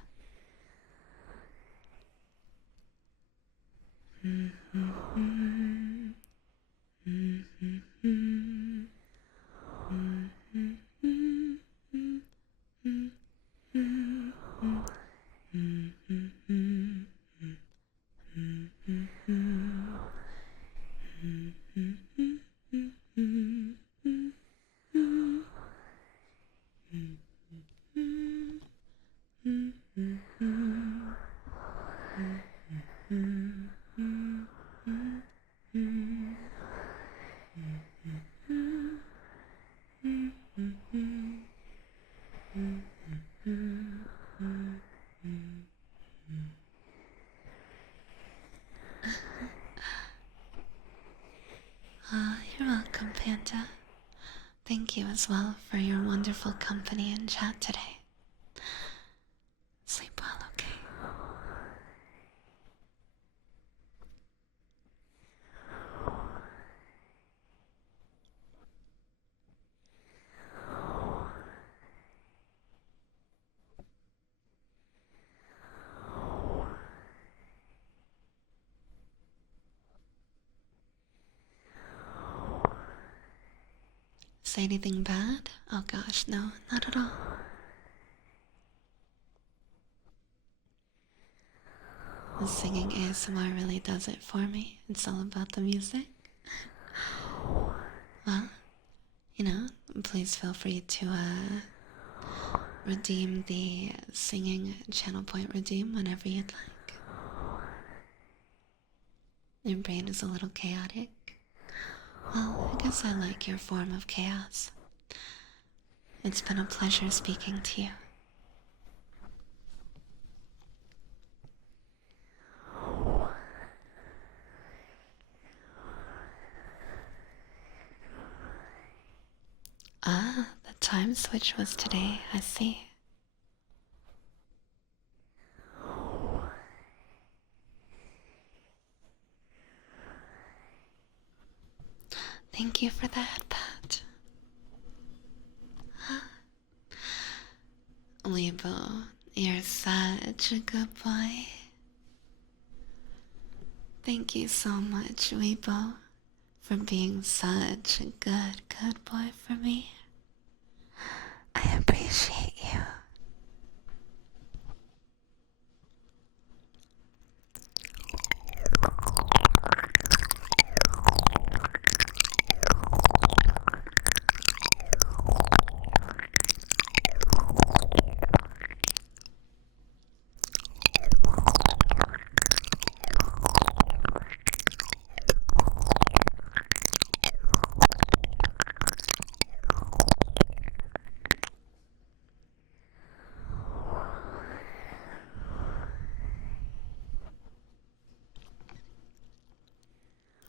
You're welcome, Panda. Thank you as well for your wonderful company and chat today. Sleep well, okay? Say anything bad? Oh gosh, no, not at all. The singing ASMR really does it for me. It's all about the music. Well, please feel free to redeem the singing channel point redeem whenever you'd like. Your brain is a little chaotic. Well, I guess I like your form of chaos. It's been a pleasure speaking to you. Ah, the time switch was today, I see. Thank you for the headpat. Weibo, you're such a good boy. Thank you so much, Weibo, for being such a good boy for me. I appreciate you.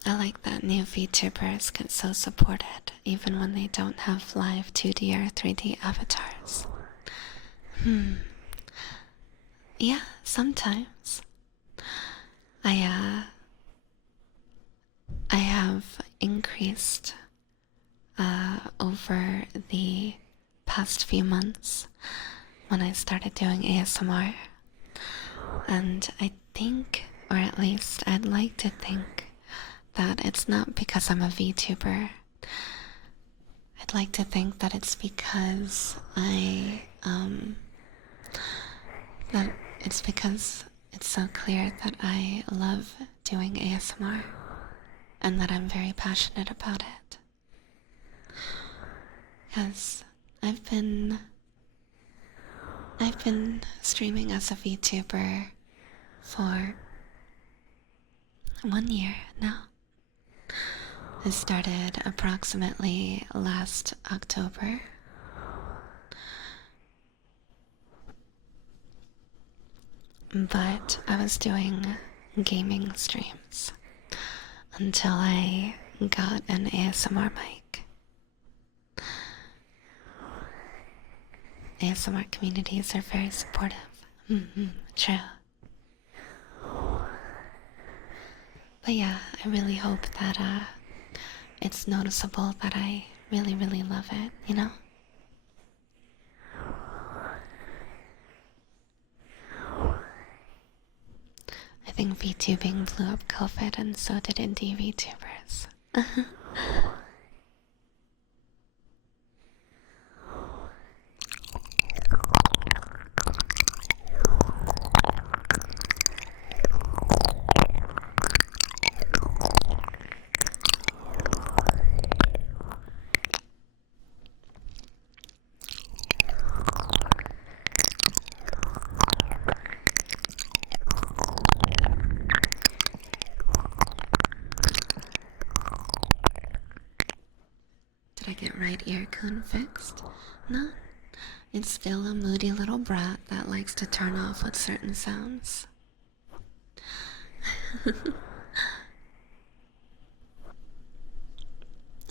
I like that new VTubers get so supported even when they don't have live 2D or 3D avatars. Yeah, sometimes. I have increased over the past few months when I started doing ASMR. And I think, or at least I'd like to think, that it's not because I'm a VTuber. I'd like to think that it's because because it's so clear that I love doing ASMR and that I'm very passionate about it. Because I've been streaming as a VTuber for 1 year now. I started approximately last October. But I was doing gaming streams until I got an ASMR mic. ASMR communities are very supportive. True. But yeah, I really hope that it's noticeable that I really, really love it, you know? I think VTubing blew up COVID and so did indie VTubers. Did I get right ear cone fixed? No? It's still a moody little brat that likes to turn off with certain sounds.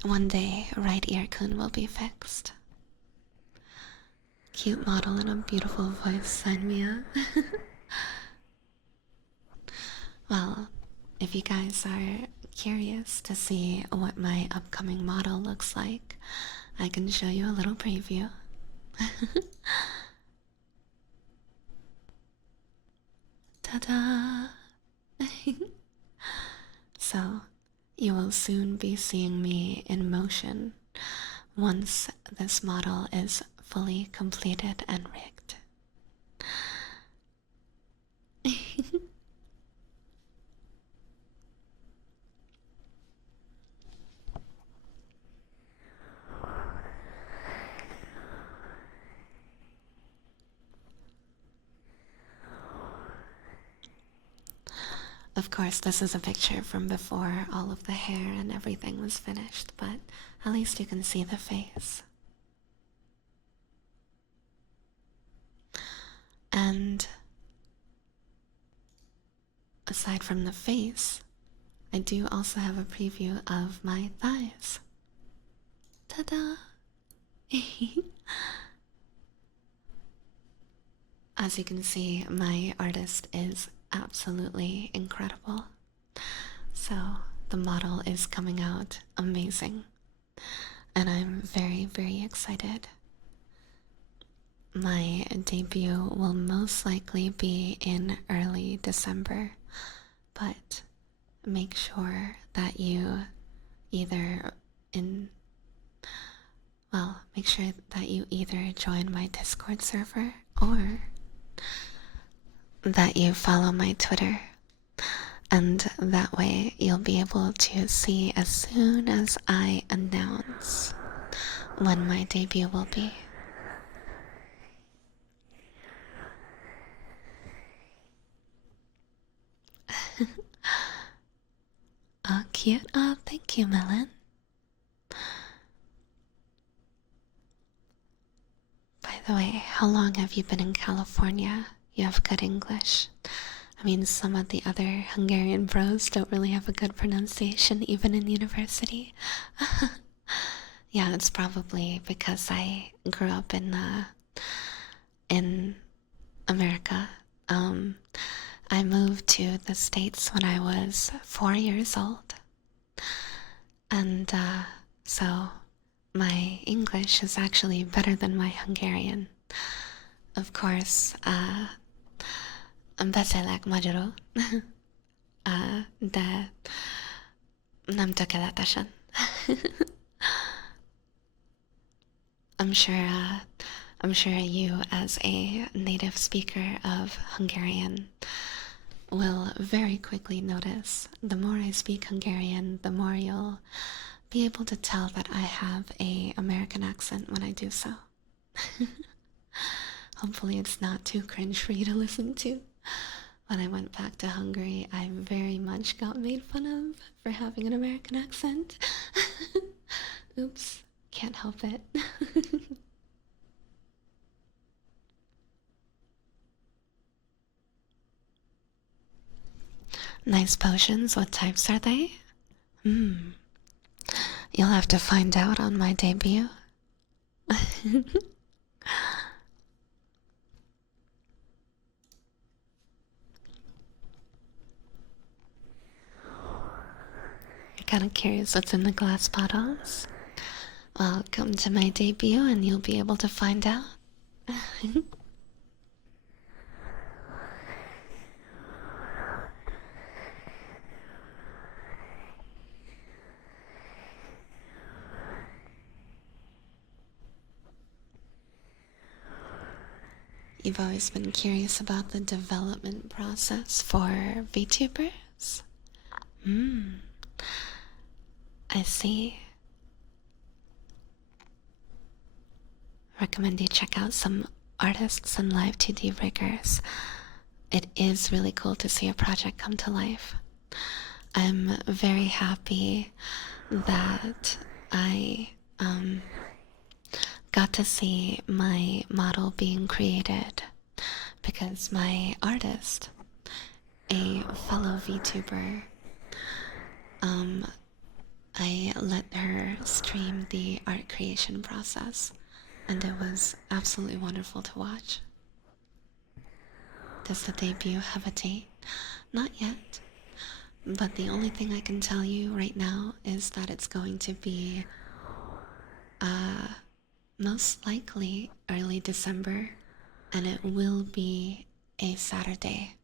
One day, right ear kun will be fixed. Cute model and a beautiful voice, sign me up. Well, if you guys are curious to see what my upcoming model looks like, I can show you a little preview. Ta-da! So, you will soon be seeing me in motion once this model is fully completed and rigged. Of course, this is a picture from before all of the hair and everything was finished, but at least you can see the face. And aside from the face, I do also have a preview of my thighs. Ta-da! As you can see, my artist is absolutely incredible. So the model is coming out amazing. And I'm very, very excited. My debut will most likely be in early December, but make sure that you make sure that you either join my Discord server or that you follow my Twitter. And that way you'll be able to see as soon as I announce when my debut will be. Oh, cute. Oh, thank you, Melon. By the way, how long have you been in California? You have good English. I mean, some of the other Hungarian bros don't really have a good pronunciation, even in university. Yeah, it's probably because I grew up in America. I moved to the States when I was 4 years old. And so my English is actually better than my Hungarian. Of course, beszélek magyarul, de nem tökéletesen. I'm sure you, as a native speaker of Hungarian, will very quickly notice the more I speak Hungarian, the more you'll be able to tell that I have an American accent when I do so. Hopefully it's not too cringe for you to listen to. When I went back to Hungary, I very much got made fun of for having an American accent. Oops, can't help it. Nice potions, what types are they? You'll have to find out on my debut. You're kind of curious what's in the glass bottles? Well, come to my debut and you'll be able to find out. You've always been curious about the development process for VTubers? I see. Recommend you check out some artists and live 2D riggers. It is really cool to see a project come to life. I'm very happy that I got to see my model being created because my artist, a fellow VTuber, I let her stream the art creation process, and it was absolutely wonderful to watch. Does the debut have a date? Not yet, but the only thing I can tell you right now is that it's going to be most likely early December, and it will be a Saturday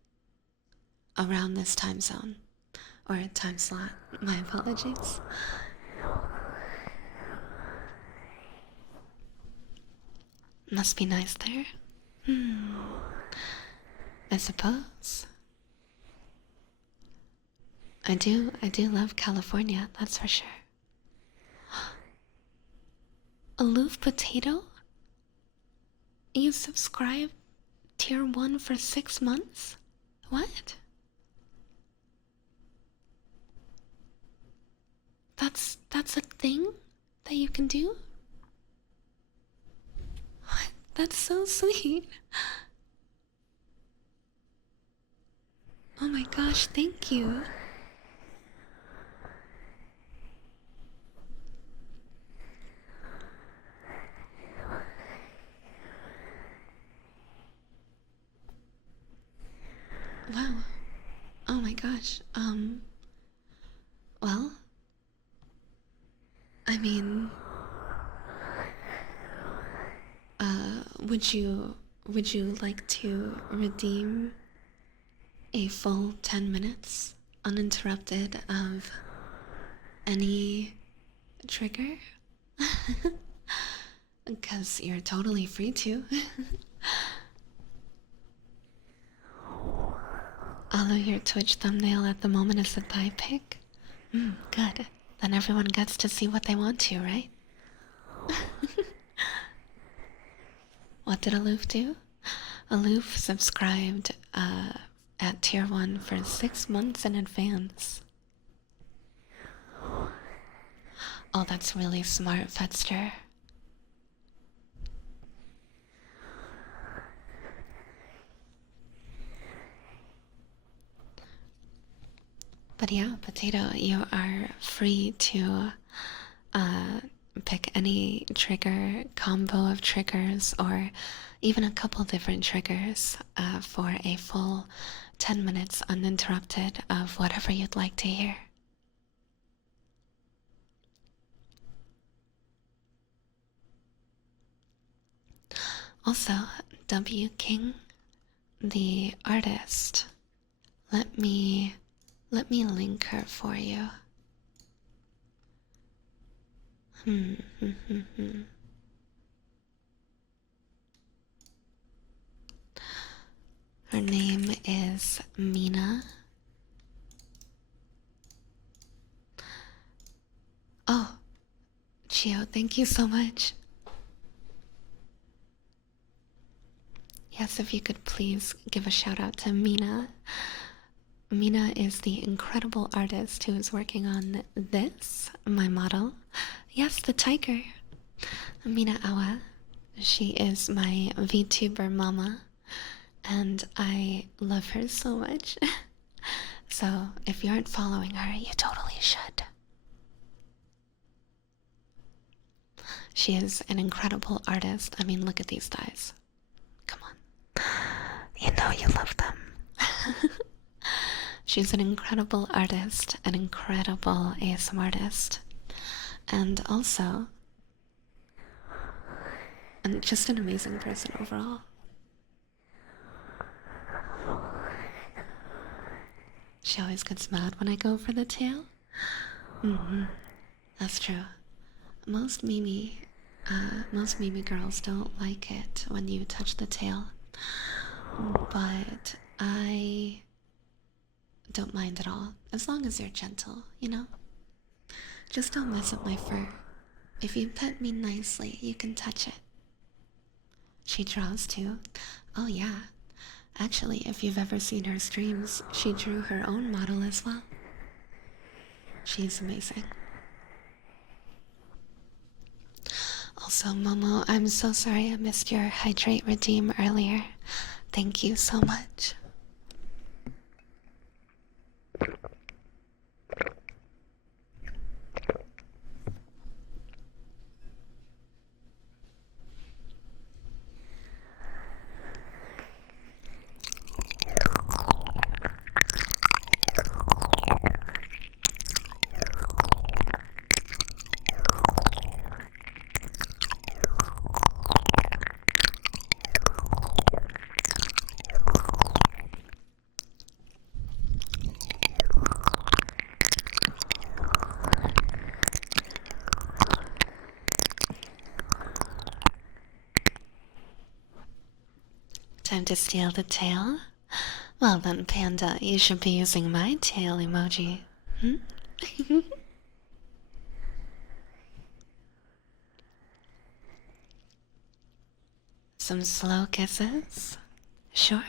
around this time zone or time slot. My apologies. Must be nice there. I suppose. I do love California, that's for sure. Aloof Potato? You subscribed tier 1 for 6 months? What? That's a thing that you can do? What? That's so sweet. Oh my gosh, thank you. Wow. Oh my gosh. Well, I mean, would you like to redeem a full 10 minutes uninterrupted of any trigger? Because you're totally free to. Although your Twitch thumbnail at the moment is a thigh pic? Good. Then everyone gets to see what they want to, right? What did Aloof do? Aloof subscribed at tier 1 for 6 months in advance. Oh, that's really smart, Fetster. But yeah, Potato, you are free to pick any trigger, combo of triggers, or even a couple different triggers for a full 10 minutes uninterrupted of whatever you'd like to hear. Also, W King, the artist, let me link her for you. Her name is Mina. Oh, Chio, thank you so much. Yes, if you could please give a shout out to Mina. Mina is the incredible artist who is working on this, my model. Yes, the tiger. Mina Awa. She is my VTuber mama, and I love her so much. So, if you aren't following her, you totally should. She is an incredible artist. I mean, look at these thighs. Come on. You know you love them. She's an incredible artist, an incredible ASM artist, and also just an amazing person overall. She always gets mad when I go for the tail. That's true. Most Mimi girls don't like it when you touch the tail, but I don't mind at all, as long as you're gentle, you know? Just don't mess up my fur. If you pet me nicely, you can touch it. She draws too. Oh yeah. Actually, if you've ever seen her streams, she drew her own model as well. She's amazing. Also, Momo, I'm so sorry I missed your hydrate redeem earlier. Thank you so much. Time to steal the tail? Well then, Panda, you should be using my tail emoji. Hmm? Some slow kisses? Sure.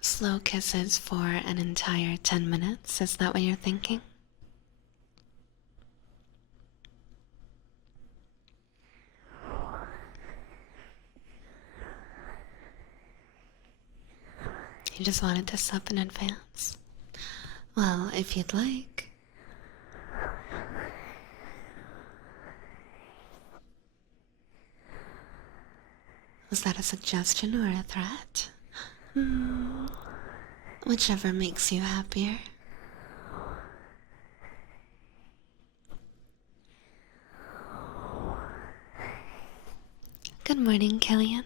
Slow kisses for an entire 10 minutes, is that what you're thinking? You just wanted this up in advance? Well, if you'd like. Was that a suggestion or a threat? Hmm. Whichever makes you happier. Good morning, Killian.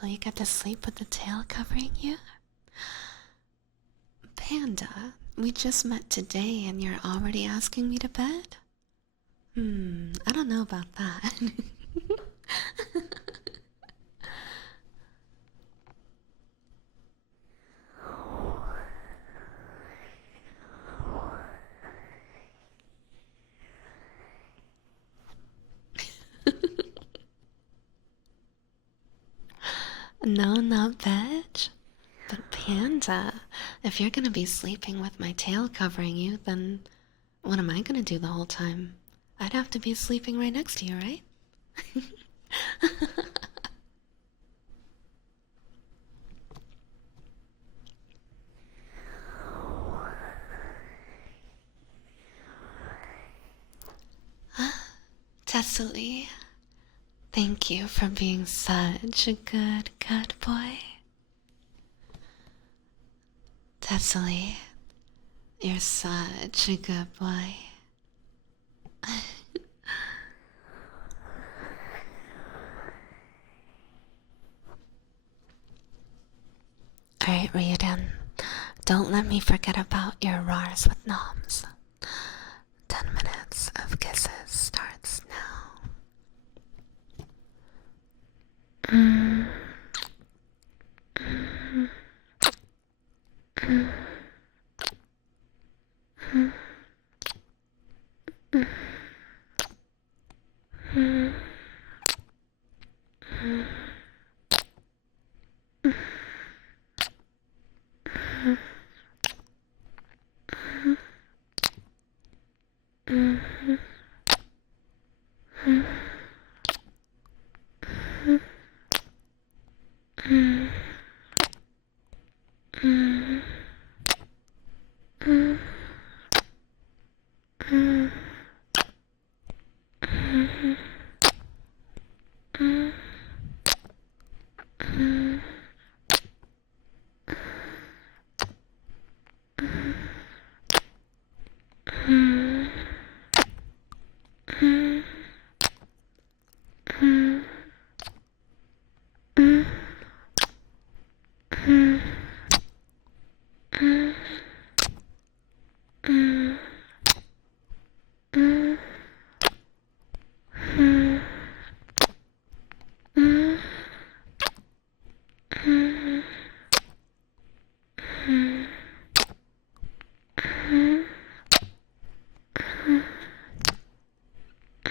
Will you get to sleep with the tail covering you? Panda, we just met today and you're already asking me to bed? I don't know about that. No, not veg. But Panda, if you're gonna be sleeping with my tail covering you, then what am I gonna do the whole time? I'd have to be sleeping right next to you, right? Tessely, thank you for being such a good boy. Tessely, you're such a good boy. Alright, Ryuden, don't let me forget about your roars with noms. 10 minutes of kisses starts now.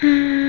Mm-hmm.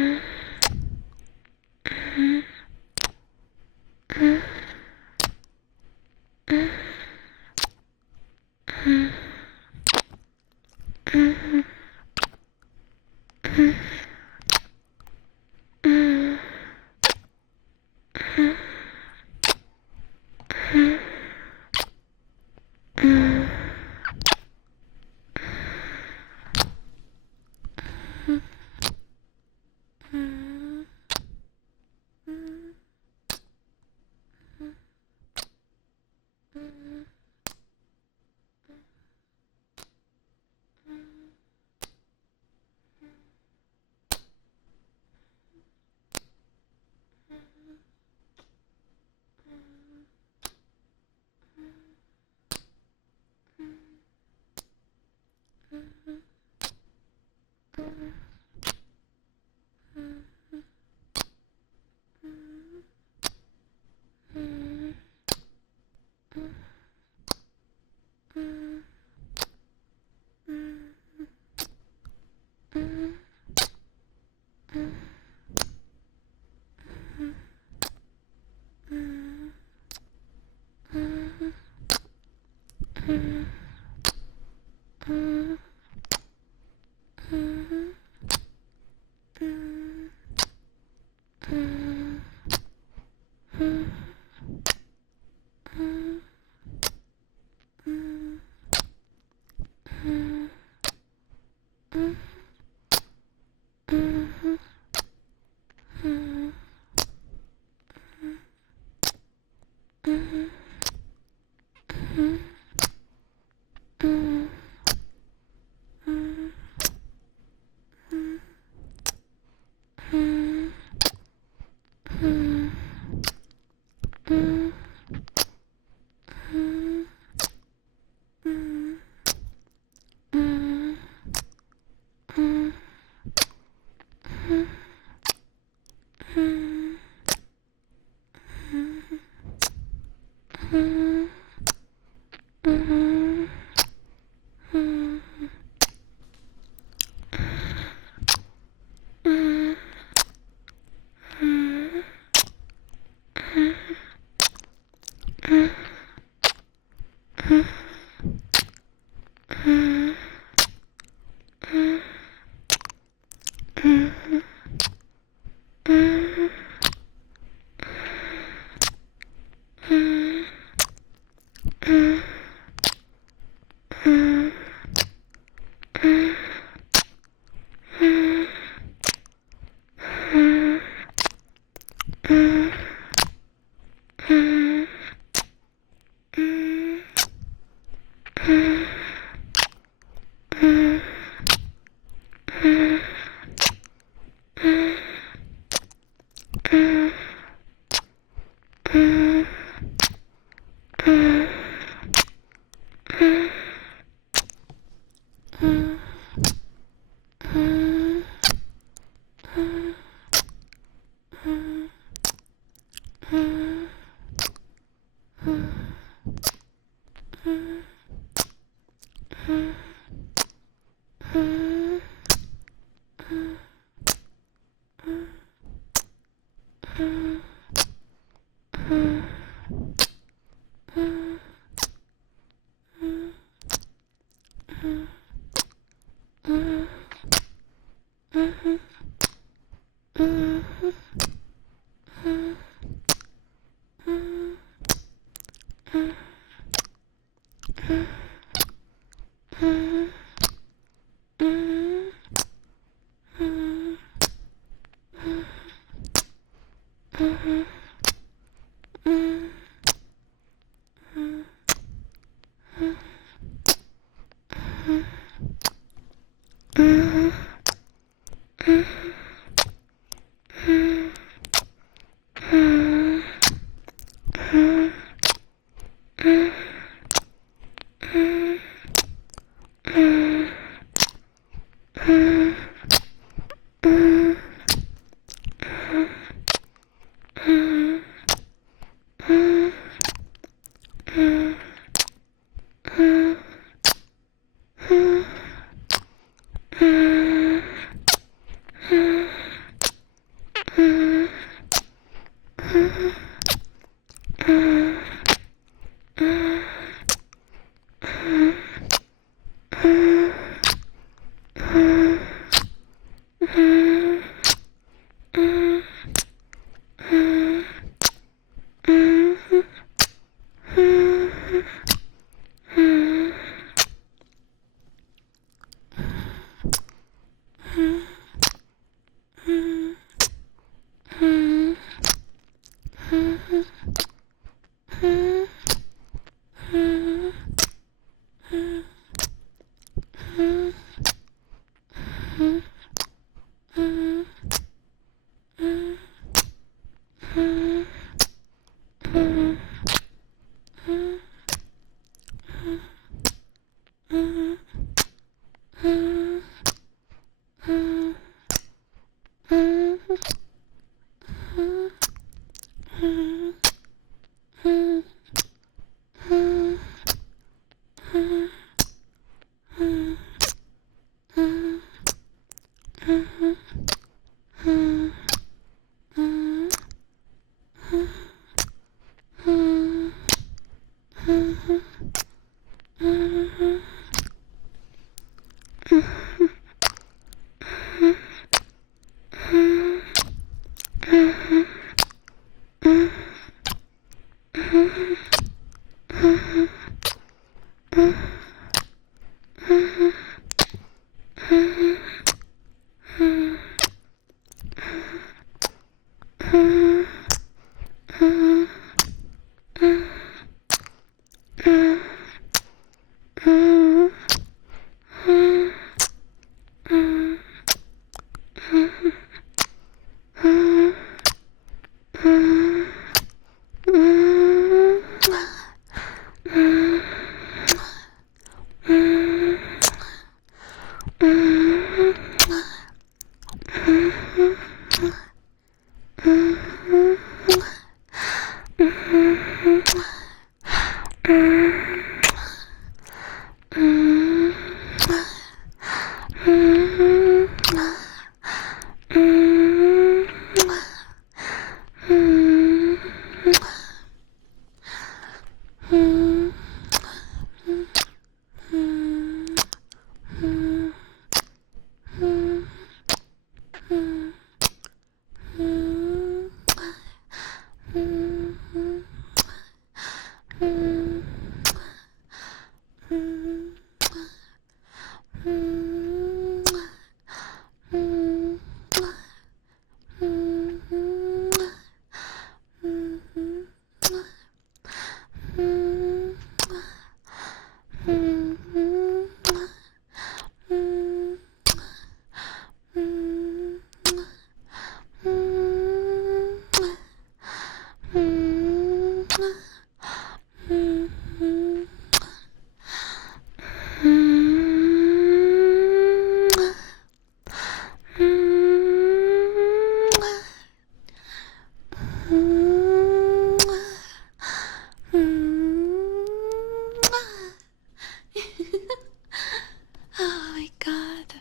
Oh my god.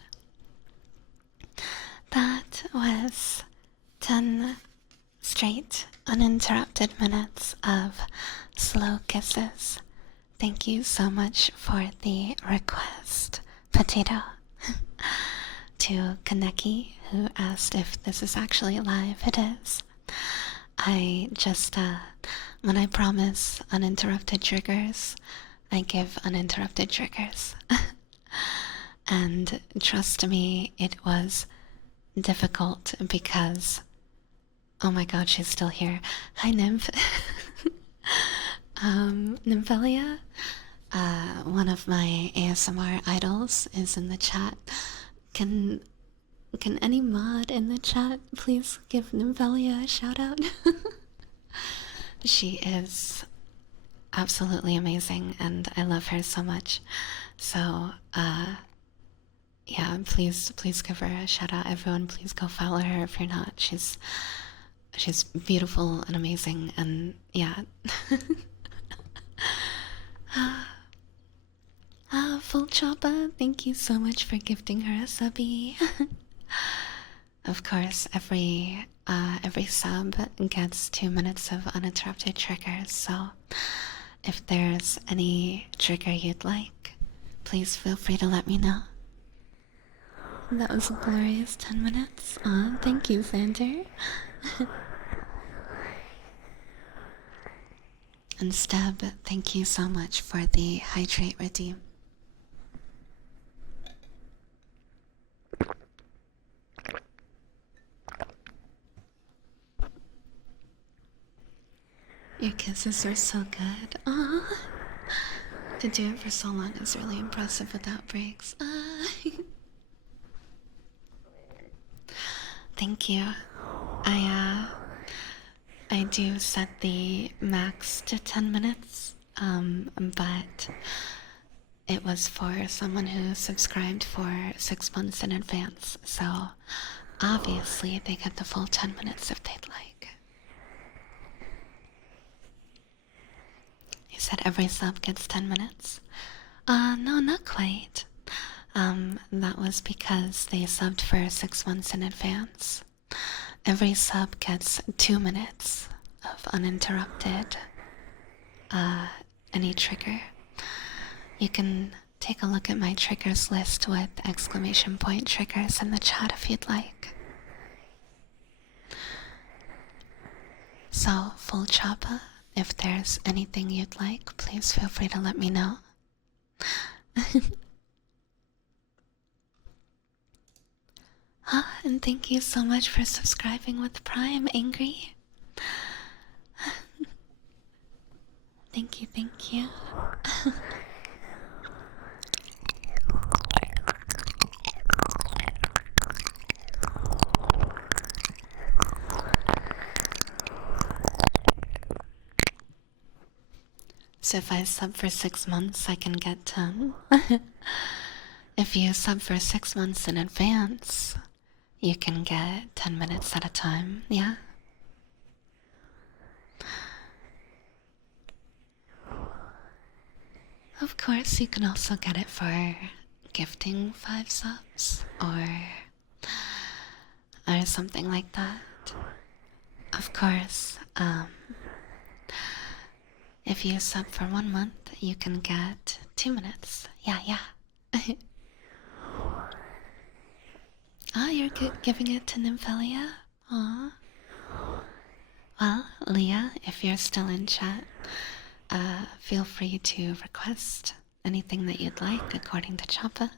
That was 10 straight, uninterrupted minutes of slow kisses. Thank you so much for the request, Potato. To Kaneki, who asked if this is actually live, it is. I just, when I promise uninterrupted triggers, I give uninterrupted triggers. And trust me, it was difficult because, oh my god, she's still here. Hi, Nymph. Nymphelia, one of my ASMR idols, is in the chat. Can any mod in the chat please give Nymphelia a shout out? She is absolutely amazing and I love her so much. So, yeah, please give her a shout out. Everyone, please go follow her if you're not. She's beautiful and amazing, and yeah. Full Choppa, thank you so much for gifting her a subby. Of course, every sub gets 2 minutes of uninterrupted triggers, so if there's any trigger you'd like, please feel free to let me know. That was a glorious 10 minutes. Aw, thank you, Xander. And Stab, thank you so much for the hydrate redeem. Your kisses are so good. Aww. To do it for so long is really impressive without breaks. Thank you. I do set the max to 10 minutes, but it was for someone who subscribed for 6 months in advance, so obviously they get the full 10 minutes if they'd like. You said every sub gets 10 minutes? No, not quite. That was because they subbed for 6 months in advance. Every sub gets 2 minutes of uninterrupted, any trigger. You can take a look at my triggers list with exclamation point triggers in the chat if you'd like. So, full choppa, if there's anything you'd like, please feel free to let me know. And thank you so much for subscribing with Prime, Angry. Thank you, thank you. So if I sub for 6 months, I can get 10. If you sub for 6 months in advance, you can get 10 minutes at a time, yeah? Of course, you can also get it for gifting 5 subs or something like that. Of course, if you sub for 1 month, you can get 2 minutes. Yeah. Oh, you're giving it to Nymphelia? Aw. Well, Leah, if you're still in chat, feel free to request anything that you'd like according to Choppa.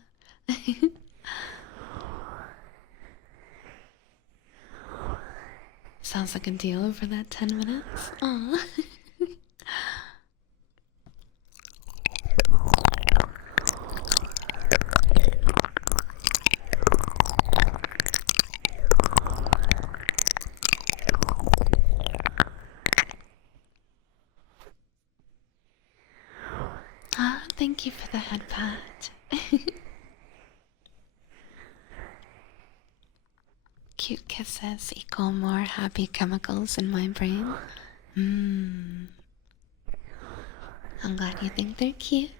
Sounds like a deal for that 10 minutes. Aww. Thank you for the head pat. Cute kisses equal more happy chemicals in my brain. I'm glad you think they're cute.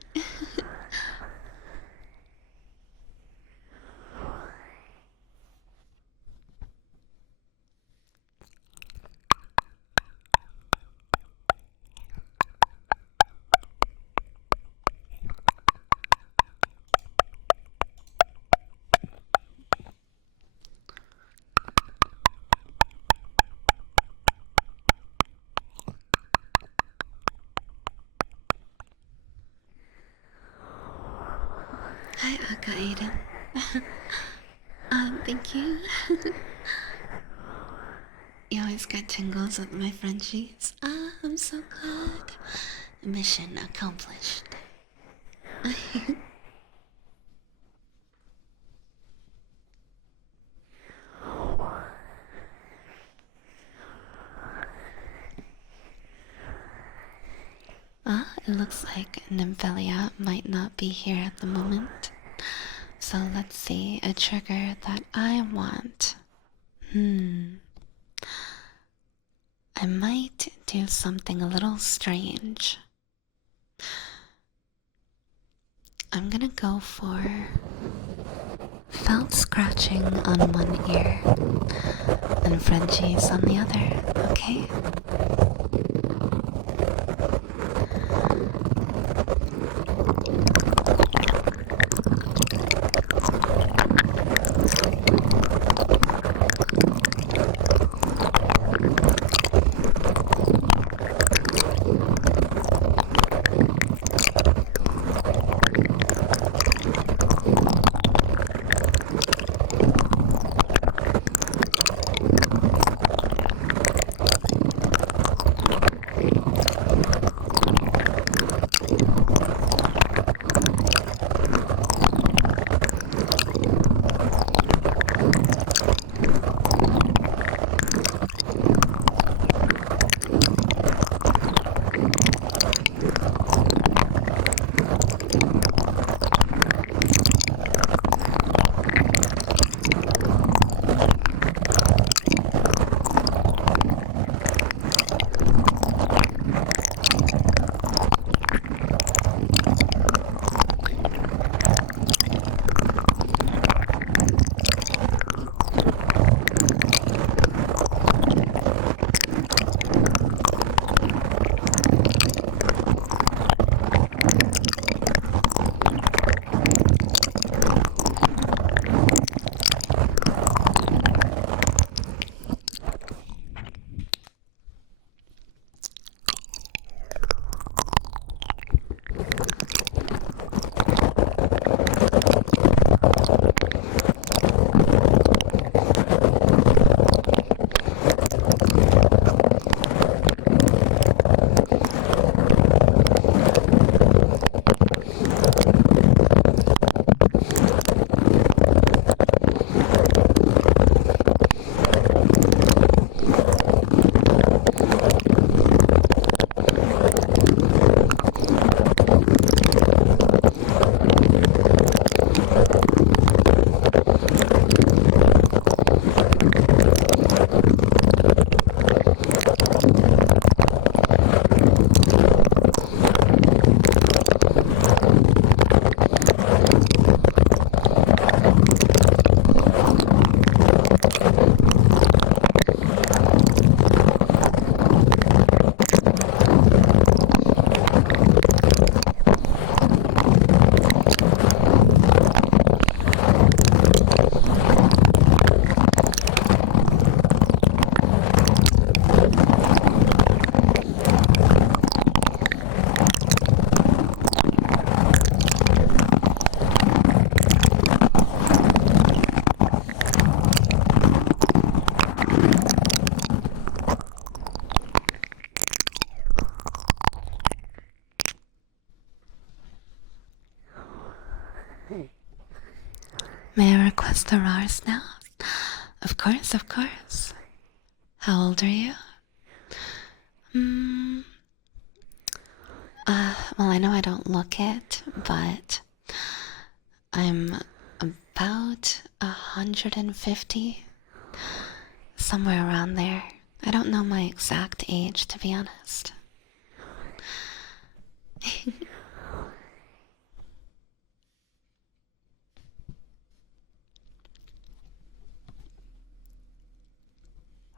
Hi, Aka Aiden. Thank you. You always get tingles with my Frenchies. I'm so glad. Mission accomplished. It looks like Nymphelia might not be here at the moment. So let's see, a trigger that I want. I might do something a little strange. I'm gonna go for felt scratching on one ear and Frenchies on the other, okay? May I request the rars now? Of course, of course. How old are you? Hmm. Well, I know I don't look it, but I'm about 150, somewhere around there. I don't know my exact age, to be honest.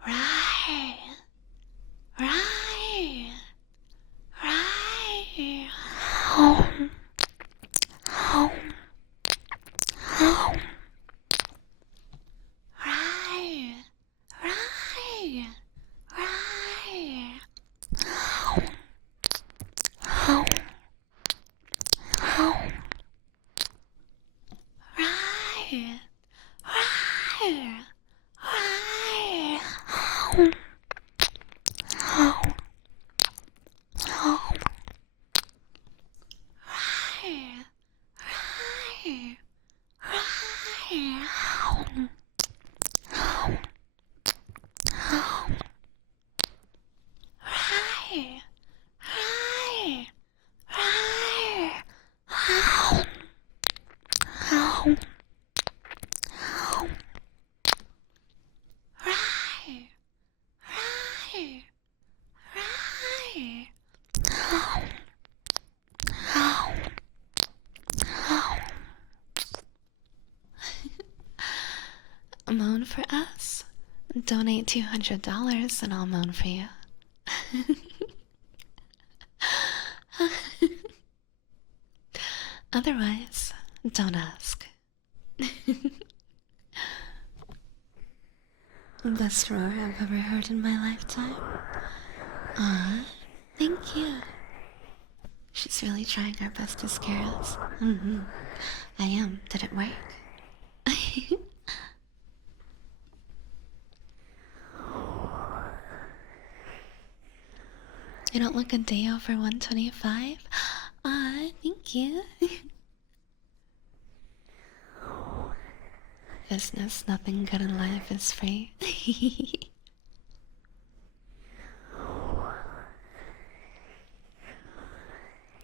Right, right, right. Home, home, home. Right, right, right. Home, home, home. Right, right, right. Home, home, home. Right, right, right. Home, home, home. Right, right, right. Home, home, home. Right, right, right. Home, home, home. Moan for us? Donate $200 and I'll moan for you. Otherwise, don't ask. Best roar I've ever heard in my lifetime. Aw, thank you. She's really trying her best to scare us. I am. Did it work? You don't look a day over 125? Aw, thank you. Business, nothing good in life is free.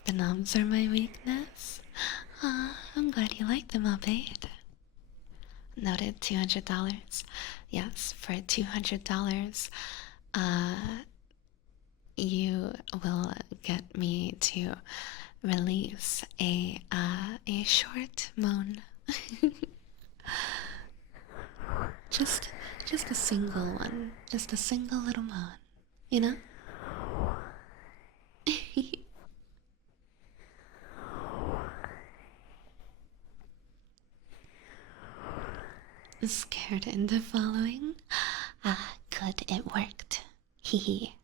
The knobs are my weakness. Aw, I'm glad you like them, Albeit. Noted $200. Yes, for $200, you will get me to release a short moan. just a single one. Just a single little moan. You know? Scared into following? Ah, good, it worked. Hee hee.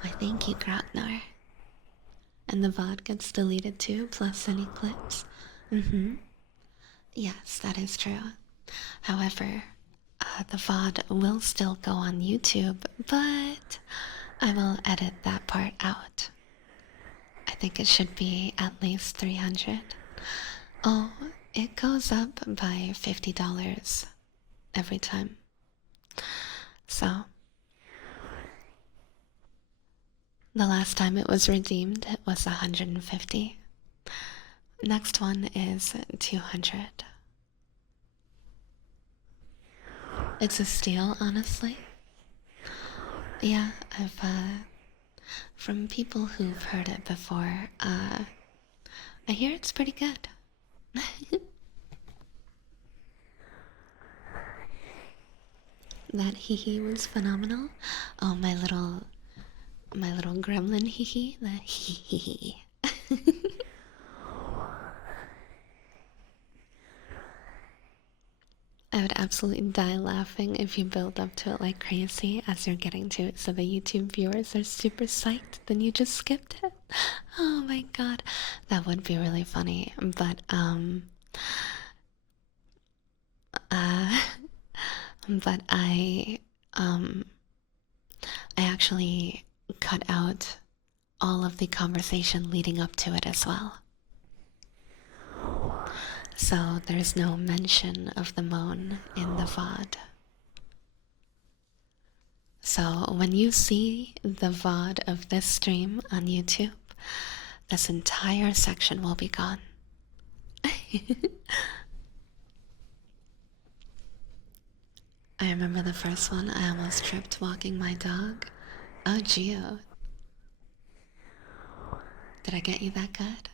Why, thank you, Grotnar. And the VOD gets deleted too, plus any clips. Yes, that is true. However, the VOD will still go on YouTube, but I will edit that part out. I think it should be at least 300. Oh, it goes up by $50 every time. So, the last time it was redeemed, it was 150. Next one is 200. It's a steal, honestly. Yeah, I've, from people who've heard it before, I hear it's pretty good. That hee hee was phenomenal. Oh, my little gremlin hee hee, the hee hee hee. I would absolutely die laughing if you build up to it like crazy as you're getting to it so the YouTube viewers are super psyched, then you just skipped it. Oh my god, that would be really funny, but but I actually cut out all of the conversation leading up to it as well. So there's no mention of the moan in the VOD. So when you see the VOD of this stream on YouTube, this entire section will be gone. I remember the first one, I almost tripped walking my dog. Oh, Gio. Did I get you that good?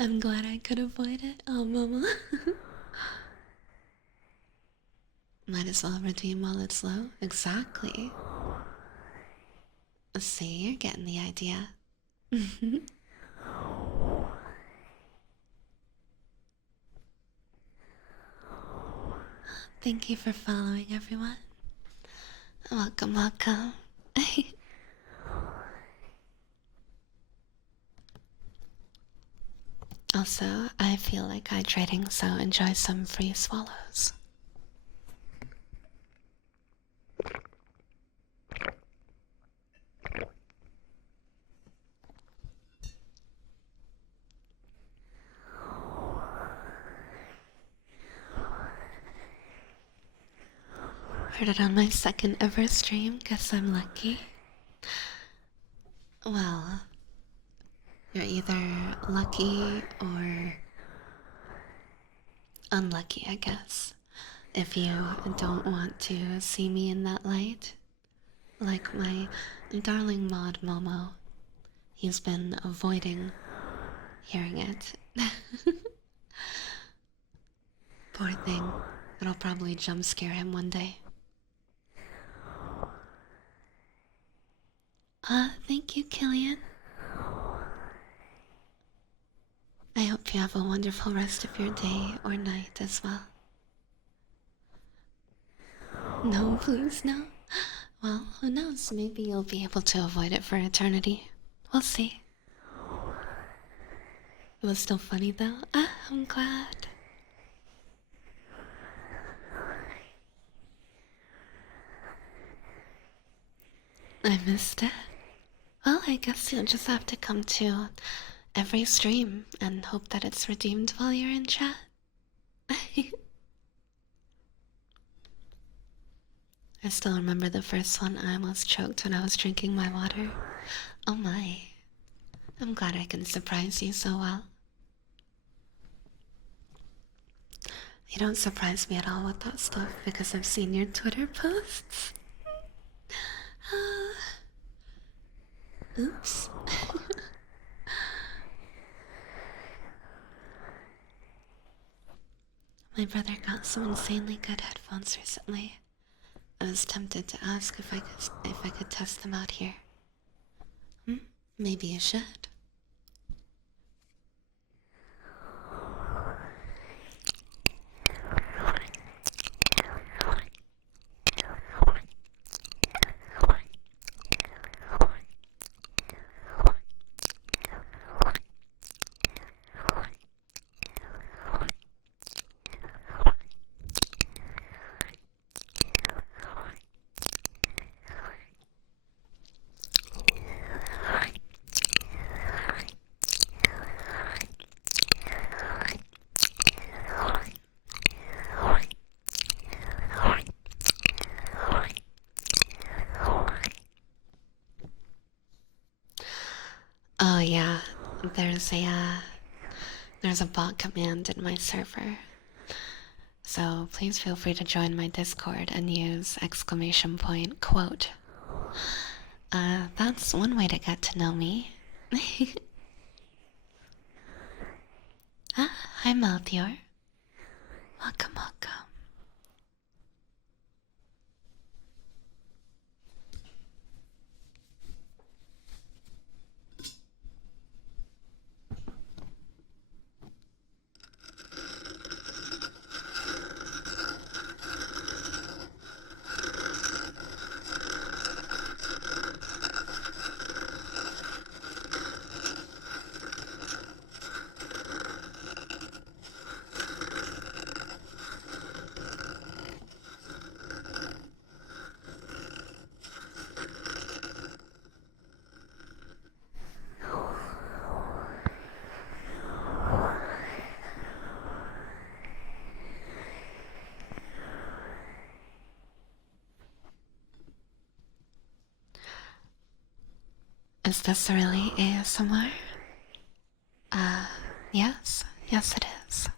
I'm glad I could avoid it. Oh, mama. Might as well redeem while it's low. Exactly. See, you're getting the idea. Thank you for following, everyone. Welcome, welcome. Also, I feel like hydrating, so enjoy some free swallows. Heard it on my second ever stream, guess I'm lucky. Well, you're either lucky or unlucky, I guess. If you don't want to see me in that light, like my darling mod Momo, he's been avoiding hearing it. Poor thing, it'll probably jump scare him one day. Thank you, Killian. I hope you have a wonderful rest of your day or night as well. No, please, no. Well, who knows? Maybe you'll be able to avoid it for eternity. We'll see. It was still funny though. I'm glad. I missed it. Well, I guess you'll just have to come to every stream and hope that it's redeemed while you're in chat. I still remember the first one. I almost choked when I was drinking my water. Oh my. I'm glad I can surprise you so well. You don't surprise me at all with that stuff because I've seen your Twitter posts. Oops. My brother got some insanely good headphones recently. I was tempted to ask if I could test them out here. Maybe you should. Oh yeah, there's a bot command in my server. So please feel free to join my Discord and use !quote. That's one way to get to know me. Hi Melchior. Welcome, welcome. Is this really ASMR? Uh, yes. Yes, it is.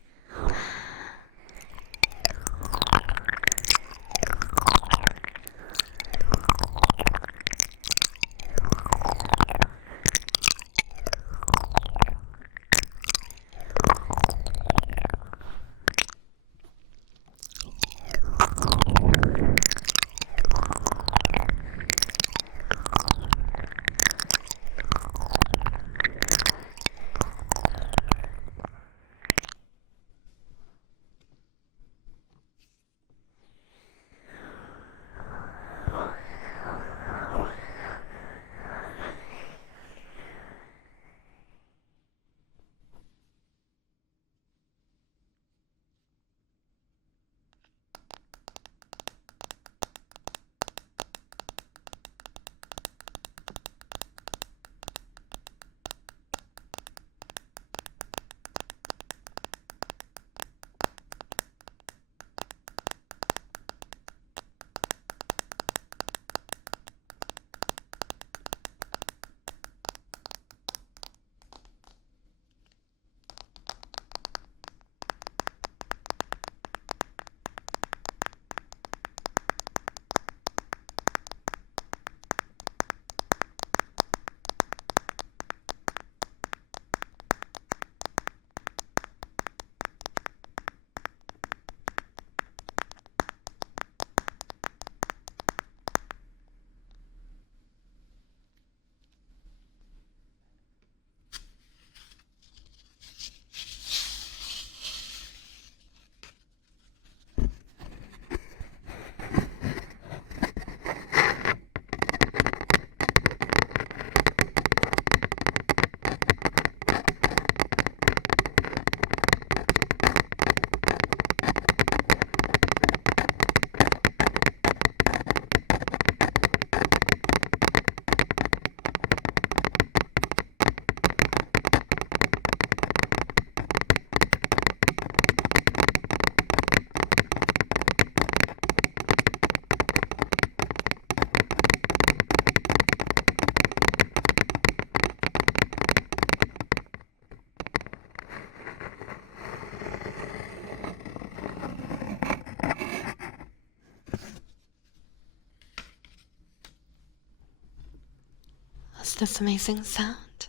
What's this amazing sound?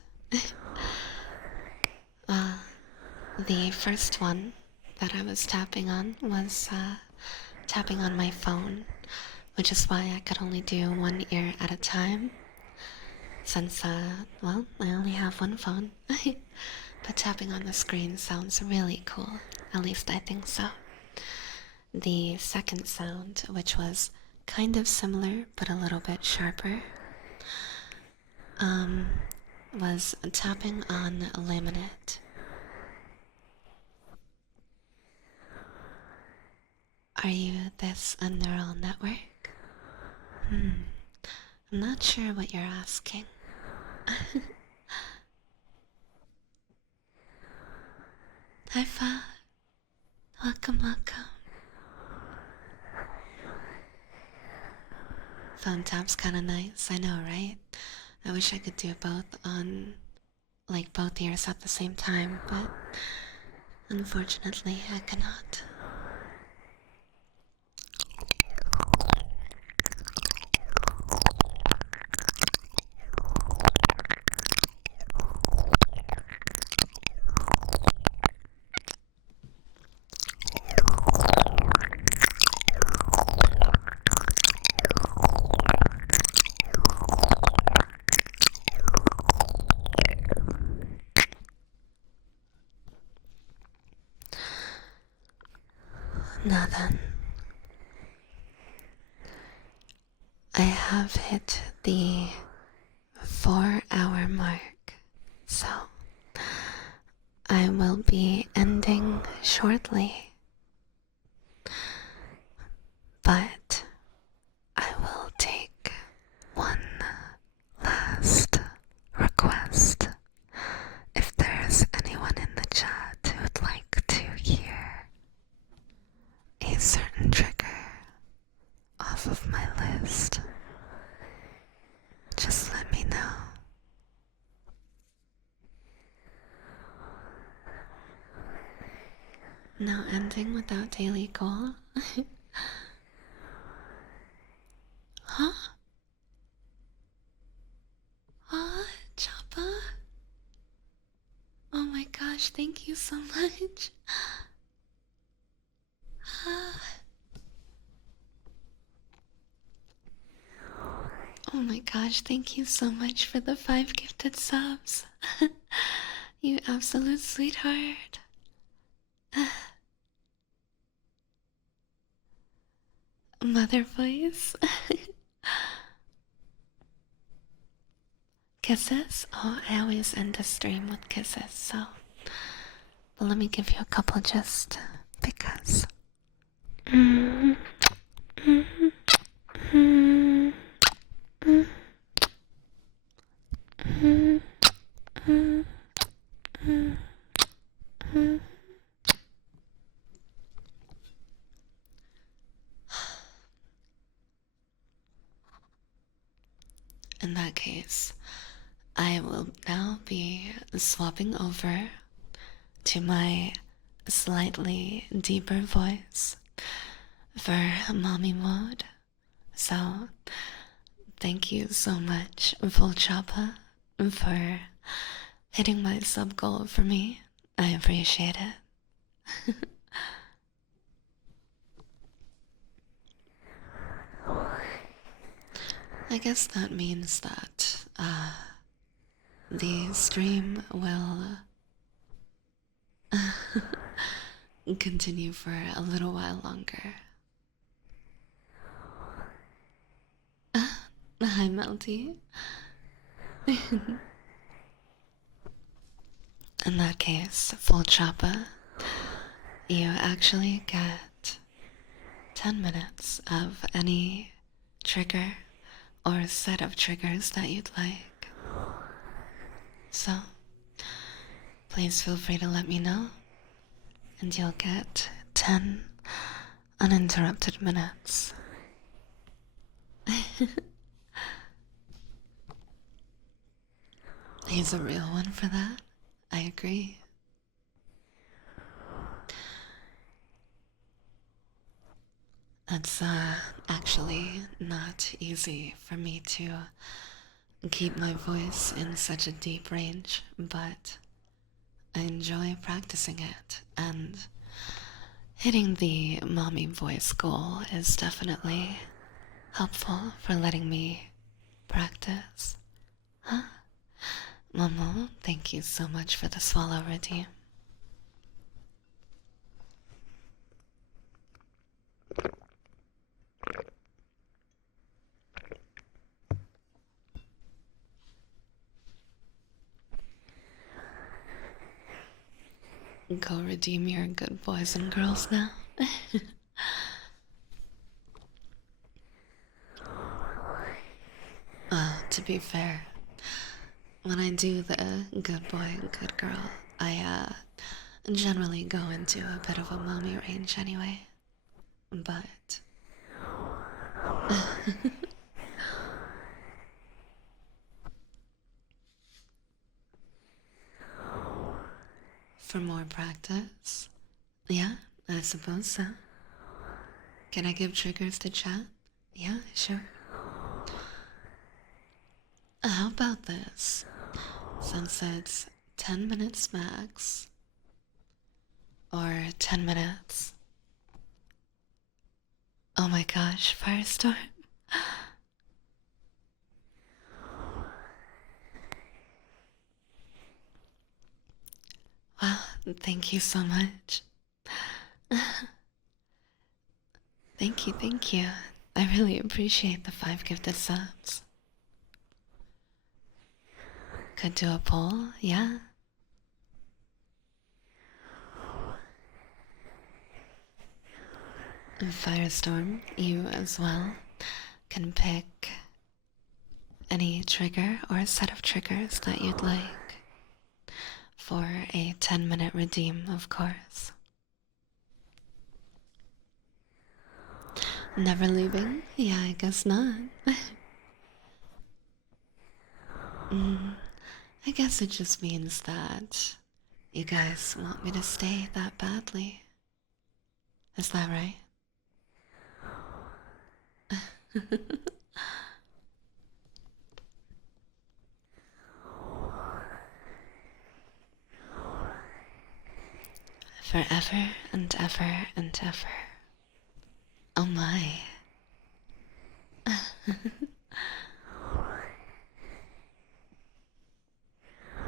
uh, the first one that I was tapping on was tapping on my phone, which is why I could only do one ear at a time. Since, well, I only have one phone. But tapping on the screen sounds really cool. At least I think so. The second sound, which was kind of similar but a little bit sharper, was tapping on laminate. Are you this a neural network? I'm not sure what you're asking. Hi, Fa. Welcome, welcome. Phone tap's kinda nice, I know, right? I wish I could do both on, like, both ears at the same time, but unfortunately I cannot. Now then, I have hit the 4-hour mark, so I will be ending shortly. But I will take one last request. If there's anyone in the chat who would like to hear a certain trigger off of my list, just let me know Now ending without daily goal. Huh? What, Choppa? Oh my gosh, thank you so much. Oh my gosh, thank you so much for the 5 gifted subs. You absolute sweetheart. Mother voice. Kisses? Oh, I always end the stream with kisses, so. But let me give you a couple just because. In that case, I will now be swapping over to my slightly deeper voice for mommy mode. So, thank you so much, Full Choppa, for hitting my sub goal for me. I appreciate it. I guess that means that the stream will continue for a little while longer. Hi, Melty. In that case, Full Choppa, you actually get 10 minutes of any trigger or set of triggers that you'd like. So, please feel free to let me know, and you'll get 10 uninterrupted minutes. He's a real one for that. I agree. It's actually not easy for me to keep my voice in such a deep range, but I enjoy practicing it, and hitting the mommy voice goal is definitely helpful for letting me practice. Huh? Momo, thank you so much for the swallow redeem. Go redeem your good boys and girls now. To be fair, when I do the good boy and good girl, I generally go into a bit of a mommy range anyway. But for more practice, yeah, I suppose so. Can I give triggers to chat? Yeah, sure. How about this? Since it's 10 minutes max, or 10 minutes. Oh my gosh, Firestorm. Wow, thank you so much. Thank you, thank you. I really appreciate the 5 gifted subs. Could do a poll, yeah. And Firestorm, you as well can pick any trigger or a set of triggers that you'd like for a 10-minute redeem, of course. Never leaving? Yeah, I guess not. I guess it just means that you guys want me to stay that badly. Is that right? Forever and ever and ever. Oh my.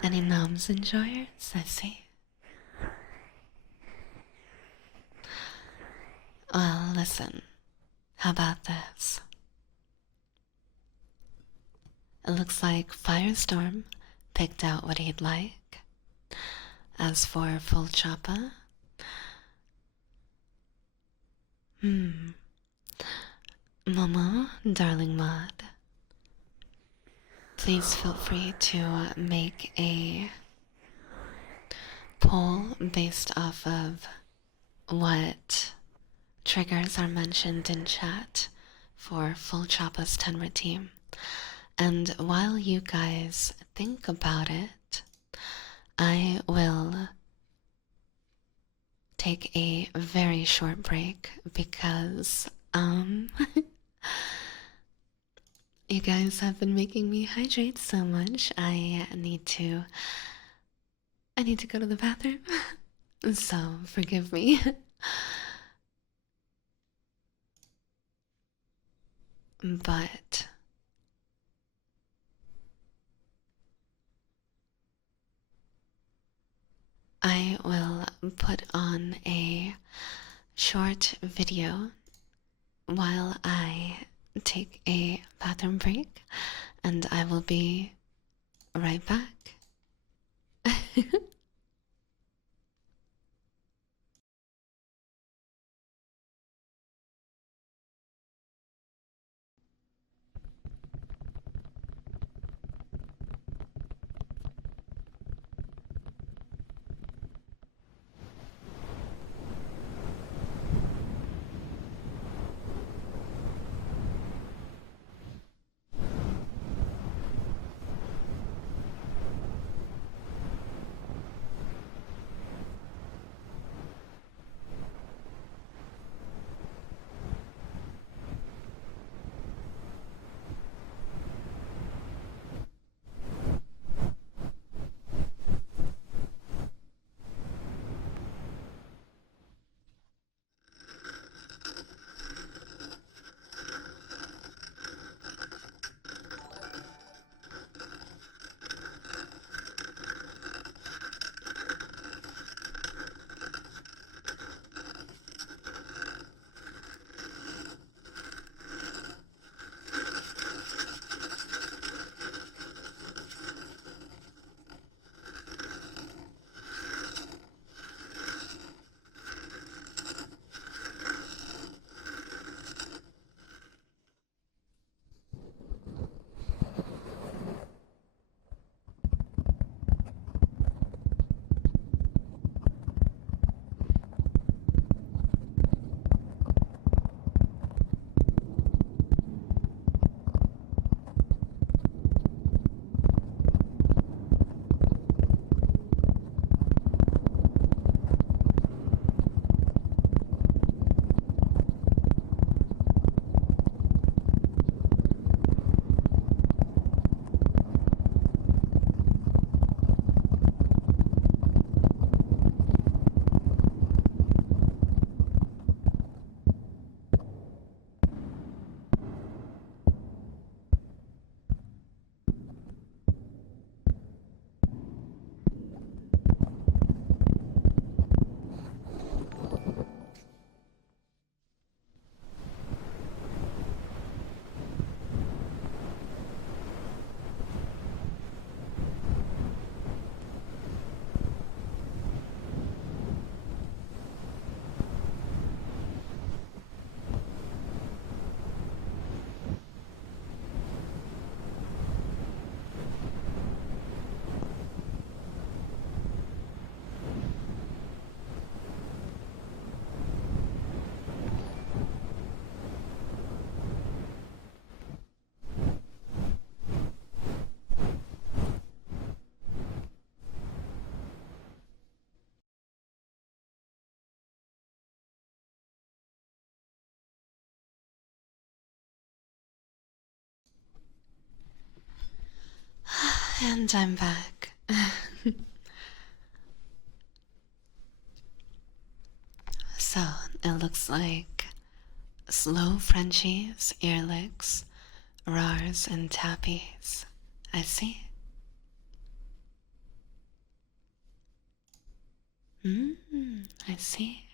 Any gnomes enjoyers? I see. Well, listen. How about this? It looks like Firestorm picked out what he'd like. As for Full Choppa, Momo, darling Mod, please feel free to make a poll based off of what triggers are mentioned in chat for Full Choppa's Tenra team. And while you guys think about it, I will take a very short break because, you guys have been making me hydrate so much. I need to go to the bathroom. So forgive me. But I will put on a short video while I take a bathroom break, and I will be right back. And I'm back. So, it looks like slow Frenchies, ear licks, rars, and tappies. I see. I see.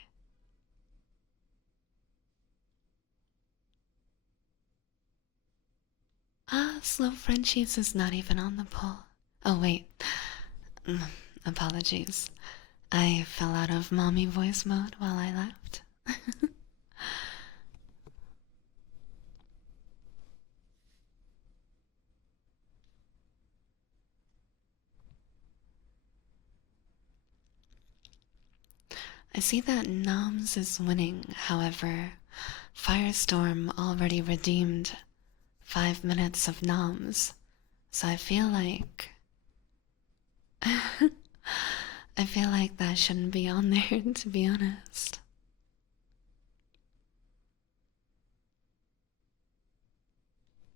Slow Frenchies is not even on the poll. Oh, wait. Mm, Apologies. I fell out of mommy voice mode while I left. I see that Noms is winning, however, Firestorm already redeemed 5 minutes of Noms, so I feel like I feel like that shouldn't be on there, to be honest.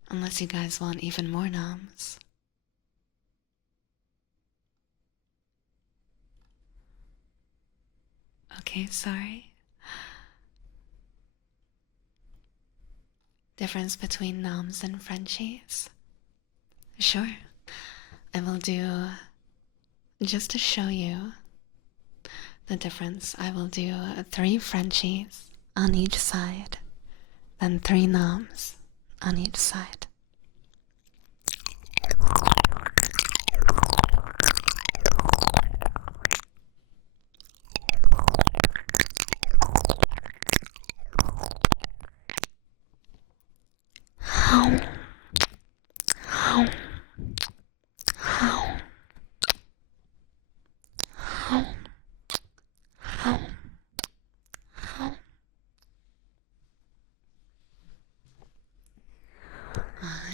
Unless you guys want even more noms. Okay, sorry. Difference between noms and Frenchies? Sure. I will do, just to show you the difference, I will do 3 Frenchies on each side, then 3 noms on each side.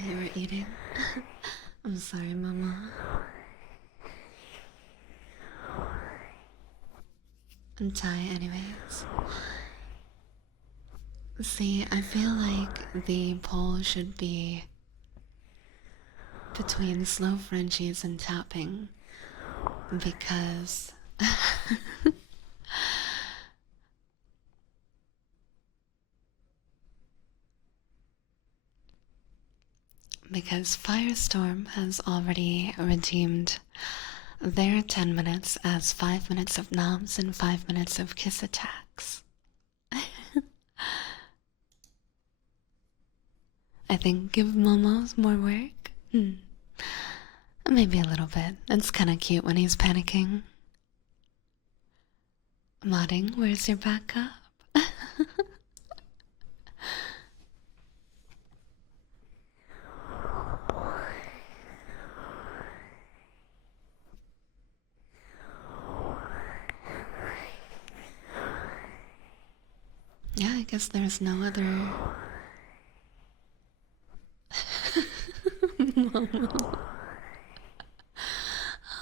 You were eating? I'm sorry, Mama. I'm tired anyways. See, I feel like the poll should be between slow Frenchies and tapping because because Firestorm has already redeemed their 10 minutes as 5 minutes of noms and 5 minutes of kiss attacks. I think give Momos more work. Maybe a little bit. It's kind of cute when he's panicking. Modding, where's your backup? Yeah, I guess there's no other. Momo.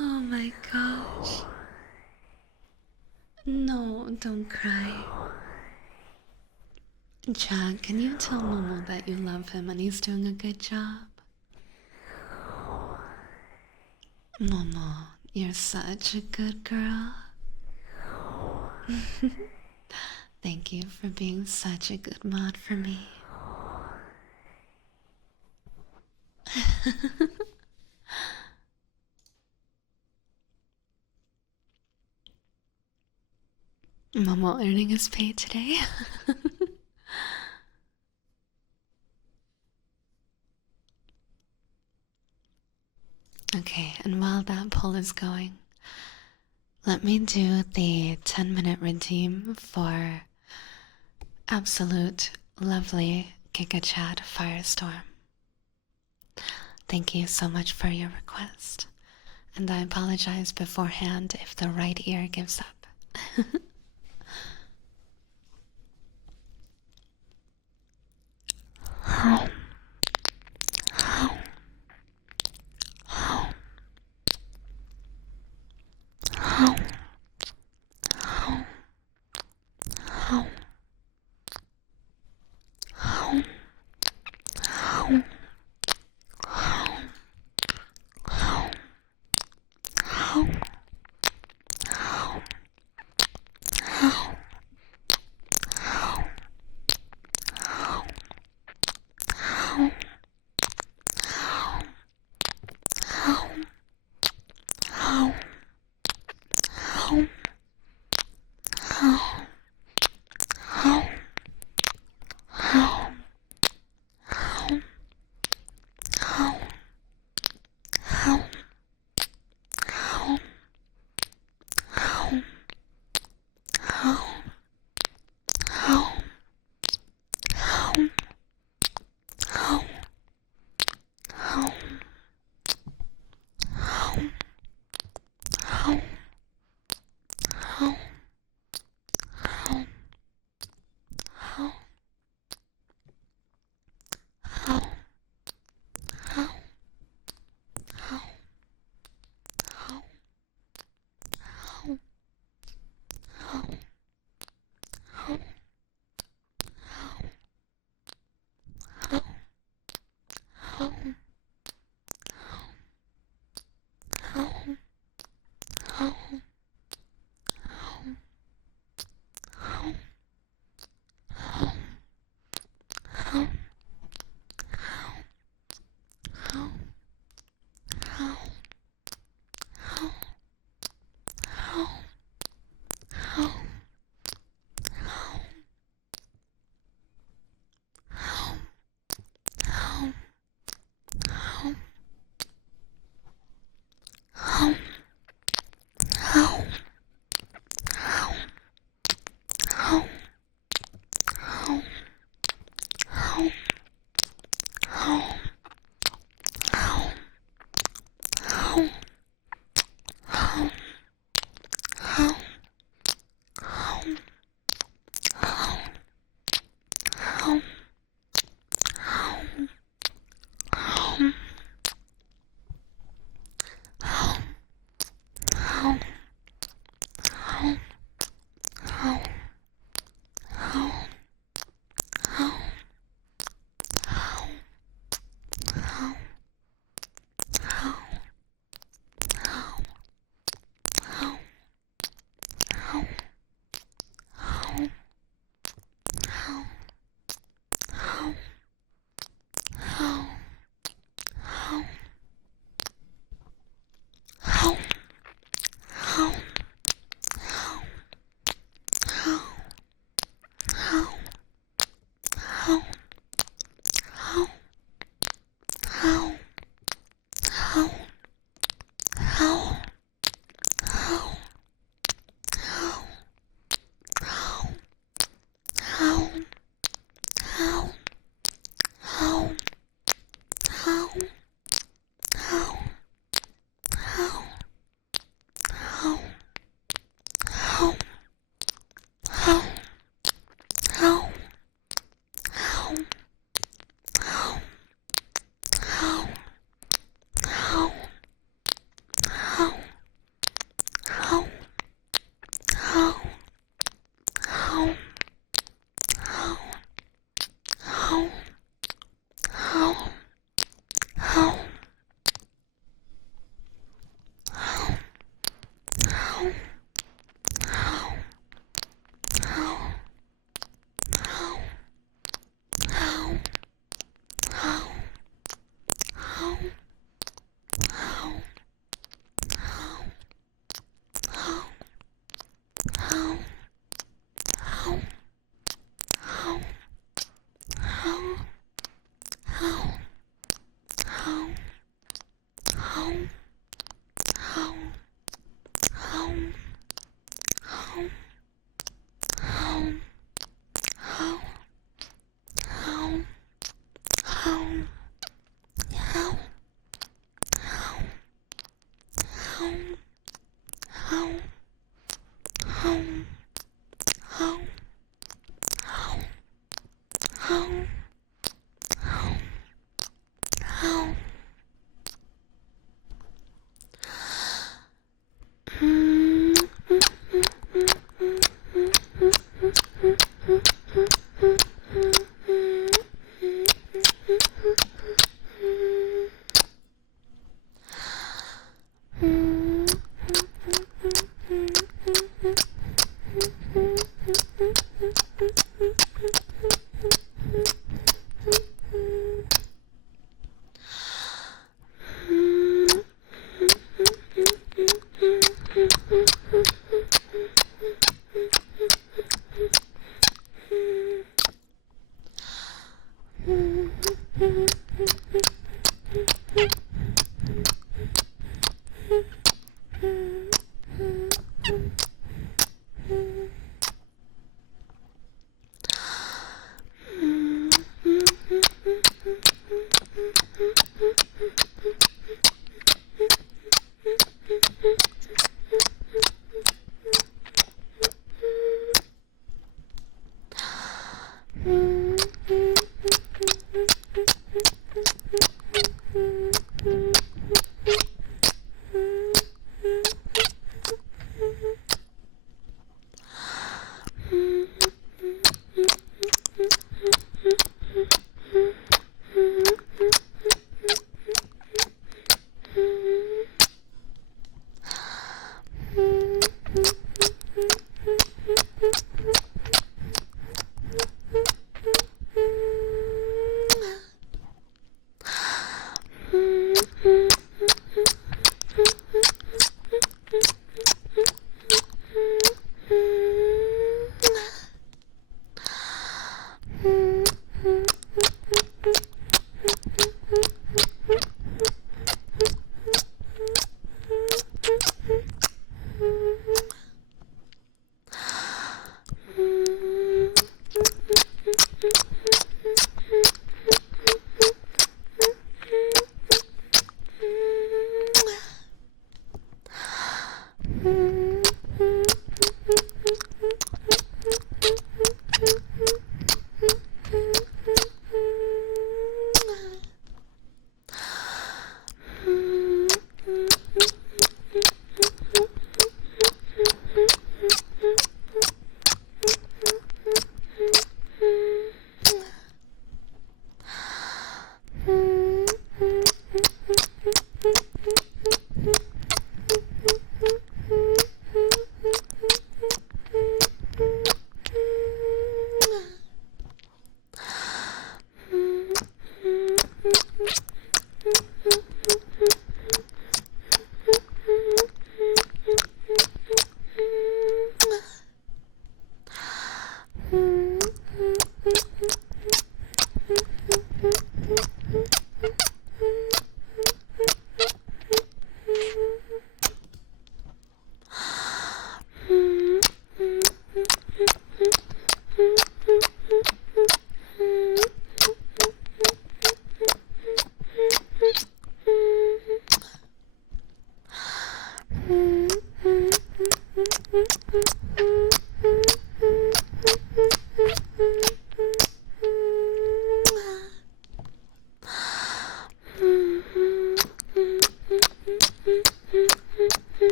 Oh my gosh. No, don't cry. Chad, can you tell Momo that you love him and he's doing a good job? Momo, you're such a good girl. Thank you for being such a good mod for me. Momo earning his pay today. Okay, and while that poll is going, let me do the 10-minute redeem for absolute lovely Giga Chat Firestorm. Thank you so much for your request, and I apologize beforehand if the right ear gives up.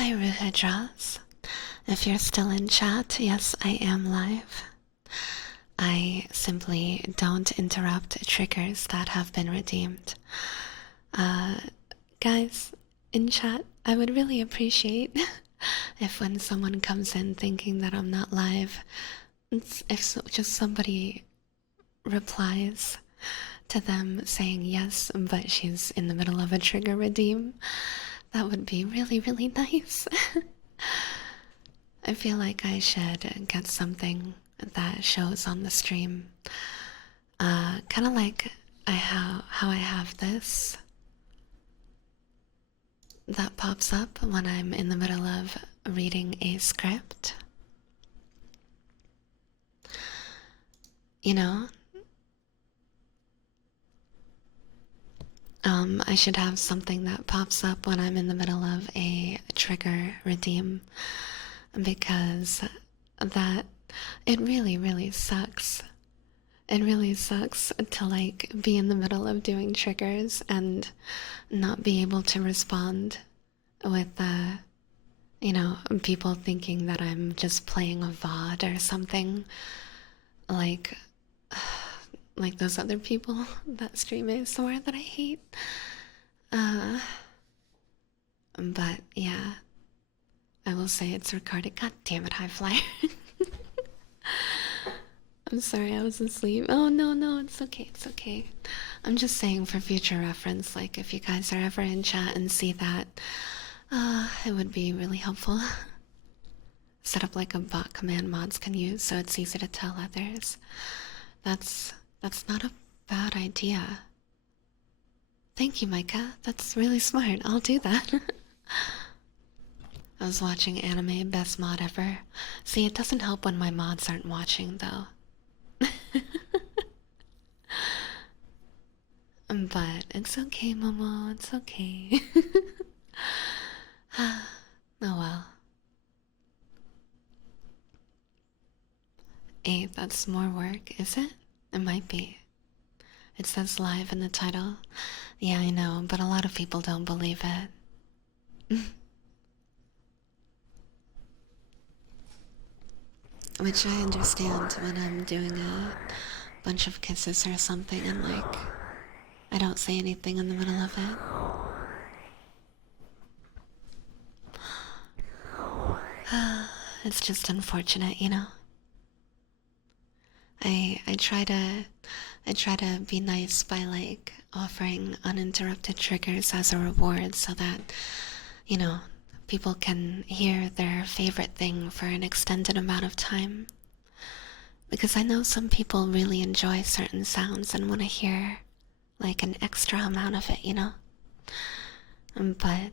Hi, Ruhadras. If you're still in chat, yes, I am live. I simply don't interrupt triggers that have been redeemed. Guys, in chat, I would really appreciate if when someone comes in thinking that I'm not live, just somebody replies to them saying yes, but she's in the middle of a trigger redeem. That would be really, really nice. I feel like I should get something that shows on the stream. Kind of like how I have this that pops up when I'm in the middle of reading a script. You know? I should have something that pops up when I'm in the middle of a trigger redeem, because that it really, really sucks. It really sucks to like be in the middle of doing triggers and not be able to respond with people thinking that I'm just playing a VOD or something like those other people that stream ASMR that I hate. But yeah, I will say it's recorded. God damn it, High Flyer. I'm sorry, I was asleep. Oh, no, it's okay, it's okay. I'm just saying for future reference, like if you guys are ever in chat and see that, it would be really helpful. Set up like a bot command mods can use so it's easy to tell others. That's not a bad idea. Thank you, Micah. That's really smart. I'll do that. I was watching anime, best mod ever. See, it doesn't help when my mods aren't watching, though. But it's okay, Momo. It's okay. Oh well. Hey, that's more work, is it? It might be. It says live in the title. Yeah, I know, but a lot of people don't believe it. Which I understand when I'm doing a bunch of kisses or something and like I don't say anything in the middle of it. It's just unfortunate, you know. I try to be nice by like offering uninterrupted triggers as a reward so that, you know, people can hear their favorite thing for an extended amount of time. Because I know some people really enjoy certain sounds and want to hear like an extra amount of it, you know? But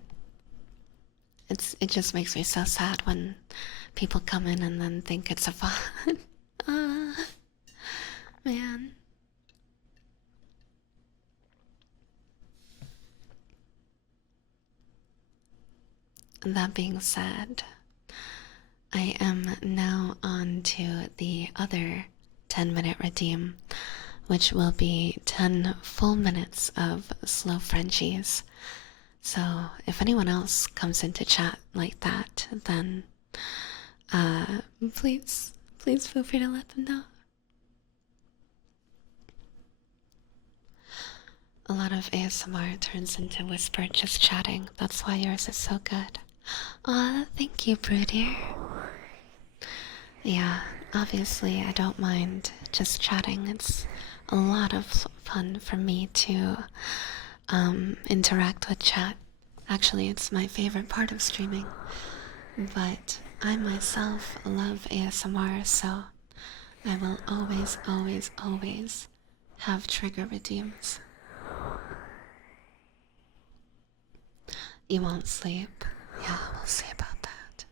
it just makes me so sad when people come in and then think it's a fun. Man. That being said, I am now on to the other 10-minute redeem, which will be 10 full minutes of slow Frenchies. So if anyone else comes into chat like that, then please feel free to let them know. A lot of ASMR turns into whispered just chatting. That's why yours is so good. Aw, thank you, Broodier. Yeah, obviously, I don't mind just chatting. It's a lot of fun for me to interact with chat. Actually, it's my favorite part of streaming. But I myself love ASMR, so I will always, always, always have trigger redeems. You won't sleep. Yeah, we'll see about that.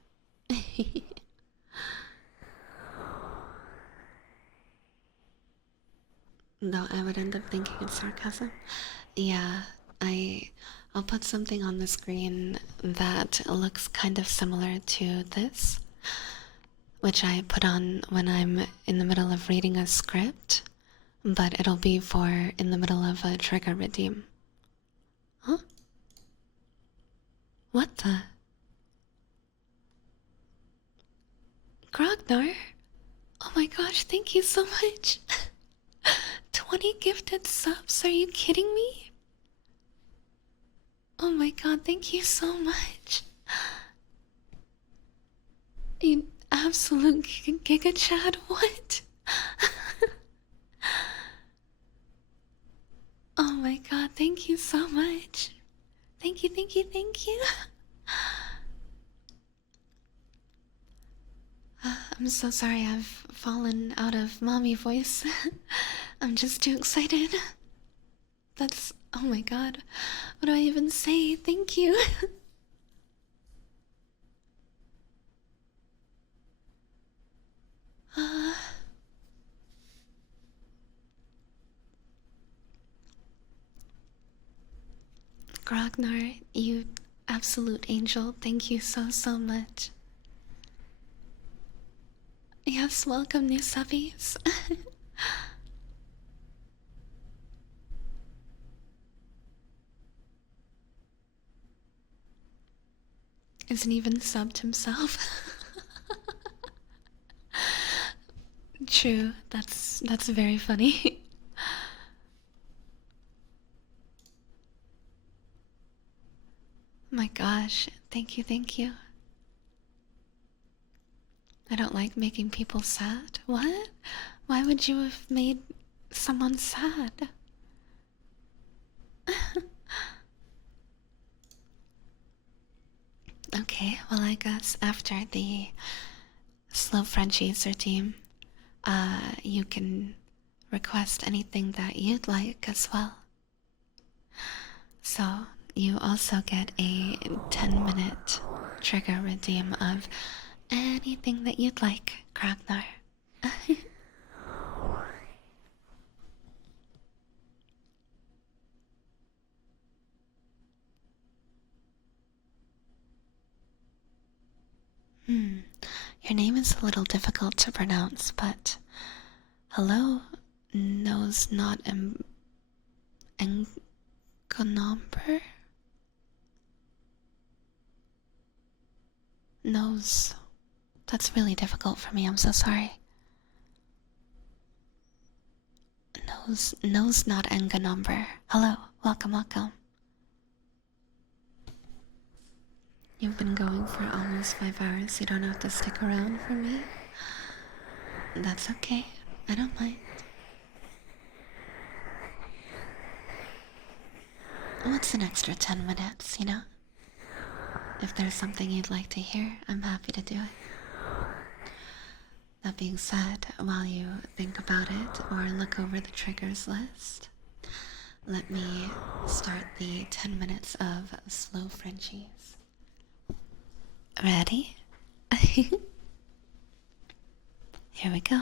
Though I would end up thinking it's sarcasm. Yeah, I'll put something on the screen that looks kind of similar to this, which I put on when I'm in the middle of reading a script, but it'll be for in the middle of a trigger redeem. Huh? What the? Grognar? Oh my gosh, thank you so much. 20 gifted subs, are you kidding me? Oh my god, thank you so much. You absolute giga chad, what? Oh my god, thank you so much. Thank you, thank you, thank you. I'm so sorry I've fallen out of mommy voice. I'm just too excited. That's, oh my god. What do I even say? Thank you. Grognar, you absolute angel, thank you so, so much. Yes, welcome, new subbies. Isn't even subbed himself. True, that's very funny. My gosh, thank you, thank you. I don't like making people sad. What? Why would you have made someone sad? Okay, well, I guess after the slow Frenchies redeem, you can request anything that you'd like as well. So, you also get a 10-minute trigger redeem of anything that you'd like, Kragnar. Your name is a little difficult to pronounce, but hello knows not engonomber? Nose. That's really difficult for me, I'm so sorry. Nose not engonomber. Hello, welcome, welcome. You've been going for almost 5 hours. You don't have to stick around for me. That's okay. I don't mind. What's an extra 10 minutes, you know? If there's something you'd like to hear, I'm happy to do it. That being said, while you think about it or look over the triggers list, let me start the 10 minutes of slow Frenchies. Ready? Here we go.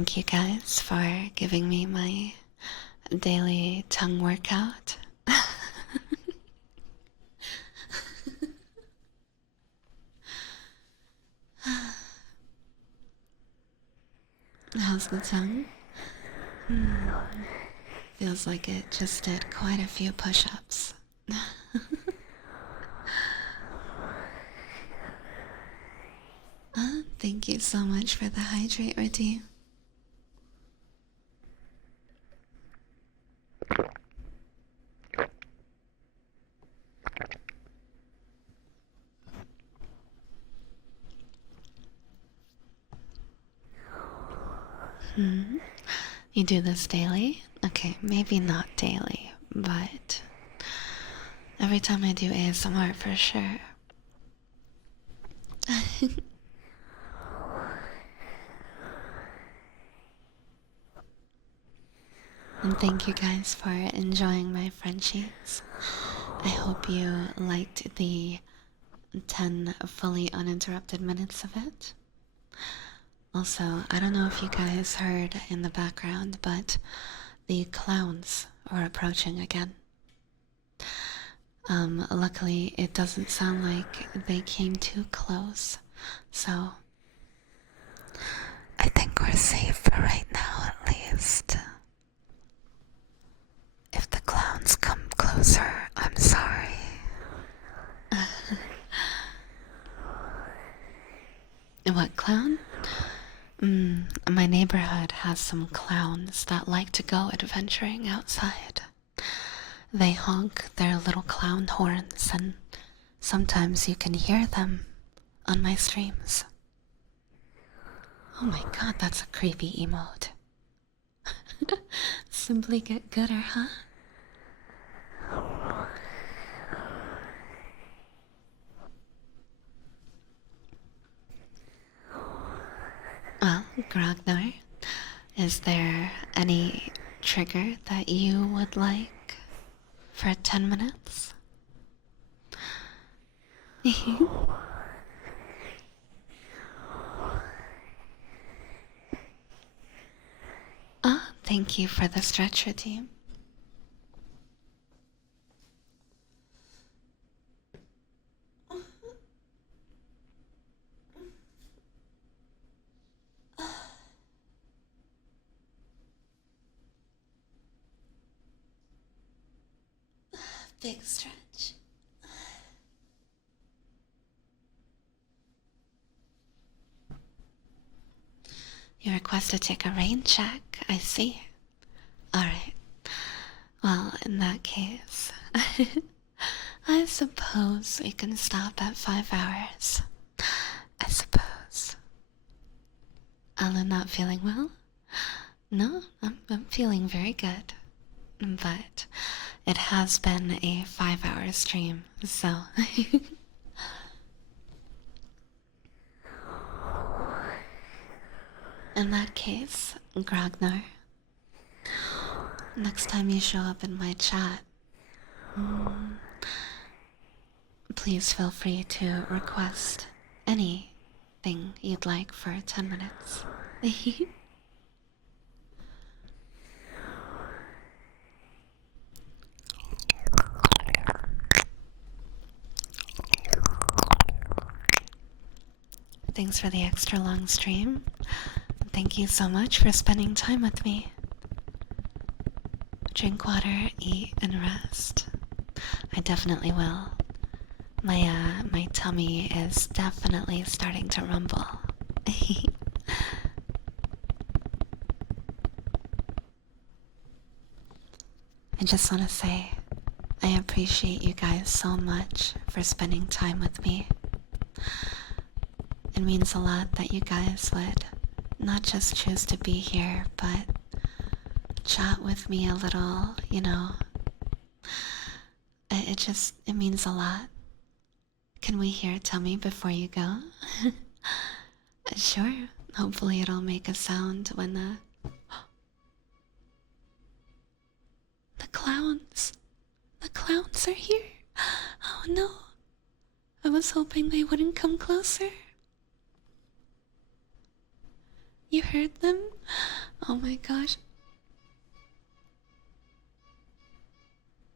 thank you guys for giving me my daily tongue workout. How's the tongue? Feels like it just did quite a few push-ups. Thank you so much for the hydrate routine. You do this daily? Okay, maybe not daily, but every time I do ASMR for sure. And thank you guys for enjoying my Frenchies. I hope you liked the 10 fully uninterrupted minutes of it. Also, I don't know if you guys heard in the background, but the clowns are approaching again. Luckily, it doesn't sound like they came too close, so I think we're safe for right now, at least. If the clowns come closer, I'm sorry. What clown? My neighborhood has some clowns that like to go adventuring outside. They honk their little clown horns, and sometimes you can hear them on my streams. Oh my god, that's a creepy emote. Simply get gooder, huh? Well, Grognar, is there any trigger that you would like for 10 minutes? Thank you for the stretcher team. Big stretch. You request to take a rain check, I see. Alright. Well, in that case, I suppose we can stop at 5 hours. I suppose. Alan not feeling well? No, I'm feeling very good. But it has been a 5-hour stream, so... In that case, Grognar, next time you show up in my chat, please feel free to request anything you'd like for 10 minutes. Thanks for the extra long stream. Thank you so much for spending time with me. Drink water, eat, and rest. I definitely will. My tummy is definitely starting to rumble. I just want to say, I appreciate you guys so much for spending time with me. It means a lot that you guys would not just choose to be here, but chat with me a little, you know. It means a lot. Can we hear Tell Me before you go? Sure. Hopefully it'll make a sound when the clowns. The clowns are here. Oh no. I was hoping they wouldn't come closer. You heard them? Oh my gosh.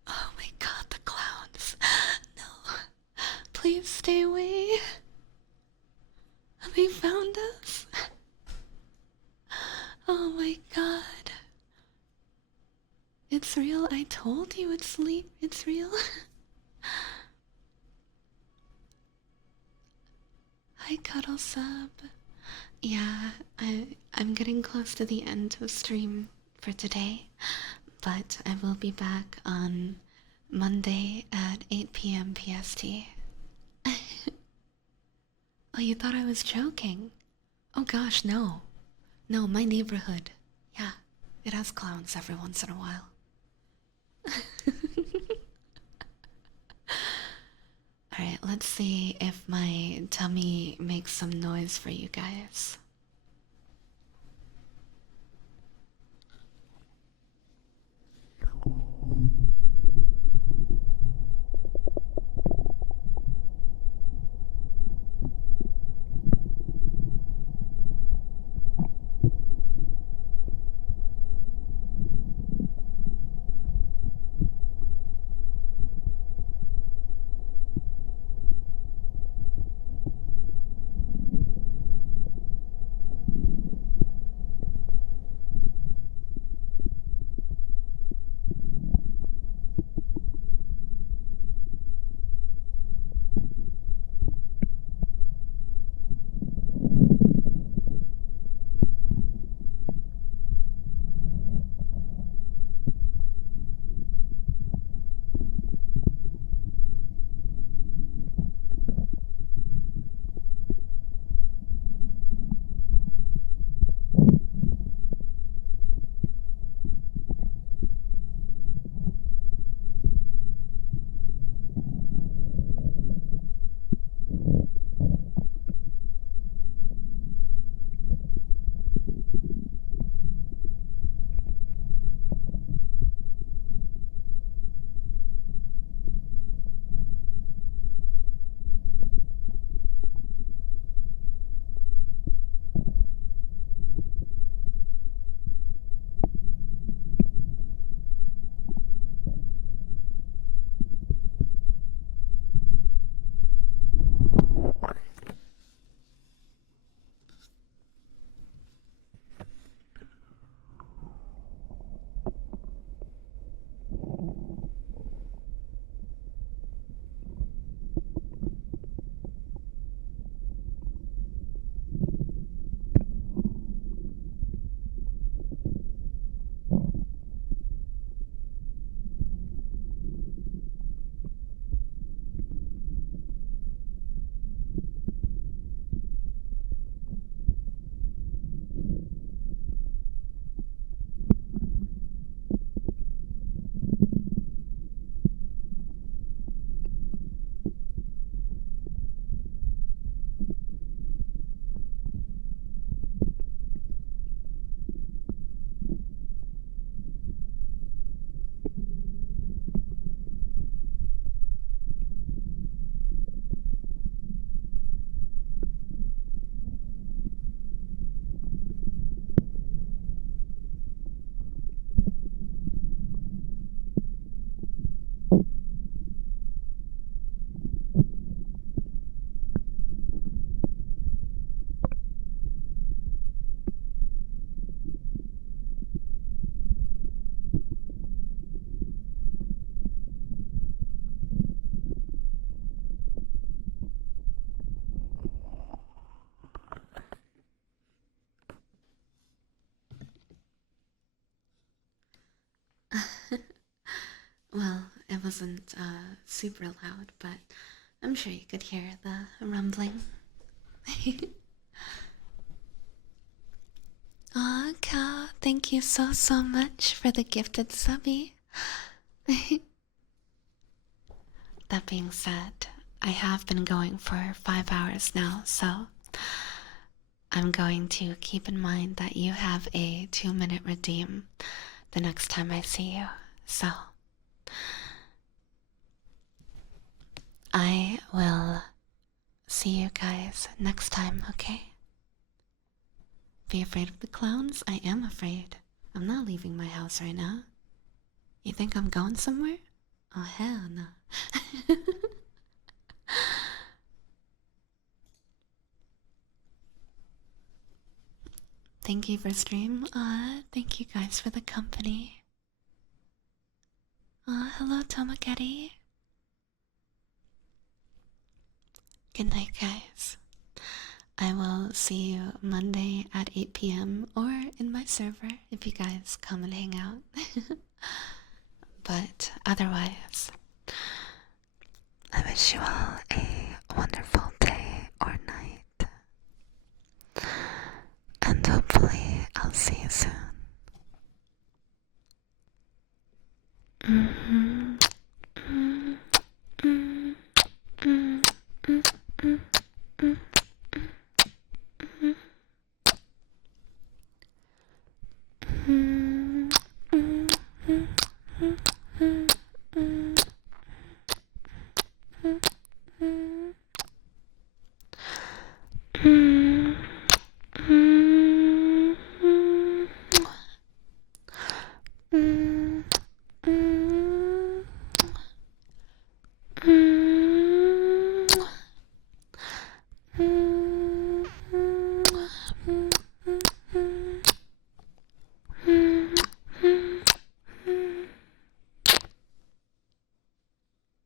Oh my god, the clowns. No. Please stay away. They found us. Oh my god. It's real. I told you it's real. Hi, Cuddle Sub. Yeah, I'm getting close to the end of stream for today, but I will be back on Monday at 8 p.m. PST. Oh, you thought I was joking? Oh gosh, no. No, my neighborhood. Yeah, it has clowns every once in a while. Alright, let's see if my tummy makes some noise for you guys. Well, it wasn't super loud, but I'm sure you could hear the rumbling. Aw, Cal, thank you so much for the gifted subby. That being said, I have been going for 5 hours now, so I'm going to keep in mind that you have a 2-minute redeem the next time I see you. So I will see you guys next time, okay? be afraid of the clowns? I am afraid. I'm not leaving my house right now. You think I'm going somewhere? Oh, hell no. Thank you for stream. Thank you guys for the company. Hello, Tomagetti. Good night, guys. I will see you Monday at 8 p.m. or in my server if you guys come and hang out. But otherwise, I wish you all a wonderful day or night. And hopefully, I'll see you soon.